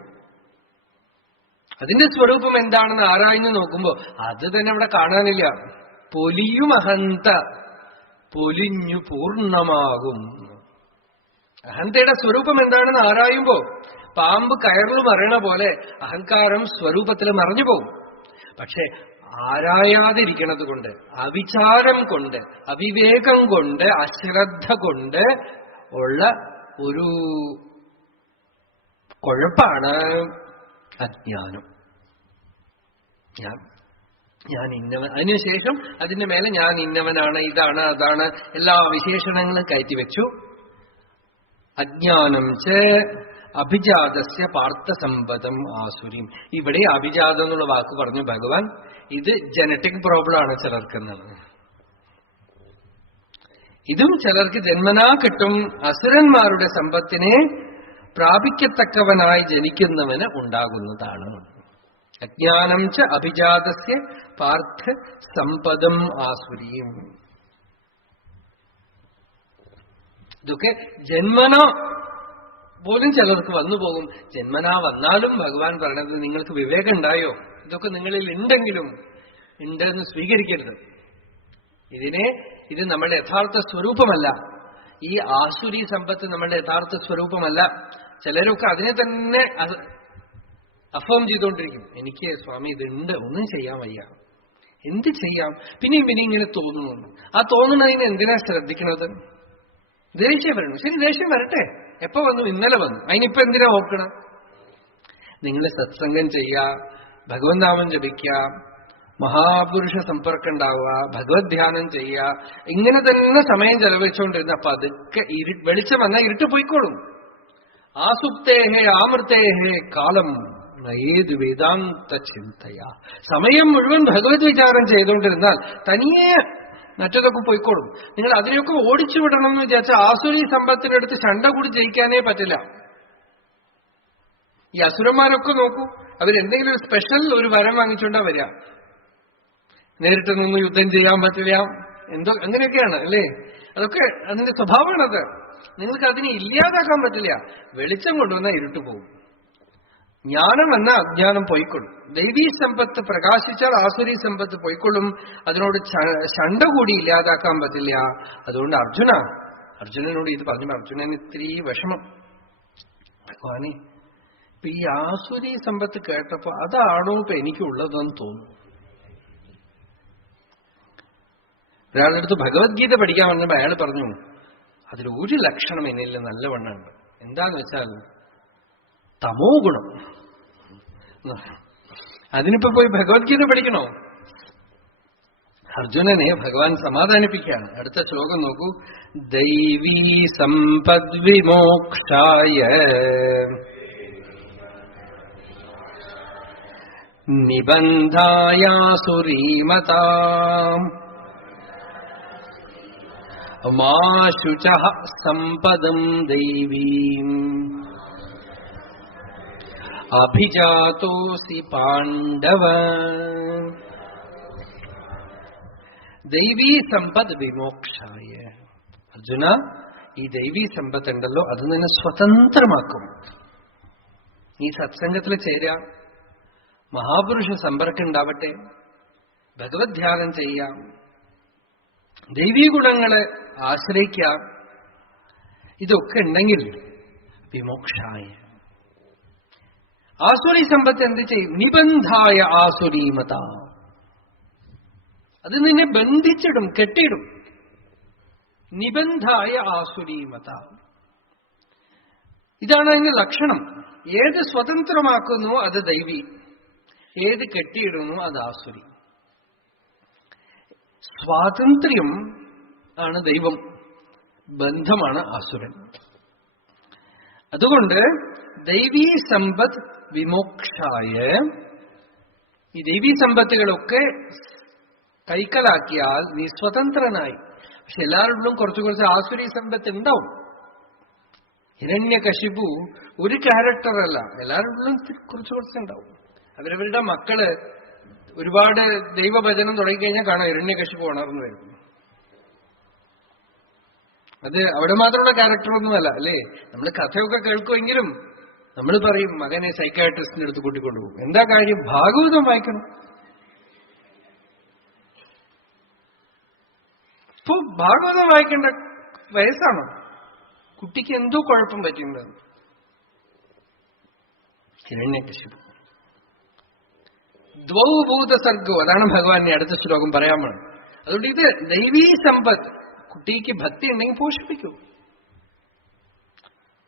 അതിന്റെ സ്വരൂപം എന്താണെന്ന് ആരാഞ്ഞു നോക്കുമ്പോ അത് തന്നെ അവിടെ കാണാനില്ല. പൊലിയും അഹന്ത പൊലിഞ്ഞു പൂർണ്ണമാകും. അഹന്തയുടെ സ്വരൂപം എന്താണെന്ന് ആരായുമ്പോ പാമ്പ് കയറിൽ മറയണ പോലെ അഹങ്കാരം സ്വരൂപത്തിൽ മറഞ്ഞു പോകും. പക്ഷെ ആരായാതിരിക്കണത് കൊണ്ട്, അവിചാരം കൊണ്ട്, അവിവേകം കൊണ്ട്, അശ്രദ്ധ കൊണ്ട് ഉള്ള ഒരു കുഴപ്പാണ് അജ്ഞാനം. ഞാൻ ഇന്നവൻ, അതിനുശേഷം അതിന്റെ മേലെ ഞാൻ ഇന്നവനാണ്, ഇതാണ്, അതാണ്, എല്ലാ വിശേഷണങ്ങളും കയറ്റിവെച്ചു. അജ്ഞാനം ച അഭിജാതസ്യ പാർത്ഥസമ്പദം ആസുരീം. ഇവിടെ അഭിജാതം എന്നുള്ള വാക്ക് പറഞ്ഞു ഭഗവാൻ. ഇത് ജനറ്റിക് പ്രോബ്ലമാണ് ചിലർക്കെന്നത്. ഇതും ചിലർക്ക് ജന്മനാ കിട്ടും. അസുരന്മാരുടെ സമ്പത്തിനെ പ്രാപിക്കത്തക്കവനായി ജനിക്കുന്നവന് ഉണ്ടാകുന്നതാണ്. അജ്ഞാനം ച അഭിജാതസ്യ പാർത്ഥ സമ്പദം ആസുരീം. ഇതൊക്കെ ജന്മനാ പോലും ചിലർക്ക് വന്നു പോകും. ജന്മനാ വന്നാലും ഭഗവാൻ പറഞ്ഞത് നിങ്ങൾക്ക് വിവേകം ഉണ്ടായോ? ഇതൊക്കെ നിങ്ങളിൽ ഉണ്ടെങ്കിലും ഉണ്ടെന്ന് സ്വീകരിക്കരുത്. ഇത് നമ്മളുടെ യഥാർത്ഥ സ്വരൂപമല്ല. ഈ ആസുരി സമ്പത്ത് നമ്മളുടെ യഥാർത്ഥ സ്വരൂപമല്ല. ചിലരൊക്കെ അതിനെ തന്നെ അഫേം ചെയ്തുകൊണ്ടിരിക്കും. എനിക്ക് സ്വാമി ഇതുണ്ട്, ഒന്നും ചെയ്യാൻ വയ്യ, എന്ത് ചെയ്യാം, പിന്നെയും ഇങ്ങനെ തോന്നുന്നു. ആ തോന്നുന്നതിന് എന്തിനാ ശ്രദ്ധിക്കണത്? ദേഷ്യം വരണം. ശരി, ദേഷ്യം വരട്ടെ. എപ്പോ വന്നു? ഇന്നലെ വന്നു. അതിനിപ്പോ എന്തിനാ നോക്കണം? നിങ്ങൾ സത്സംഗം ചെയ്യുക, ഭഗവത് നാമം ജപിക്കുക, മഹാപുരുഷ സമ്പർക്കം ഉണ്ടാവുക, ഭഗവത് ധ്യാനം ചെയ്യുക, ഇങ്ങനെ തന്നെ സമയം ചെലവഴിച്ചുകൊണ്ടിരുന്ന അപ്പൊ അതൊക്കെ വെളിച്ചം വന്നാൽ ഇരുട്ട് പോയിക്കോളും. ആസുപ്തേഹേ ആമൃതേഹേ കാലം ഏത് വേദാന്ത ചിന്തയാ. സമയം മുഴുവൻ ഭഗവത് വിചാരം ചെയ്തുകൊണ്ടിരുന്നാൽ തനിയെ മറ്റതൊക്കെ പോയിക്കോളും. നിങ്ങൾ അതിനെയൊക്കെ ഓടിച്ചു വിടണം എന്ന് വിചാരിച്ചാൽ ആസുരി സമ്പത്തിനടുത്ത് ചണ്ട കൂടി ജയിക്കാനേ പറ്റില്ല. ഈ അസുരന്മാരൊക്കെ നോക്കൂ, അവരെന്തെങ്കിലും ഒരു സ്പെഷ്യൽ ഒരു വരം വാങ്ങിച്ചുകൊണ്ടാ വരിക. നേരിട്ട് നിന്ന് യുദ്ധം ചെയ്യാൻ പറ്റില്ല, എന്തോ അങ്ങനെയൊക്കെയാണ് അല്ലേ? അതൊക്കെ അതിന്റെ സ്വഭാവമാണത്. നിങ്ങൾക്ക് അതിനെ ഇല്ലാതാക്കാൻ പറ്റില്ല. വെളിച്ചം കൊണ്ടുവന്നാൽ ഇരുട്ട് പോകും. ജ്ഞാനം വന്ന അജ്ഞാനം പോയിക്കൊള്ളും. ദൈവീ സമ്പത്ത് പ്രകാശിച്ചാൽ ആസുരി സമ്പത്ത് പോയിക്കൊള്ളും. അതിനോട് ശണ്ട കൂടി ഇല്ലാതാക്കാൻ പറ്റില്ല. അതുകൊണ്ട് അർജുനനോട് ഇത് പറഞ്ഞു. അർജുനന് ഇത്തിരി വിഷമം. ഭഗവാനെ, ഇപ്പൊ ഈ ആസുരി സമ്പത്ത് കേട്ടപ്പോ അതാണോ ഇപ്പൊ എനിക്കുള്ളതെന്ന് തോന്നുന്നു. ഒരാളുടെ അടുത്ത് ഭഗവത്ഗീത പഠിക്കാൻ വന്നപ്പോ അയാൾ പറഞ്ഞു, അതിൽ ഒരു ലക്ഷണം എന്നിൽ നല്ലവണ്ണമുണ്ട്. എന്താന്ന് വെച്ചാൽ തമോ ഗുണം. അതിനിപ്പോ പോയി ഭഗവത്ഗീത പഠിക്കണോ? അർജുനനെ ഭഗവാൻ സമാധാനിപ്പിക്കുകയാണ്. അടുത്ത ശ്ലോകം നോക്കൂ. ദൈവീ സമ്പദ്വിമോക്ഷായ നിബന്ധായാസുരീമതാം മാ ശുചഃ സമ്പദം ദൈവീം അഭിജാതോസി പാണ്ഡവ. ദൈവീ സമ്പദ് വിമോക്ഷായ. അർജുന, ഈ ദൈവീ സമ്പത്ത് ഉണ്ടല്ലോ, അത് നിന്നെ സ്വതന്ത്രമാക്കും. നീ സത്സംഗത്തിൽ ചേരാം, മഹാപുരുഷ സമ്പർക്കം ഉണ്ടാവട്ടെ, ഭഗവത് ധ്യാനം ചെയ്യാം, ദൈവീ ഗുണങ്ങളെ ആശ്രയിക്കാം. ഇതൊക്കെ ഉണ്ടെങ്കിൽ വിമോക്ഷായ. ആസുരി സമ്പത്ത് എന്ത് ചെയ്യും? നിബന്ധായ ആസുരീമത. അത് നിന്നെ ബന്ധിച്ചിടും, കെട്ടിയിടും. നിബന്ധായ ആസുരീമത, ഇതാണ് അതിന്റെ ലക്ഷണം. ഏത് സ്വതന്ത്രമാക്കുന്നു അത് ദൈവി, ഏത് കെട്ടിയിടുന്നു അത് ആസുരി. സ്വാതന്ത്ര്യം ആണ് ദൈവം, ബന്ധമാണ് ആസുരൻ. അതുകൊണ്ട് ദൈവീ സമ്പത്ത് വിമോക്ഷായ. ഈ ദൈവീ സമ്പത്തുകളൊക്കെ കൈക്കലാക്കിയാൽ നീ സ്വതന്ത്രനായി. പക്ഷെ എല്ലാവരിലും കുറച്ചു കുറച്ച് ആസുരി സമ്പത്ത് ഉണ്ടാവും. ഹിരണ്യകശിപു ഒരു ക്യാരക്ടറല്ല, എല്ലാവരിലും കുറച്ചു കുറച്ചുണ്ടാവും. അവരവരുടെ മക്കള് ഒരുപാട് ദൈവഭജനം തുടങ്ങിക്കഴിഞ്ഞാൽ കാണാം ഹിരണ്യകശിപു ഉണർന്നു വരും. അത് അവിടെ മാത്രമുള്ള ക്യാരക്ടറൊന്നുമല്ല അല്ലേ? നമ്മൾ കഥയൊക്കെ കേൾക്കുമെങ്കിലും നമ്മൾ പറയും മകനെ സൈക്കാട്രിസ്റ്റിന്റെ അടുത്ത് കൂട്ടിക്കൊണ്ടുപോകും. എന്താ കാര്യം? ഭാഗവതം വായിക്കണം. ഇപ്പൊ ഭാഗവതം വായിക്കേണ്ട വയസ്സാണോ? കുട്ടിക്ക് എന്തോ കുഴപ്പം പറ്റിയിട്ടുണ്ടാകും. ഹിരണ്യകശിപു ദ്വൗഭൂത സർഗോ, അതാണ് ഭഗവാന്റെ അടുത്ത ശ്ലോകം പറയാൻ വേണം. അതുകൊണ്ട് ഇത് ദൈവീ സമ്പത്ത്. കുട്ടിക്ക് ഭക്തി ഉണ്ടെങ്കിൽ പോഷിപ്പിക്കൂ.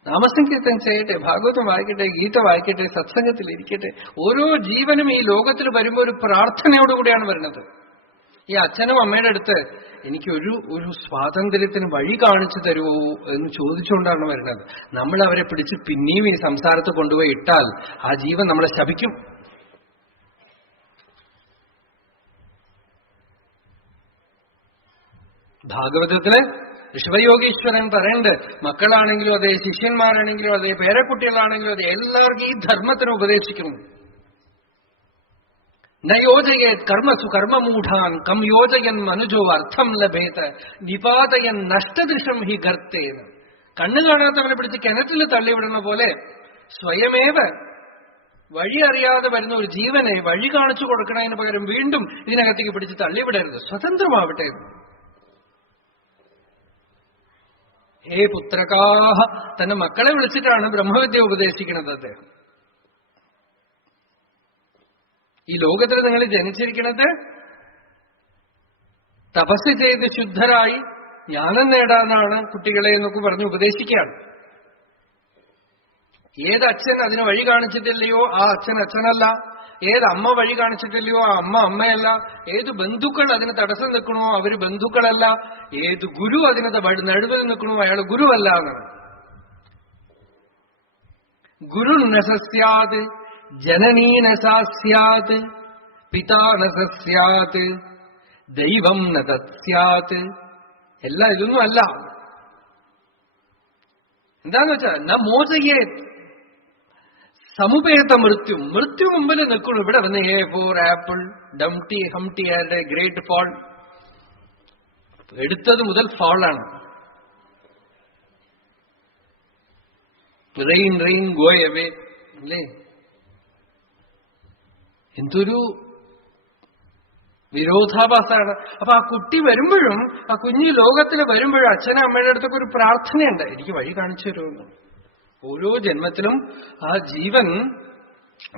നാമസങ്കീർത്തനം ചെയ്യട്ടെ, ഭാഗവതം വായിക്കട്ടെ, ഗീത വായിക്കട്ടെ, സത്സംഗത്തിൽ ഇരിക്കട്ടെ. ഓരോ ജീവനും ഈ ലോകത്തിൽ വരുമ്പോൾ ഒരു പ്രാർത്ഥനയോടുകൂടിയാണ് വരുന്നത്. ഈ അച്ഛനും അമ്മയുടെ അടുത്ത് എനിക്ക് ഒരു സ്വാതന്ത്ര്യത്തിന് വഴി കാണിച്ചു തരുമോ എന്ന് ചോദിച്ചുകൊണ്ടാണ് വരുന്നത്. നമ്മൾ അവരെ പിടിച്ച് പിന്നെയും ഈ സംസാരത്ത് കൊണ്ടുപോയി ഇട്ടാൽ ആ ജീവൻ നമ്മളെ ശപിക്കും. ഭാഗവതത്തില് ഋഷഭയോഗീശ്വരൻ പറയുന്നുണ്ട്, മക്കളാണെങ്കിലും അതെ, ശിഷ്യന്മാരാണെങ്കിലും അതെ, പേരക്കുട്ടികളാണെങ്കിലും അതെ, എല്ലാവർക്കും ഈ ധർമ്മത്തിന് ഉപദേശിക്കുന്നു. നയോജയത് കർമ്മസു കർമ്മമൂഢാൻ കം യോജയൻ മനുജോ അർത്ഥം ലഭേത നിപാതയൻ നഷ്ടദൃശം ഹി ഗർത്തേന്ന്. കണ്ണു കാണാത്തവനെ പിടിച്ച് കിണറ്റിൽ തള്ളിവിടുന്ന പോലെ സ്വയമേവ വഴി അറിയാതെ വരുന്ന ഒരു ജീവനെ വഴി കാണിച്ചു കൊടുക്കണതിന് പകരം വീണ്ടും ഇതിനകത്തേക്ക് പിടിച്ച് തള്ളിവിടരുത്. സ്വതന്ത്രമാവട്ടെ. ഹേ പുത്രകാഹ, തന്റെ മക്കളെ വിളിച്ചിട്ടാണ് ബ്രഹ്മവിദ്യ ഉപദേശിക്കുന്നത് അദ്ദേഹം. ഈ ലോകത്തിൽ നിങ്ങൾ ജനിച്ചിരിക്കുന്നത് തപസ് ചെയ്ത് ശുദ്ധരായി ജ്ഞാനം നേടാനാണ് കുട്ടികളെ എന്നൊക്കെ പറഞ്ഞ് ഉപദേശിക്കുകയാണ്. ഏത് അച്ഛൻ അതിന് വഴി കാണിച്ചിട്ടില്ലയോ ആ അച്ഛൻ അച്ഛനല്ല. ഏത് അമ്മ വഴി കാണിച്ചിട്ടില്ലയോ ആ അമ്മ അമ്മയല്ല. ഏത് ബന്ധുക്കൾ അതിന് തടസ്സം നിൽക്കണോ അവര് ബന്ധുക്കളല്ല. ഏത് ഗുരു അതിന് നടുവിൽ നിൽക്കണോ അയാൾ ഗുരുവല്ല എന്നാണ്. ഗുരു നസ്യാത് ജനനീ നസാസ്യാത് പിതാ നസ്യാത് ദൈവം നസ്യാത്. എല്ലാം ഇതൊന്നും അല്ല. എന്താന്ന് വെച്ചാൽ ന മോചയേ സമുപേത മൃത്യു. മൃത്യു മുമ്പിൽ നിൽക്കണു. ഇവിടെ വന്ന് എ ഫോർ ആപ്പിൾ, ഡംടി ഹംടി ആരുടെ ഗ്രേറ്റ് ഫോൾ. എടുത്തത് മുതൽ ഫാളാണ്. റെയിൻ റെയിൻ ഗോ എവേ അല്ലേ? എന്തൊരു വിരോധാഭാസമാണ്. അപ്പൊ ആ കുട്ടി വരുമ്പോഴും, ആ കുഞ്ഞു ലോകത്തിൽ വരുമ്പോഴും അച്ഛനും അമ്മയുടെ അടുത്തൊക്കെ ഒരു പ്രാർത്ഥനയുണ്ട്, എനിക്ക് വഴി കാണിച്ചു തരുമെന്ന്. ഓരോ ജന്മത്തിലും ആ ജീവൻ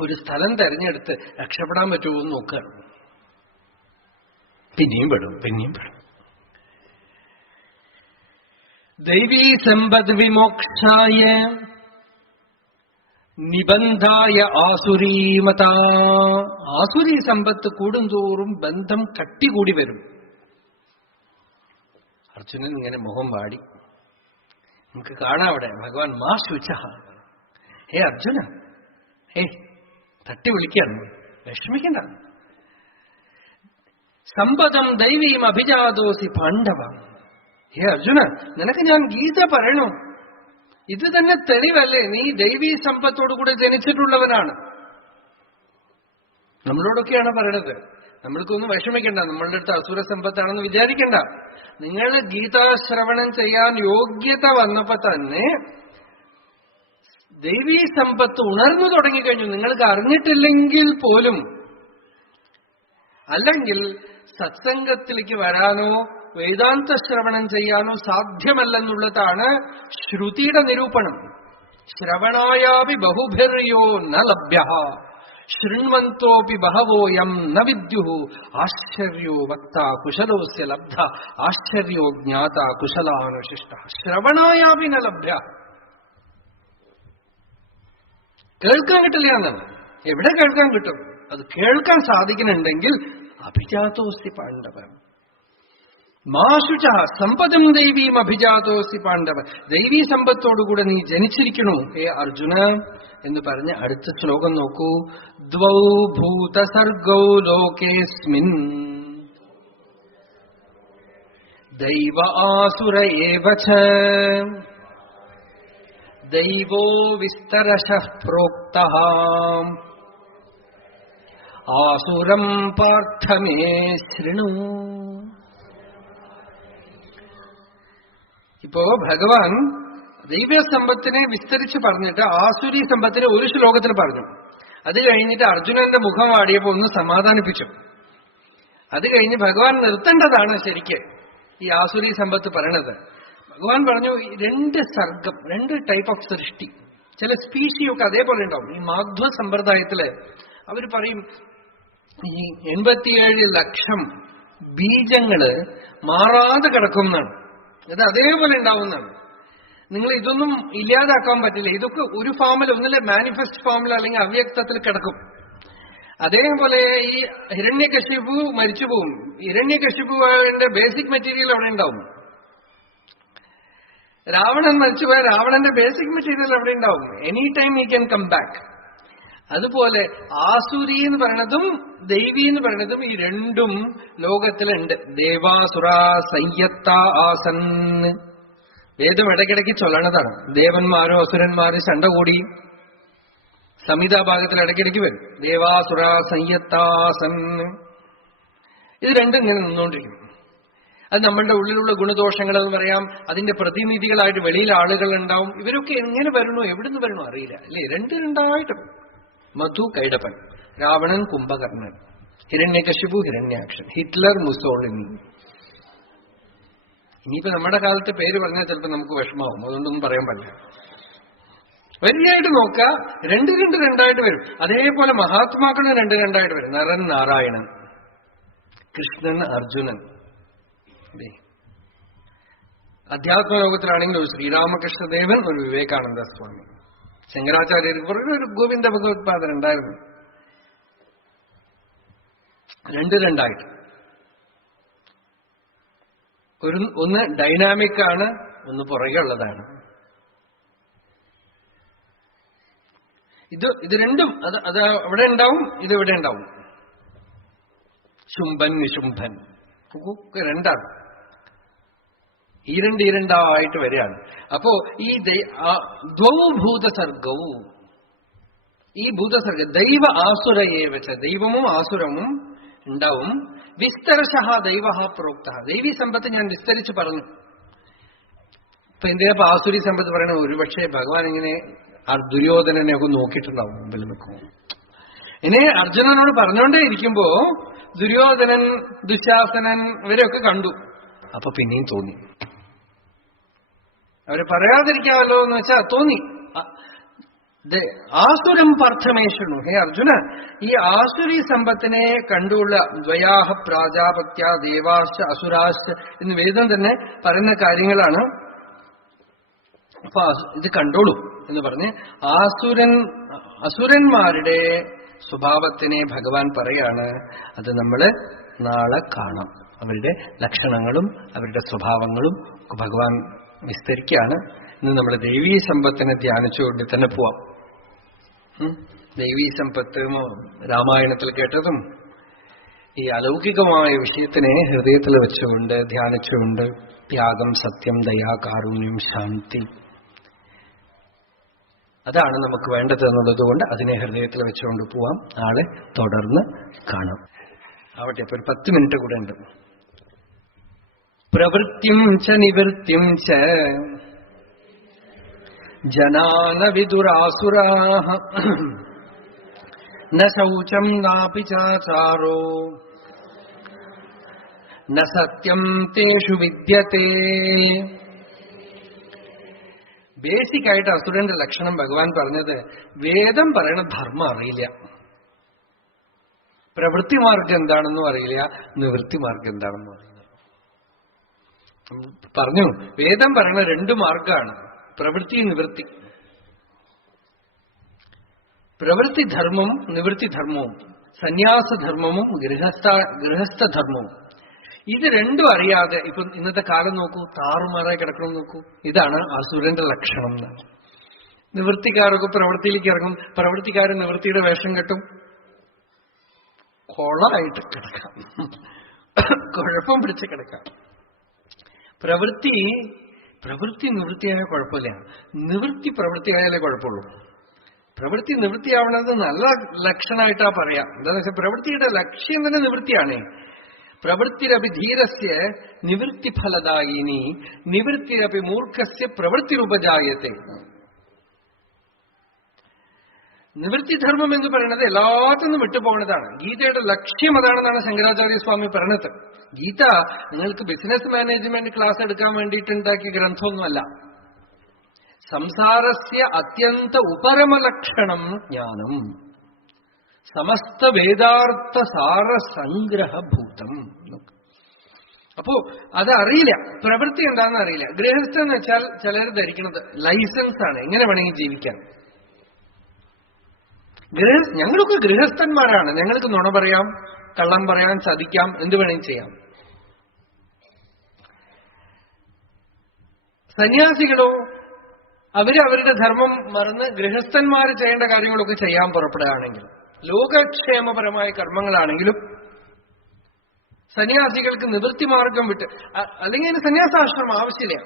ഒരു സ്ഥലം തെരഞ്ഞെടുത്ത് രക്ഷപ്പെടാൻ പറ്റുമോ എന്ന് നോക്കുകയാണ്. പിന്നെയും പെടും, പിന്നെയും പെടും. ദൈവീ സമ്പദ് വിമോക്ഷായ നിബന്ധായ ആസുരീമത. ആസുരീ സമ്പത്ത് കൂടുന്തോറും ബന്ധം കട്ടികൂടി വരും. അർജുനൻ ഇങ്ങനെ മുഖം വാടി. നമുക്ക് കാണാം അവിടെ ഭഗവാൻ മാ ശുച. ഹേ അർജുന, ഹേ തട്ടി വിളിക്കാണ്, വിഷമിക്കണ്ട. സമ്പദം ദൈവീം അഭിജാതോസി പാണ്ഡവ. ഹേ അർജുന, നിനക്ക് ഞാൻ ഗീത പറയണോ? ഇത് തന്നെ തെളിവല്ലേ, നീ ദൈവീ സമ്പത്തോടുകൂടെ ജനിച്ചിട്ടുള്ളവനാണ്. നമ്മളോടൊക്കെയാണ് പറയണത്. നമ്മൾക്കൊന്നും വിഷമിക്കണ്ട, നമ്മളുടെ അടുത്ത് അസുര സമ്പത്താണെന്ന് വിചാരിക്കണ്ട. നിങ്ങൾ ഗീതാശ്രവണം ചെയ്യാൻ യോഗ്യത വന്നപ്പോ തന്നെ ദൈവീ സമ്പത്ത് ഉണർന്നു തുടങ്ങിക്കഴിഞ്ഞു. നിങ്ങൾക്ക് അറിഞ്ഞിട്ടില്ലെങ്കിൽ പോലും. അല്ലെങ്കിൽ സത്സംഗത്തിലേക്ക് വരാനോ വേദാന്ത ശ്രവണം ചെയ്യാനോ സാധ്യമല്ലെന്നുള്ളതാണ് ശ്രുതിയുടെ നിരൂപണം. ശ്രവണായാപി ബഹുഭിർയോ ന ലഭ്യ ശൃണ്വന്തോപി ബഹവോയം ന വിദ്യുഃ ആശ്ചര്യോ വക്ത കുശലോസ്യ ലബ്ധ ആശ്ചര്യോ ജ്ഞാത കുശലാനുശിഷ്ട. ശ്രവണായാപി ന ലഭ്യ. കേൾക്കാൻ കിട്ടില്ല എന്നാണ്. എവിടെ കേൾക്കാൻ കിട്ടും? അത് കേൾക്കാൻ സാധിക്കുന്നുണ്ടെങ്കിൽ അഭിജാതോസ്തി പാണ്ഡവൻ. മാശുച സമ്പദം ദൈവീം അഭിജാതോസ്തി പാണ്ഡവ. ദൈവീ സമ്പത്തോടുകൂടെ നീ ജനിച്ചിരിക്കണു ഹേ അർജുന എന്ന് പറഞ്ഞ് അടുത്ത ശ്ലോകം നോക്കൂ. ദ്വൗ ഭൂതസർഗൗ ലോകേസ്മിൻ ദൈവ ആസുര ഏവ ച ദൈവോ വിസ്തരശഃ പ്രോക്തഃ ആസുരം പാർത്ഥ മേ ശൃണു. ഇപ്പോ ഭഗവാൻ ദൈവസമ്പത്തിനെ വിസ്തരിച്ച് പറഞ്ഞിട്ട് ആസുരി സമ്പത്തിനെ ഒരു ശ്ലോകത്തിൽ പറഞ്ഞു. അത് കഴിഞ്ഞിട്ട് അർജുനന്റെ മുഖം വാടിയപ്പോ ഒന്ന് സമാധാനിപ്പിച്ചു. അത് കഴിഞ്ഞ് ഭഗവാൻ നിർത്തേണ്ടതാണ് ശരിക്ക് ഈ ആസുരി സമ്പത്ത് പറയണത്. ഭഗവാൻ പറഞ്ഞു രണ്ട് സർഗം, രണ്ട് ടൈപ്പ് ഓഫ് സൃഷ്ടി. ചില സ്പീഷിയൊക്കെ അതേപോലെ ഉണ്ടാവും. ഈ മാധ്വ സമ്പ്രദായത്തില് അവർ പറയും ഈ 87 ലക്ഷം ബീജങ്ങള് മാറാതെ കിടക്കുന്നതാണ്. ഇത് അതേപോലെ ഉണ്ടാവുന്നതാണ്. നിങ്ങൾ ഇതൊന്നും ഇല്ലാതാക്കാൻ പറ്റില്ല. ഇതൊക്കെ ഒരു ഫോമിൽ, ഒന്നിലെ മാനിഫെസ്റ്റ് ഫോമിൽ അല്ലെങ്കിൽ അവ്യക്തത്തിൽ കിടക്കും. അതേപോലെ ഈ ഹിരണ്യകശിപു മരിച്ചു പോകും. ഹിരണ്യകശിപുവിന്റെ ബേസിക് മെറ്റീരിയൽ അവിടെ ഉണ്ടാവും. രാവണൻ മരിച്ചുപോയ രാവണന്റെ ബേസിക് മെറ്റീരിയൽ അവിടെ ഉണ്ടാവും. Any time he can come back. അതുപോലെ ആസുരി എന്ന് പറയണതും ദൈവി എന്ന് പറയണതും ഈ രണ്ടും ലോകത്തിലുണ്ട്. ദേവാസുര സംയത്ത ആസൻ. വേദം ഇടയ്ക്കിടയ്ക്ക് ചൊല്ലണതാണ്. ദേവന്മാരും അസുരന്മാരും ശണ്ട കൂടി സംഹിതാഭാഗത്തിൽ ഇടയ്ക്കിടയ്ക്ക് വരും. ദേവാസുര സംയത്താസൻ. ഇത് രണ്ടും ഇങ്ങനെ നിന്നുകൊണ്ടിരിക്കും. അത് നമ്മളുടെ ഉള്ളിലുള്ള ഗുണദോഷങ്ങൾ എന്ന് പറയാം. അതിന്റെ പ്രതിനിധികളായിട്ട് വെളിയിൽ ആളുകൾ ഉണ്ടാവും. ഇവരൊക്കെ എങ്ങനെ വരണോ എവിടുന്ന് വരണോ അറിയില്ല അല്ലേ? രണ്ടായിട്ടും. മധു കൈടപ്പൻ, രാവണൻ കുംഭകർണൻ, ഹിരണ്യകശിപു ഹിരണ്യാക്ഷൻ, ഹിറ്റ്ലർ മുസോളിനി. ഇനിയിപ്പോ നമ്മുടെ കാലത്ത് പേര് പറഞ്ഞാൽ ചിലപ്പോൾ നമുക്ക് വിഷമാവും. അതുകൊണ്ടൊന്നും പറയാൻ പറ്റില്ല. വലിയായിട്ട് നോക്കുക, രണ്ടായിട്ട് വരും. അതേപോലെ മഹാത്മാക്കളും രണ്ടായിട്ട് വരും. നരൻ നാരായണൻ, കൃഷ്ണൻ അർജുനൻ. അധ്യാത്മലോകത്തിലാണെങ്കിൽ ഒരു ശ്രീരാമകൃഷ്ണദേവൻ, ഒരു വിവേകാനന്ദ സ്വാമി, ശങ്കരാചാര്യർക്ക് പുറകെ ഒരു ഗോവിന്ദ ഭഗവത്പാദൻ ഉണ്ടായിരുന്നു. രണ്ടായിട്ട്. ഒന്ന് ഡൈനാമിക് ആണ്, ഒന്ന് പുറകെ ഉള്ളതാണ്. ഇത് രണ്ടും അത് അവിടെ ഉണ്ടാവും, ഇത് ഇവിടെ ഉണ്ടാവും. ശുംഭൻ നിശുംഭൻ രണ്ടാണ്. ഈരണ്ടായിട്ട് വരികയാണ്. അപ്പോ ഈ ദ്വൗഭൂതസർഗവും, ഈ ഭൂതസർഗ ദൈവ ആസുരയെ വെച്ച ദൈവവും ആസുരവും ഉണ്ടാവും. വിസ്തരശഃ ദൈവഃ പ്രോക്തഃ. ദൈവീ സമ്പത്ത് ഞാൻ വിസ്തരിച്ച് പറഞ്ഞു. ഇപ്പൊ എന്തിനാ ആസുരി സമ്പത്ത് പറയണത്? ഒരുപക്ഷെ ഭഗവാൻ ഇങ്ങനെ ദുര്യോധനനെ ഒക്കെ നോക്കിയിട്ടുണ്ടാവും മുമ്പിൽ നിൽക്കും. ഇനി അർജുനനോട് പറഞ്ഞുകൊണ്ടേ ഇരിക്കുമ്പോ ദുര്യോധനൻ, ദുശാസനൻ ഇവരെയൊക്കെ കണ്ടു. അപ്പൊ പിന്നെയും തോന്നി, അവരെ പറയാതിരിക്കാമല്ലോ എന്ന് വെച്ചാൽ തോന്നി. ആസുരം പാർത്ഥമേഷണു. ഹേ അർജുന, ഈ ആസുരി സമ്പത്തിനെ കണ്ടുള്ള ദ്വയാഹ പ്രാജാപത്യ ദേവാശ്ച അസുരാശ്ച എന്ന് വേദം തന്നെ പറയുന്ന കാര്യങ്ങളാണ്. അപ്പൊ ഇത് കണ്ടോളൂ എന്ന് പറഞ്ഞ് അസുരന്മാരുടെ സ്വഭാവത്തിനെ ഭഗവാൻ പറയാണ്. അത് നമ്മള് നാളെ കാണാം. അവരുടെ ലക്ഷണങ്ങളും അവരുടെ സ്വഭാവങ്ങളും ഭഗവാൻ വിസ്തരിക്കുകയാണ്. ഇന്ന് നമ്മൾ ദൈവീ സമ്പത്തിനെ ധ്യാനിച്ചുകൊണ്ട് തന്നെ പോവാം. ദൈവീ സമ്പത്ത് രാമായണത്തിൽ കേട്ടതും ഈ അലൗകികമായ വിഷയത്തിനെ ഹൃദയത്തിൽ വെച്ചുകൊണ്ട് ധ്യാനിച്ചുകൊണ്ട് ത്യാഗം, സത്യം, ദയ, കാരുണ്യം, ശാന്തി, അതാണ് നമുക്ക് വേണ്ടത് എന്നുള്ളതുകൊണ്ട് അതിനെ ഹൃദയത്തിൽ വെച്ചുകൊണ്ട് പോവാം. നാളെ തുടർന്ന് കാണാം. ആവട്ടെ. ഇപ്പൊ ഒരു 10 മിനിറ്റ് കൂടെ ഉണ്ട്. പ്രവൃത്തിം ച നിവൃത്തിം ച ജനാന വിദുരാസുരാഃ ന ശൗചം നാപി ചാചാരോ ന സത്യം തേഷു വിദ്യതേ. ബേസിക് ആയിട്ട് അസുരന്റെ ലക്ഷണം ഭഗവാൻ പറഞ്ഞത്, വേദം പറയണ ധർമ്മം അറിയില്ല, പ്രവൃത്തി മാർഗം എന്താണെന്നും അറിയില്ല, നിവൃത്തി മാർഗം എന്താണെന്നും അറിയില്ല. പറഞ്ഞു, വേദം പറയണ 2 മാർഗമാണ്, പ്രവൃത്തി, നിവൃത്തി. പ്രവൃത്തി ധർമ്മവും നിവൃത്തി ധർമ്മവും, സന്യാസധർമ്മവും ഗൃഹസ്ഥധർമ്മവും. ഇത് 2 അറിയാതെ ഇപ്പൊ ഇന്നത്തെ കാലം നോക്കൂ, താറുമാറായി കിടക്കണം നോക്കൂ. ഇതാണ് അസുരന്റെ ലക്ഷണം എന്നാണ്. നിവൃത്തിക്കാരൊക്കെ പ്രവൃത്തിയിലേക്ക് ഇറങ്ങും, പ്രവൃത്തിക്കാരൻ നിവൃത്തിയുടെ വേഷം കെട്ടും, കൊളായിട്ട് കിടക്കാം, കുഴപ്പം പിടിച്ച് കിടക്കാം. പ്രവൃത്തി നിവൃത്തിയായ കുഴപ്പമില്ല, നിവൃത്തി പ്രവൃത്തിയായാലേ കുഴപ്പമുള്ളൂ. പ്രവൃത്തി നിവൃത്തിയാവണത് നല്ല ലക്ഷണമായിട്ടാ പറയാം. എന്താണെന്ന് വെച്ചാൽ പ്രവൃത്തിയുടെ ലക്ഷ്യം തന്നെ നിവൃത്തിയാണ്. പ്രവൃത്തിരപി ധീരസ്യ നിവൃത്തി ഫലദായിനി നിവൃത്തിരപി മൂർഖസ്യ പ്രവൃത്തിരുപജായത്തെ. നിവൃത്തിധർമ്മം എന്ന് പറയുന്നത് എല്ലാത്തിനും വിട്ടുപോകുന്നതാണ്. ഗീതയുടെ ലക്ഷ്യം അതാണെന്നാണ് ശങ്കരാചാര്യ സ്വാമി പറഞ്ഞത്. ഗീത നിങ്ങൾക്ക് ബിസിനസ് മാനേജ്മെന്റ് ക്ലാസ് എടുക്കാൻ വേണ്ടിയിട്ടുണ്ടാക്കിയ ഗ്രന്ഥമൊന്നുമല്ല. സംസാരസ്യ അത്യന്ത ഉപരമലക്ഷണം ജ്ഞാനം സമസ്ത വേദാർത്ഥ സാര സംഗ്രഹഭൂതം. അപ്പോ അതറിയില്ല, പ്രവൃത്തി എന്താണെന്ന് അറിയില്ല. ഗൃഹസ്ഥ എന്ന് വെച്ചാൽ ചിലർ ധരിക്കുന്നത് ലൈസൻസ് ആണ്, എങ്ങനെ വേണമെങ്കിൽ ജീവിക്കാൻ. ഞങ്ങളൊക്കെ ഗൃഹസ്ഥന്മാരാണ്, ഞങ്ങൾക്ക് നുണ പറയാം, കള്ളം പറയാം, ചതിക്കാം, എന്ത് വേണമെങ്കിൽ ചെയ്യാം. സന്യാസികളോ അവരുടെ ധർമ്മം മറന്ന് ഗൃഹസ്ഥന്മാർ ചെയ്യേണ്ട കാര്യങ്ങളൊക്കെ ചെയ്യാൻ പുറപ്പെടുകയാണെങ്കിൽ, ലോകക്ഷേമപരമായ കർമ്മങ്ങളാണെങ്കിലും സന്യാസികൾക്ക് നിവൃത്തി മാർഗം വിട്ട്, അല്ലെങ്കിൽ സന്യാസാശ്രമം ആവശ്യമില്ല.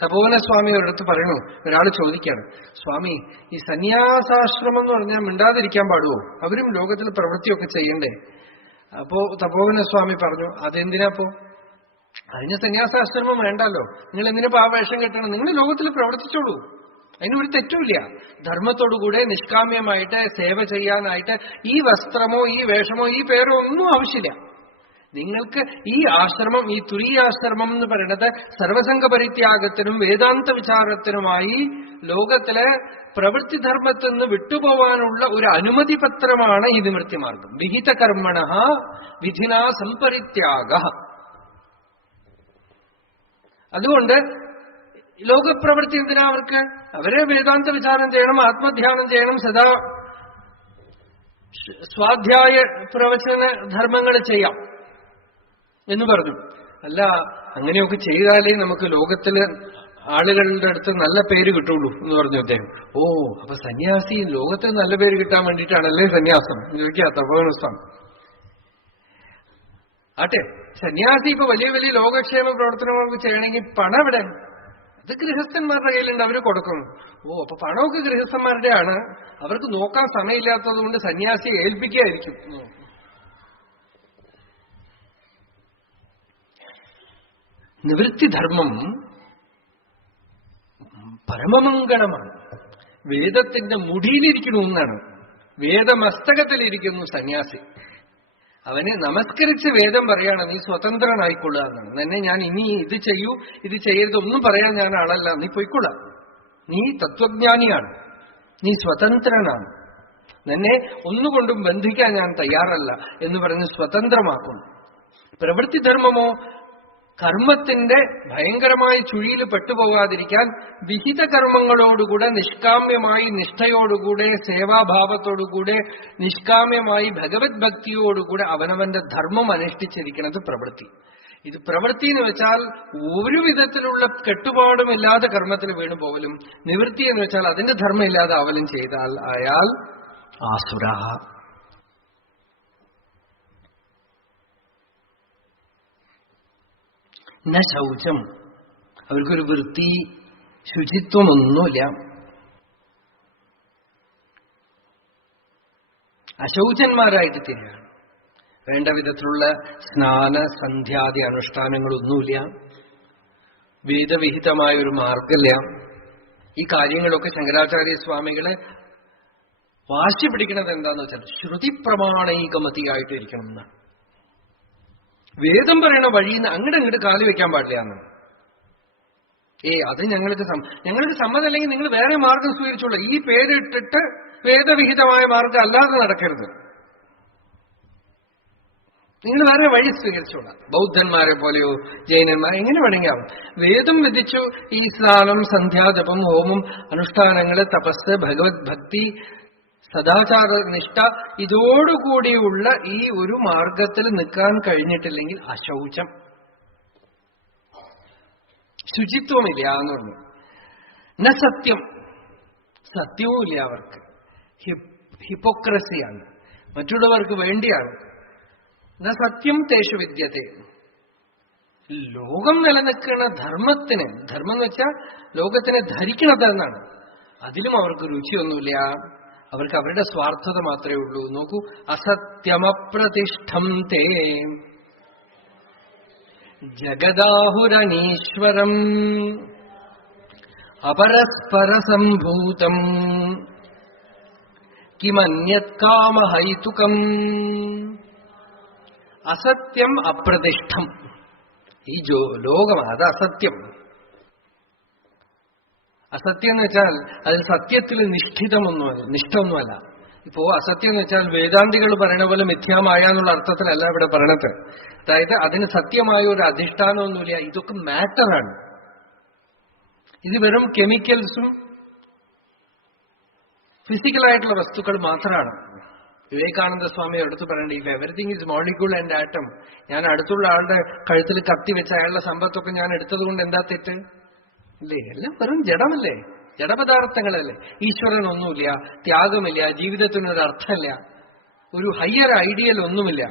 തപോവന സ്വാമി ഒരിടത്ത് പറയണു, ഒരാൾ ചോദിക്കാണ്, സ്വാമി ഈ സന്യാസാശ്രമം എന്ന് പറഞ്ഞാൽ മിണ്ടാതിരിക്കാൻ പാടുവോ? അവരും ലോകത്തിൽ പ്രവൃത്തിയൊക്കെ ചെയ്യണ്ടേ? അപ്പോ തപോവന സ്വാമി പറഞ്ഞു, അതെന്തിനാപ്പോ? അതിന് സന്യാസാശ്രമം വേണ്ടല്ലോ, നിങ്ങൾ എന്തിനാ ആ വേഷം കെട്ടണം? നിങ്ങൾ ലോകത്തിൽ പ്രവർത്തിച്ചോളൂ, അതിനൊരു തെറ്റുമില്ല. ധർമ്മത്തോടുകൂടെ നിഷ്കാമ്യമായിട്ട് സേവ ചെയ്യാനായിട്ട് ഈ വസ്ത്രമോ ഈ വേഷമോ ഈ പേരോ ഒന്നും ആവശ്യമില്ല. നിങ്ങൾക്ക് ഈ ആശ്രമം, ഈ തുരീയാശ്രമം എന്ന് പറയുന്നത് സർവസംഘ പരിത്യാഗത്തിനും വേദാന്ത വിചാരത്തിനുമായി ലോകത്തിലെ പ്രവൃത്തിധർമ്മത്തിൽ നിന്ന് വിട്ടുപോവാനുള്ള ഒരു അനുമതി പത്രമാണ് ഈ നിവൃത്തി മാർഗം. വിഹിത കർമ്മണ വിധിനാ സംപരിത്യാഗ. അതുകൊണ്ട് ലോകപ്രവൃത്തി എന്തിനാ അവർക്ക്? അവരെ വേദാന്ത വിചാരം ചെയ്യണം, ആത്മധ്യാനം ചെയ്യണം, സദാ സ്വാധ്യായ പ്രവചന ധർമ്മങ്ങൾ ചെയ്യാം എന്ന് പറഞ്ഞു. അല്ല, അങ്ങനെയൊക്കെ ചെയ്താലേ നമുക്ക് ലോകത്തില് ആളുകളുടെ അടുത്ത് നല്ല പേര് കിട്ടുള്ളൂ എന്ന് പറഞ്ഞു അദ്ദേഹം. ഓ, അപ്പൊ സന്യാസി ലോകത്തിന് നല്ല പേര് കിട്ടാൻ വേണ്ടിയിട്ടാണല്ലേ സന്യാസം ചോദിക്കാ തപോവനസ്വാമി. ആട്ടെ, സന്യാസി ഇപ്പൊ വലിയ വലിയ ലോകക്ഷേമ പ്രവർത്തനങ്ങളൊക്കെ ചെയ്യണമെങ്കിൽ പണം എവിടെ? അത് ഗൃഹസ്ഥന്മാരുടെ കയ്യിലുണ്ട്, അവര് കൊടുക്കും. ഓ, അപ്പൊ പണമൊക്കെ ഗൃഹസ്ഥന്മാരുടെ ആണ്, അവർക്ക് നോക്കാൻ സമയമില്ലാത്തത് കൊണ്ട് സന്യാസിയെ ഏൽപ്പിക്കുകയായിരിക്കും. നിവൃത്തിധർമ്മം പരമമംഗളമാണ്. വേദത്തിന്റെ മുടിയിലിരിക്കുന്നു എന്നാണ്. വേദമസ്തകത്തിലിരിക്കുന്നു സന്യാസി. അവന് നമസ്കരിച്ച് വേദം പറയാണ്, നീ സ്വതന്ത്രനായിക്കൊള്ളുക എന്നാണ്. നിന്നെ ഞാൻ ഇനി ഇത് ചെയ്യൂ ഇത് ചെയ്യരുത് ഒന്നും പറയാൻ ഞാൻ ആളല്ല, നീ പൊയ്ക്കൊള്ളാം. നീ തത്വജ്ഞാനിയാണ്, നീ സ്വതന്ത്രനാണ്, നിന്നെ ഒന്നുകൊണ്ടും ബന്ധിക്കാൻ ഞാൻ തയ്യാറല്ല എന്ന് പറഞ്ഞ് സ്വതന്ത്രമാക്കും. പ്രവൃത്തിധർമ്മമോ കർമ്മത്തിന്റെ ഭയങ്കരമായ ചുഴിയിൽ പെട്ടുപോകാതിരിക്കാൻ വിഹിത കർമ്മങ്ങളോടുകൂടെ നിഷ്കാമ്യമായി നിഷ്ഠയോടുകൂടെ സേവാഭാവത്തോടുകൂടെ നിഷ്കാമ്യമായി ഭഗവത് ഭക്തിയോടുകൂടെ അവനവന്റെ ധർമ്മം അനുഷ്ഠിച്ചിരിക്കുന്നത് പ്രവൃത്തി. ഇത് പ്രവൃത്തി എന്ന് വെച്ചാൽ ഒരു വിധത്തിലുള്ള കെട്ടുപാടുമില്ലാതെ കർമ്മത്തിൽ വീണു പോവലും, നിവൃത്തി എന്ന് വെച്ചാൽ അതിന്റെ ധർമ്മം ഇല്ലാതെ ആവലും ചെയ്താൽ അയാൾ ആസുര. ന ശൗചം, അവർക്കൊരു വൃത്തി ശുചിത്വമൊന്നുമില്ല. അശൗചന്മാരായിട്ട് തീരുകയാണ്. വേണ്ട വിധത്തിലുള്ള സ്നാന സന്ധ്യാദി അനുഷ്ഠാനങ്ങളൊന്നുമില്ല. വേദവിഹിതമായ ഒരു മാർഗമില്ല. ഈ കാര്യങ്ങളൊക്കെ ശങ്കരാചാര്യസ്വാമികളെ വാശി പിടിക്കുന്നത് എന്താന്ന് വെച്ചാൽ ശ്രുതി പ്രമാണൈകമതിയായിട്ട് ഇരിക്കണം എന്നാണ്. വേദം പറയണ വഴിയിൽ നിന്ന് അങ്ങോട്ട് കാല് വെക്കാൻ പാടില്ല എന്ന്. അത് ഞങ്ങൾക്ക് സമ്മതമല്ലെങ്കിൽ നിങ്ങൾ വേറെ മാർഗം സ്വീകരിച്ചോളൂ. ഈ പേരിട്ടിട്ട് വേദവിഹിതമായ മാർഗം അല്ലാതെ നടക്കരുത്. നിങ്ങൾ വേറെ വഴി സ്വീകരിച്ചോളാം. ബൗദ്ധന്മാരെ പോലെയോ ജൈനന്മാരെ എങ്ങനെ വേണമെങ്കിലും വേദം വിധിച്ചു. ഈ സ്നാനം സന്ധ്യാജപം ഹോമം അനുഷ്ഠാനങ്ങള് തപസ് ഭഗവത് ഭക്തി സദാചാര നിഷ്ഠ ഇതോടുകൂടിയുള്ള ഈ ഒരു മാർഗത്തിൽ നിൽക്കാൻ കഴിഞ്ഞിട്ടില്ലെങ്കിൽ അശൗചം, ശുചിത്വമില്ല എന്ന് പറഞ്ഞു. ന സത്യം, സത്യവുമില്ല അവർക്ക്. ഹിപ്പോക്രസിയാണ്, മറ്റുള്ളവർക്ക് വേണ്ടിയാണ്. ന സത്യം തേഷു വിദ്യത്തെ, ലോകം നിലനിൽക്കുന്ന ധർമ്മത്തിന്, ധർമ്മം എന്ന് വെച്ചാൽ ലോകത്തിനെ ധരിക്കണത് എന്നാണ്, അതിലും അവർക്ക് രുചിയൊന്നുമില്ല. അവർക്ക് അവരുടെ സ്വാർത്ഥത മാത്രമേ ഉള്ളൂ. നോക്കൂ, അസത്യമപ്രതിഷ്ഠം തേ ജഗദാഹുരനീശ്വരം അപരസ്പരസംഭൂതം കിമന്യത് കാമഹൈതുകം. അസത്യം അപ്രതിഷ്ഠം, ഈ ലോകം അത് അസത്യം. അസത്യം എന്ന് വെച്ചാൽ അതിൽ സത്യത്തിൽ നിഷ്ഠമൊന്നുമല്ല. ഇപ്പോ അസത്യം എന്ന് വെച്ചാൽ വേദാന്തികൾ പറയണ പോലെ മിഥ്യാമായ എന്നുള്ള അർത്ഥത്തിലല്ല ഇവിടെ പറയണത്. അതായത് അതിന് സത്യമായ ഒരു അധിഷ്ഠാനമൊന്നുമില്ല. ഇതൊക്കെ മാറ്ററാണ്. ഇത് വെറും കെമിക്കൽസും ഫിസിക്കലായിട്ടുള്ള വസ്തുക്കൾ മാത്രമാണ്. വിവേകാനന്ദ സ്വാമി അടുത്ത് പറയണ്ടേ, if everything is molecule and atom, ഞാൻ അടുത്തുള്ള ആളുടെ കഴുത്തിൽ കത്തി വെച്ച അയാളുടെ സമ്പത്തൊക്കെ ഞാൻ എടുത്തത് കൊണ്ട് എന്താ തെറ്റ്? അല്ലേ? എല്ലാം വെറും ജഡമല്ലേ, ജഡപദാർത്ഥങ്ങളല്ലേ. ഈശ്വരനൊന്നുമില്ല, ത്യാഗമില്ല, ജീവിതത്തിനൊരു അർത്ഥമില്ല, ഒരു ഹയ്യർ ഐഡിയൽ ഒന്നുമില്ല.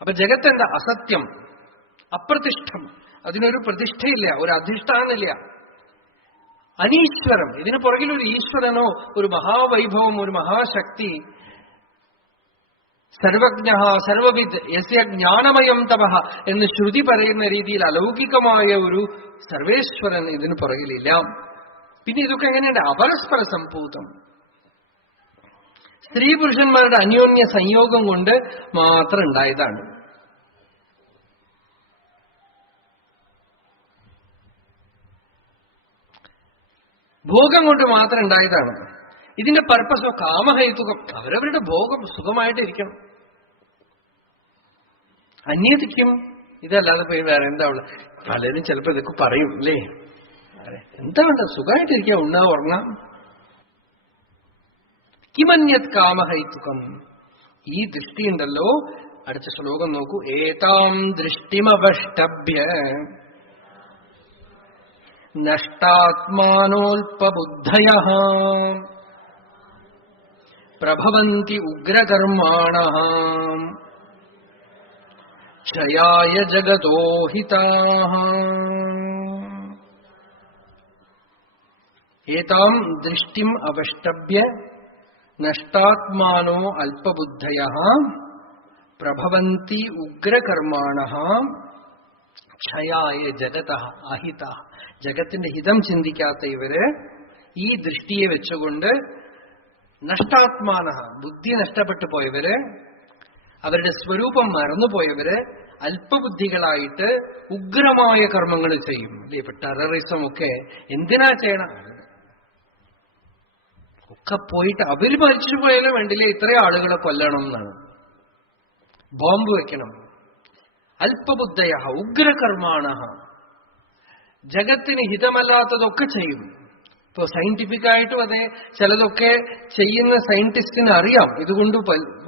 അപ്പൊ ജഗത്തെന്താ? അസത്യം, അപ്രതിഷ്ഠം, അതിനൊരു പ്രതിഷ്ഠയില്ല, ഒരു അധിഷ്ഠാനമില്ല. അനീശ്വരം, ഇതിന് പുറകിലൊരു ഈശ്വരനോ ഒരു മഹാവൈഭവം ഒരു മഹാശക്തി, സർവജ്ഞ സർവവിദ് യസ്യ ജ്ഞാനമയം തപഃ എന്ന് ശ്രുതി പറയുന്ന രീതിയിൽ അലൗകികമായ ഒരു സർവേശ്വരൻ ഇതിന് പുറകിലില്ല. പിന്നെ ഇതൊക്കെ എങ്ങനെയുണ്ട്? അപരസ്പര സംഭൂതം, സ്ത്രീ പുരുഷന്മാരുടെ അന്യോന്യ സംയോഗം കൊണ്ട് മാത്രം ഉണ്ടായതാണ്. ഭോഗം കൊണ്ട് മാത്രം ഉണ്ടായതാണ്. ഇതിന്റെ പർപ്പസോ കാമഹേതുകം, അവരവരുടെ ഭോഗം സുഖമായിട്ടിരിക്കണം. അന്യതിക്കും ഇതല്ലാതെ പോയി വേറെ എന്താ ഉള്ളത്? പലരും ചിലപ്പോ ഇതൊക്കെ പറയും അല്ലേ, എന്താ വേണ്ട, സുഖമായിട്ടിരിക്കുക, ഉണ്ണാ ഉറങ്ങാം. കിമന്യത് കാമഹൈതുകം, ഈ ദൃഷ്ടിയുണ്ടല്ലോ. അടുത്ത ശ്ലോകം നോക്കൂ. ഏതാം ദൃഷ്ടിമവഷ്ടഭ്യ നഷ്ടാത്മാനോൽപബുദ്ധയഃ പ്രഭവന്തി ഉഗ്രകർമാണഃ ക്ഷയായ ജഗതോ ഹിതാഃ. ഏതാം ദൃഷ്ടിം അവഷ്ടഭ്യ നഷ്ടാത്മാനോ അല്പബുദ്ധയഃ പ്രഭവന്തി ഉഗ്രകർമാണഃ ക്ഷയായ ജഗത അഹിത. ജഗത്തിന്റെ ഹിതം ചിന്തിക്കാത്ത ഇവര് ഈ ദൃഷ്ടിയെ വെച്ചുകൊണ്ട് നഷ്ടാത്മാന, ബുദ്ധി നഷ്ടപ്പെട്ടു പോയവര്, അവരുടെ സ്വരൂപം മറന്നുപോയവര് അല്പബുദ്ധികളായിട്ട് ഉഗ്രമായ കർമ്മങ്ങൾ ചെയ്യും. ഇപ്പൊ ടെററിസം ഒക്കെ എന്തിനാ ചെയ്യണം? ഒക്കെ പോയിട്ട് അവര് മരിച്ചു പോയാലും വേണ്ടില്ലേ ഇത്രയും ആളുകളെ കൊല്ലണം എന്നാണ്, ബോംബ് വെക്കണം. അല്പബുദ്ധയ ഉഗ്രകർമാണ, ജഗത്തിന് ഹിതമല്ലാത്തതൊക്കെ ചെയ്യും. ഇപ്പൊ സയന്റിഫിക്കായിട്ടും അതെ, ചിലതൊക്കെ ചെയ്യുന്ന സയന്റിസ്റ്റിന് അറിയാം ഇതുകൊണ്ട്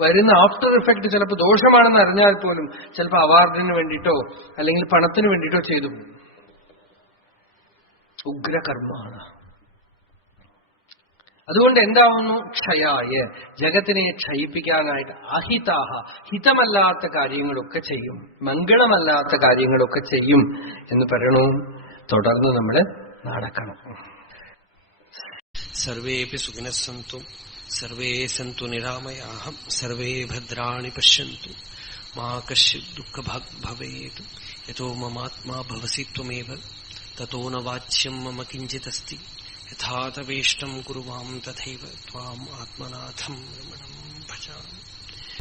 വരുന്ന ആഫ്റ്റർ ഇഫക്ട് ചിലപ്പോൾ ദോഷമാണെന്ന് അറിഞ്ഞാൽ പോലും ചിലപ്പോൾ അവാർഡിന് വേണ്ടിയിട്ടോ അല്ലെങ്കിൽ പണത്തിന് വേണ്ടിയിട്ടോ ചെയ്തു. ഉഗ്രകർമാണ്. അതുകൊണ്ട് എന്താവുന്നു? ക്ഷയായ, ജഗത്തിനെ ക്ഷയിപ്പിക്കാനായിട്ട്. അഹിതാഹ, ഹിതമല്ലാത്ത കാര്യങ്ങളൊക്കെ ചെയ്യും, മംഗളമല്ലാത്ത കാര്യങ്ങളൊക്കെ ചെയ്യും എന്ന് പറയണു. തുടർന്ന് നമ്മൾ നടക്കണം. സർവേപി സുഖിനഃ സന്തു സർവേ സന്തു നിരാമയാഃ സർവേ ഭദ്രാണി പശ്യന്തു മാ കശ്ചിത് ദുഃഖഭാഗ് ഭവേത് യതോ മമാത്മാ ഭവസി ത്വമേവ തതോ ന വാച്യം മമ കിഞ്ചിദസ്തി യഥാ തവേഷ്ടം കുരു മാം തഥൈവ ത്വാം ആത്മനാഥം രമണം.